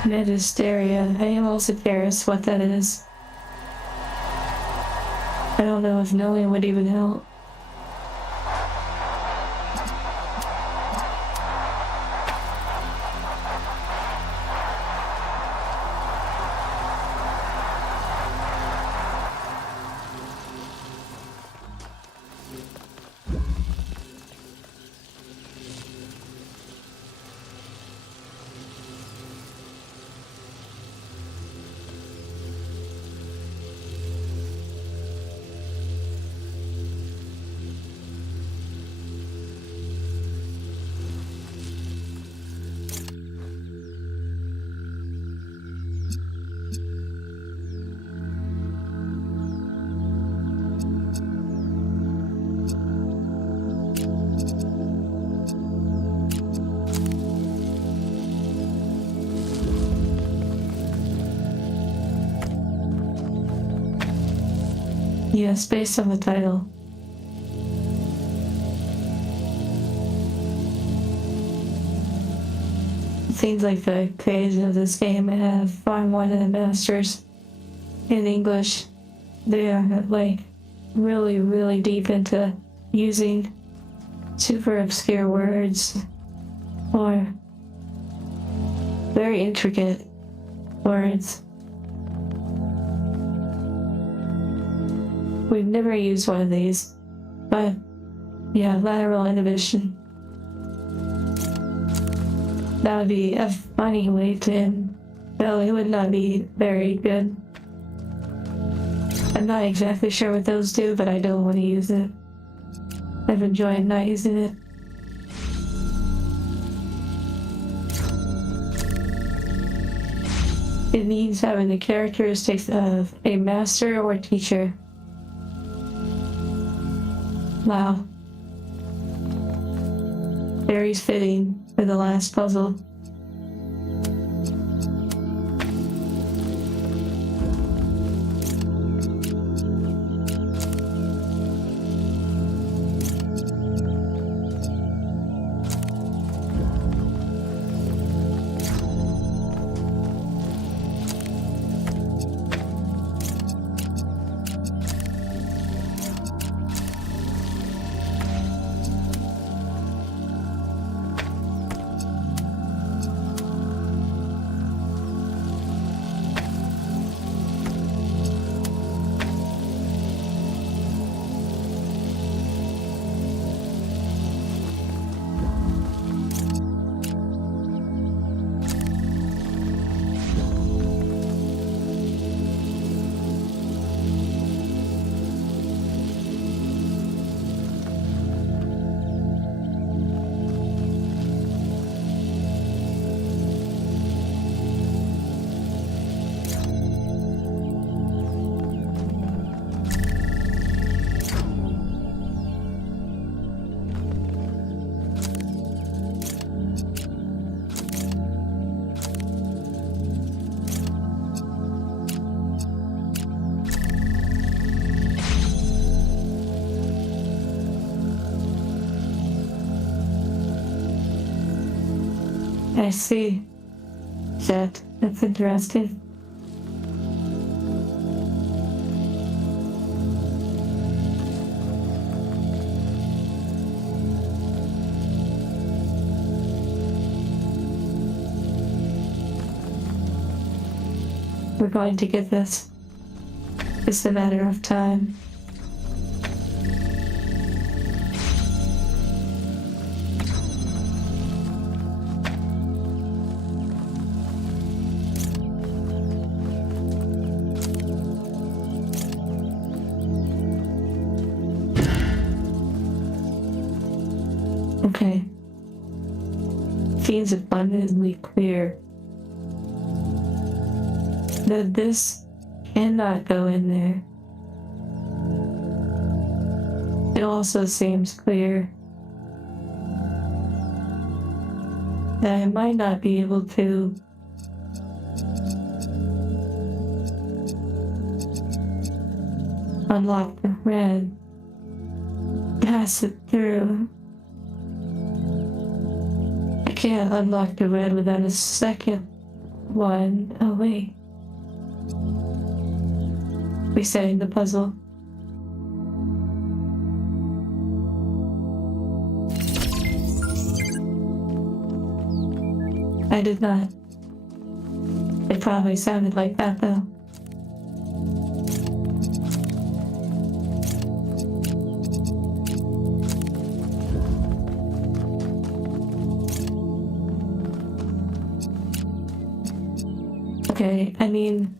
Metasteria. I am also curious what that is. I don't know if knowing would even help. Yes, based on the title. It seems like the creators of this game have far more than a master's in English. They are like really, really deep into using super obscure words or very intricate words. We've never used one of these, but yeah, lateral inhibition. That would be a funny way to end, though it would not be very good. I'm not exactly sure what those do, but I don't want to use it. I've enjoyed not using it. It means having the characteristics of a master or teacher. Wow. Very fitting for the last puzzle. I see. That's interesting. We're going to get this. It's a matter of time. Okay. Seems abundantly clear that this cannot go in there. It also seems clear that I might not be able to unlock the red, pass it through. I can't unlock the red without a second one. Oh wait. Resetting the puzzle. I did not. It probably sounded like that though. Okay, I mean,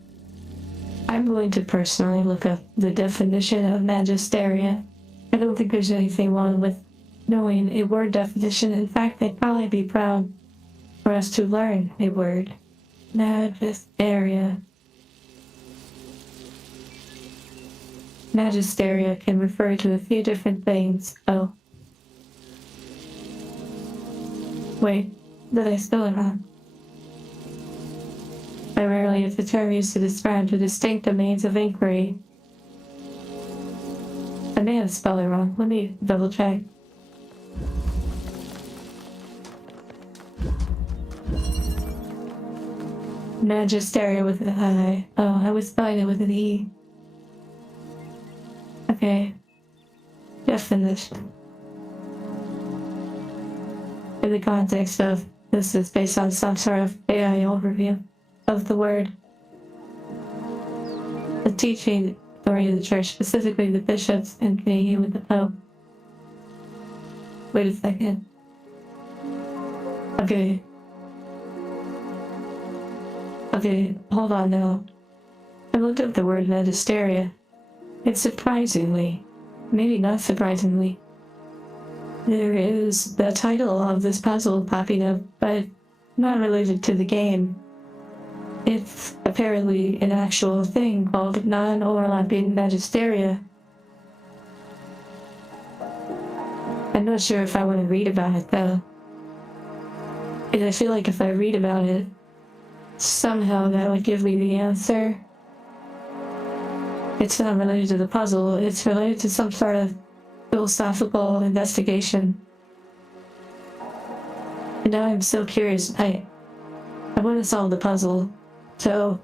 I'm going to personally look up the definition of magisteria. I don't think there's anything wrong with knowing a word definition. In fact, they'd probably be proud for us to learn a word. Magisteria. Magisteria can refer to a few different things. Oh. Wait, did I spell it wrong? Primarily, it's a term used to describe the distinct domains of inquiry. may have spelled it wrong. Let me double check. Magisteria with an I. Oh, I was spelling it with an E. Okay. Just finished. In the context of this is based on some sort of AI overview of the word. The teaching authority of the church, specifically the bishops and Canadian with the Pope. Wait a second. Okay. Okay, hold on now. I looked up the word magisteria. It's surprisingly, maybe not surprisingly, there is the title of this puzzle popping up, but not related to the game. It's apparently an actual thing called non-overlapping magisteria. I'm not sure if I want to read about it though. And I feel like if I read about it, somehow that would give me the answer. It's not related to the puzzle, it's related to some sort of philosophical investigation. And now I'm so curious. I want to solve the puzzle, so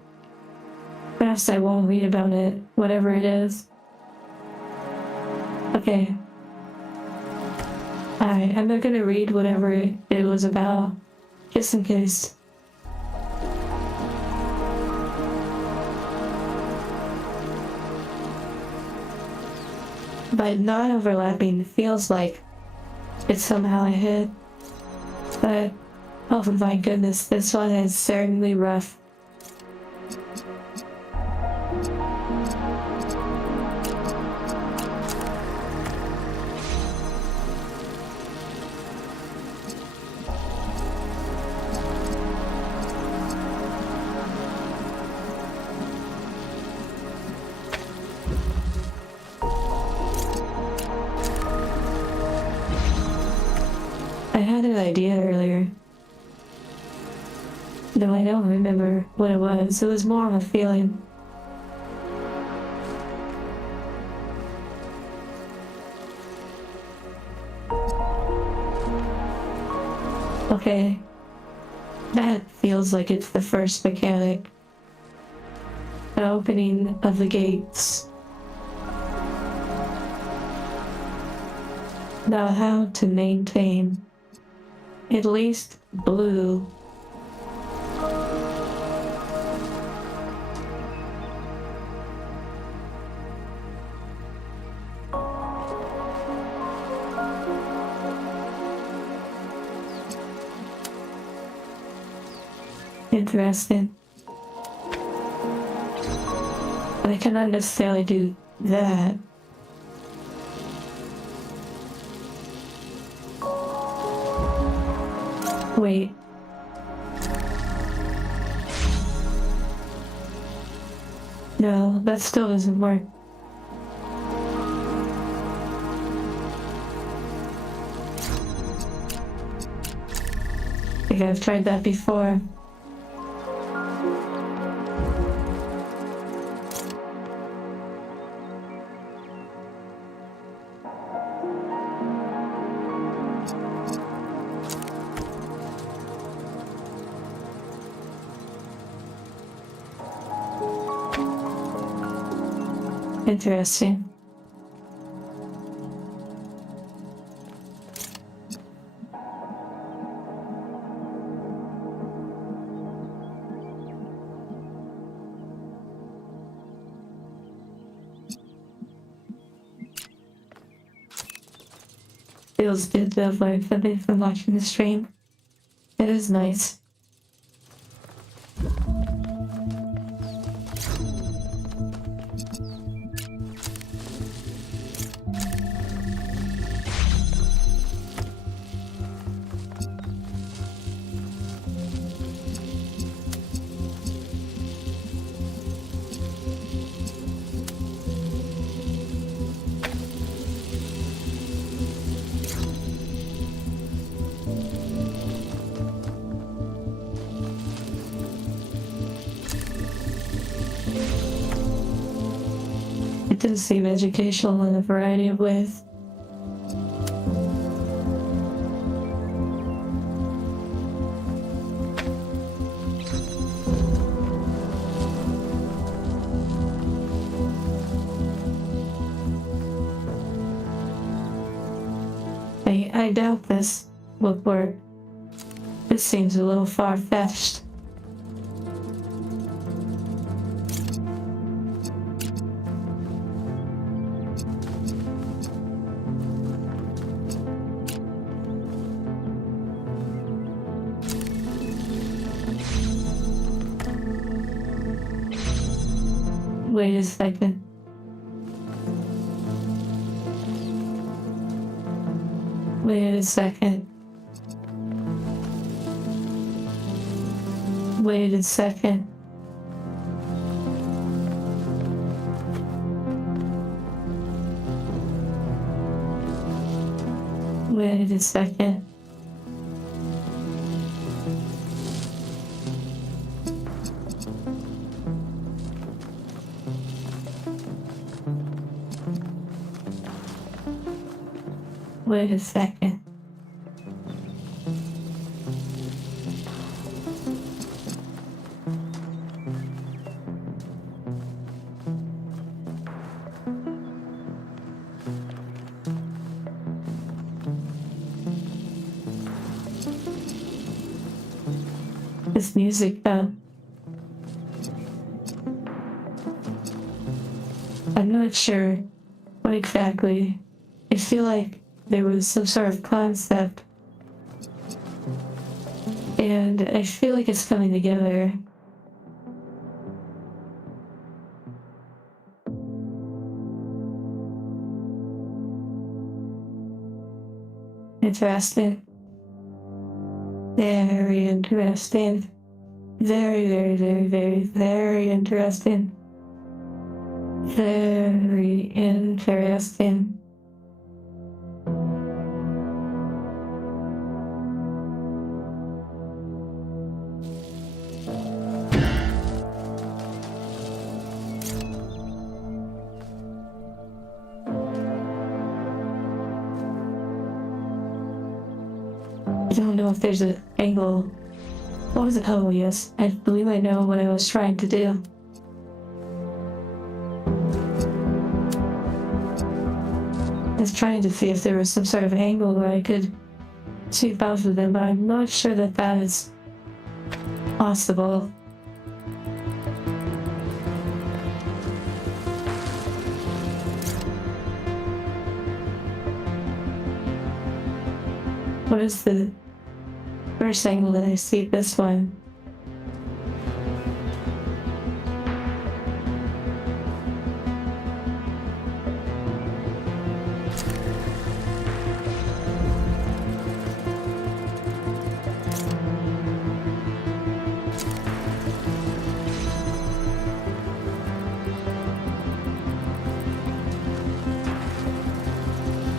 perhaps I won't read about it, whatever it is. Okay. Alright, I'm not gonna read whatever it was about, just in case. But non-overlapping feels like it's somehow a hit. But, oh my goodness, this one is certainly rough. I had an idea earlier, though I don't remember what it was. It was more of a feeling. Okay, that feels like it's the first mechanic. The opening of the gates. Now how to maintain at least blue. Interesting. But I cannot necessarily do that. Wait. No, that still doesn't work. I think I've tried that before. Interesting. Feels good to have learned something from watching the stream. It is nice. can seem educational in a variety of ways. I doubt this would work. This seems a little far-fetched. Wait a second. Wait a second. Wait a second. Wait a second. Wait a second. This music, though. I'm not sure what exactly. I feel like there was some sort of concept, and I feel like it's coming together. Interesting. Very interesting. Very, very, very, very, very interesting. Very interesting. I don't know if there's an angle. What was it? Oh, yes. I believe I know what I was trying to do. I was trying to see if there was some sort of angle where I could see both of them, but I'm not sure that that is possible. What is the first angle that I see? This one.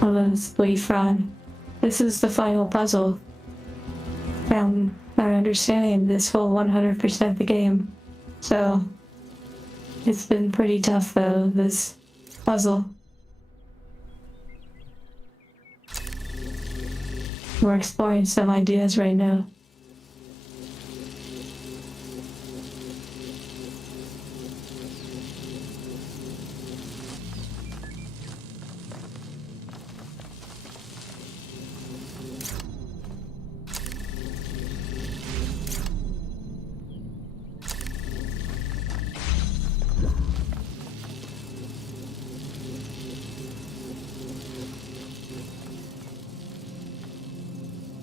Let's wait from. This is the final puzzle. From my understanding, this will 100% the game. So, it's been pretty tough though, this puzzle. We're exploring some ideas right now.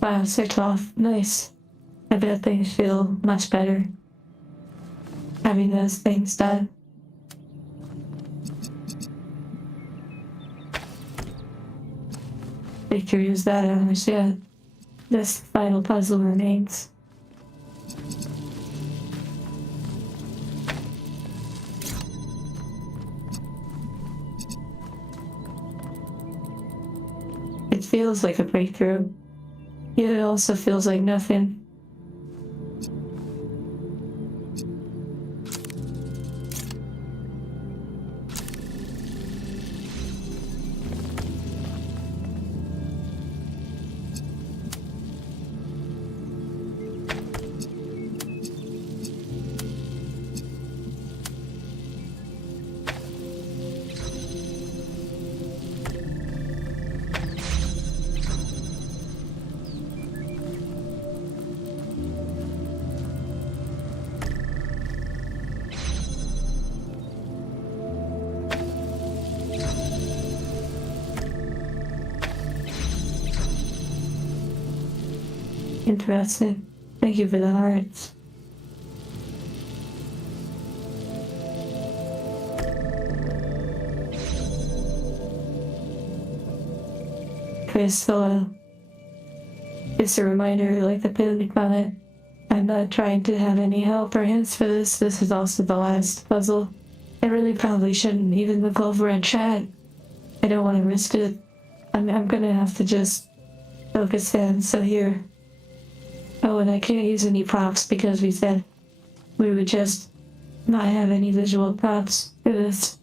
Wow, switch off. Nice. I bet things feel much better having those things done. Victor used that as yeah. This final puzzle remains. It feels like a breakthrough. Yet it also feels like nothing. Interesting. Thank you for the hearts. Crystal. It's a reminder, like the pinned comment. I'm not trying to have any help or hints for this. This is also the last puzzle. I really probably shouldn't even look over and chat. I don't want to risk it. I'm gonna have to just focus in. So here. Oh, and I can't use any props because we said we would just not have any visual props for this.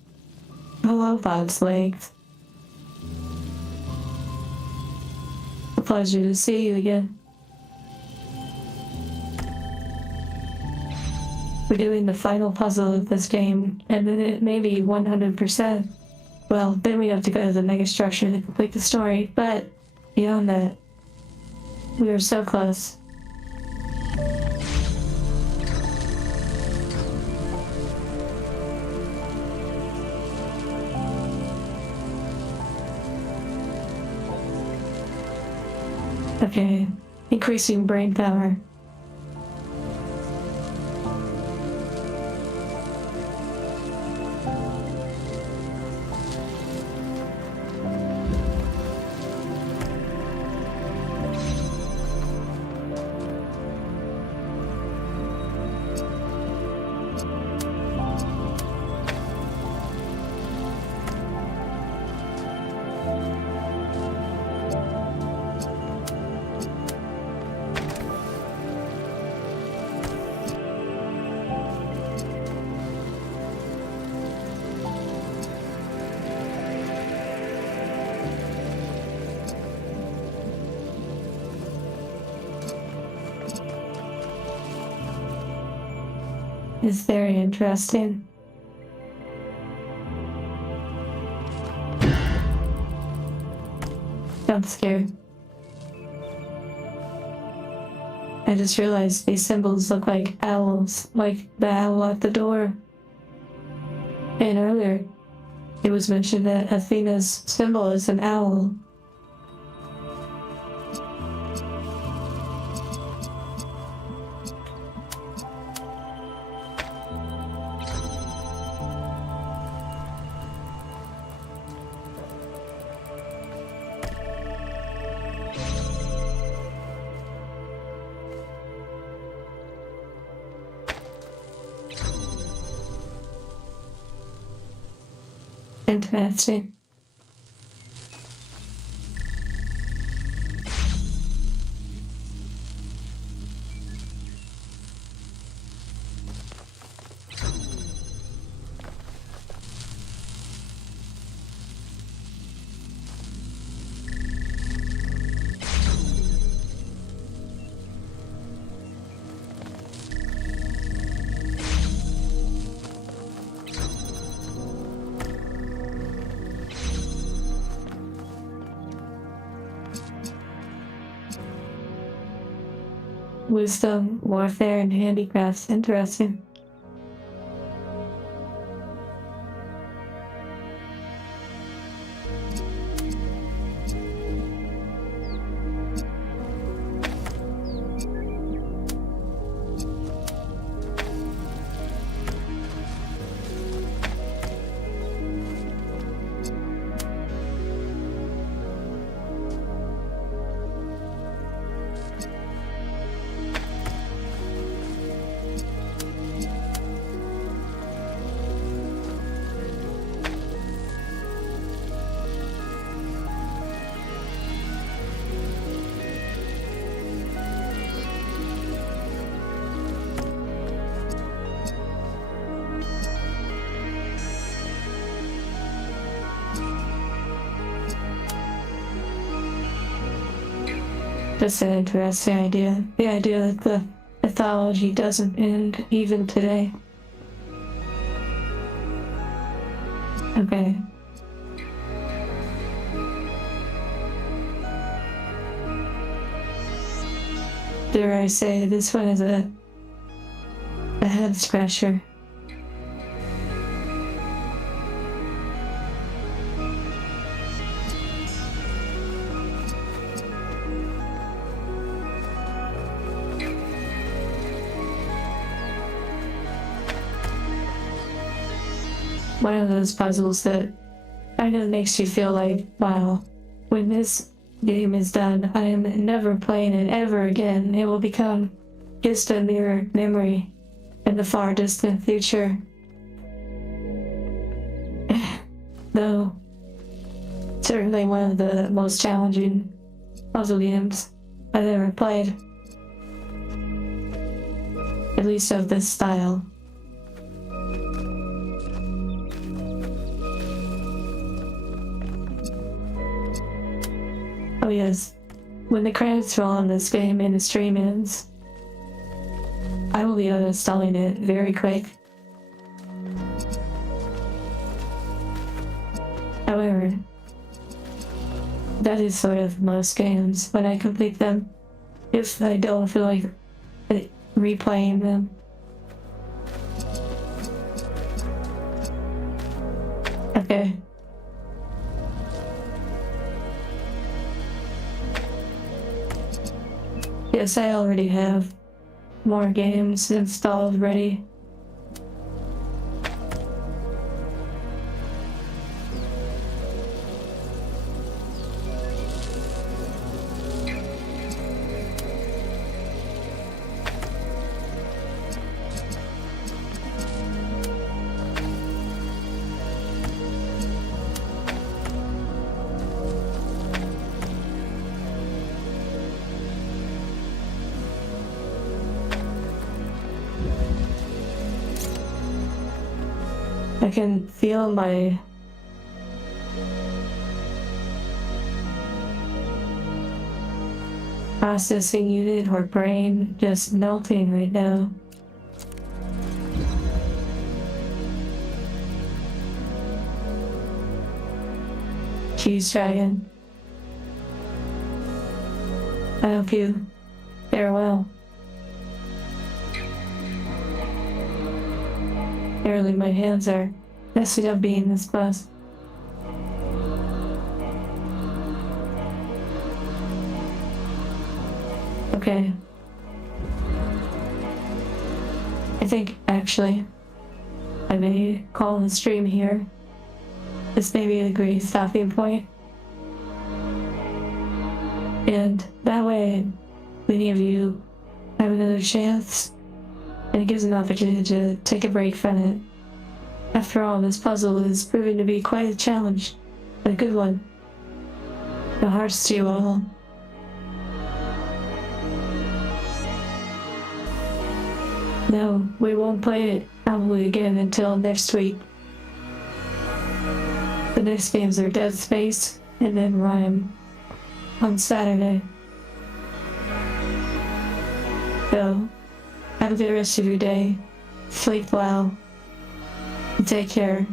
Hello, Bob's legs. A pleasure to see you again. We're doing the final puzzle of this game, and then it may be 100%. Well, then we have to go to the mega structure to complete the story, but beyond that, we are so close. Okay, increasing brain power. It's very interesting. Jump scare. I just realized these symbols look like owls, like the owl at the door. And earlier, it was mentioned that Athena's symbol is an owl. Interesting. Wisdom, warfare, and handicrafts. Interesting. Just an interesting idea. The idea that the mythology doesn't end even today. Okay. Dare I say, this one is a head scratcher. one of those puzzles that kind of makes you feel like, wow, when this game is done, I am never playing it ever again. It will become just a mere memory in the far distant future. Though, certainly one of the most challenging puzzle games I've ever played. At least of this style. Oh yes, when the credits roll on this game and the stream ends, I will be uninstalling it very quick. However, that is sort of most games when I complete them, if I don't feel like replaying them. Okay. Yes, I already have more games installed ready. I can feel my processing unit or brain just melting right now. Cheese Dragon. I hope you fare well. Apparently my hands are messing up being this close. Okay. I think, actually, I may call the stream here. This may be a great stopping point. And that way, many of you have another chance, and it gives an opportunity to take a break from it. After all, this puzzle is proving to be quite a challenge, but a good one. The hearts to you all. No, we won't play it probably again until next week. The next games are Dead Space and then Rhyme on Saturday. So, have a good rest of your day. Sleep well. And take care.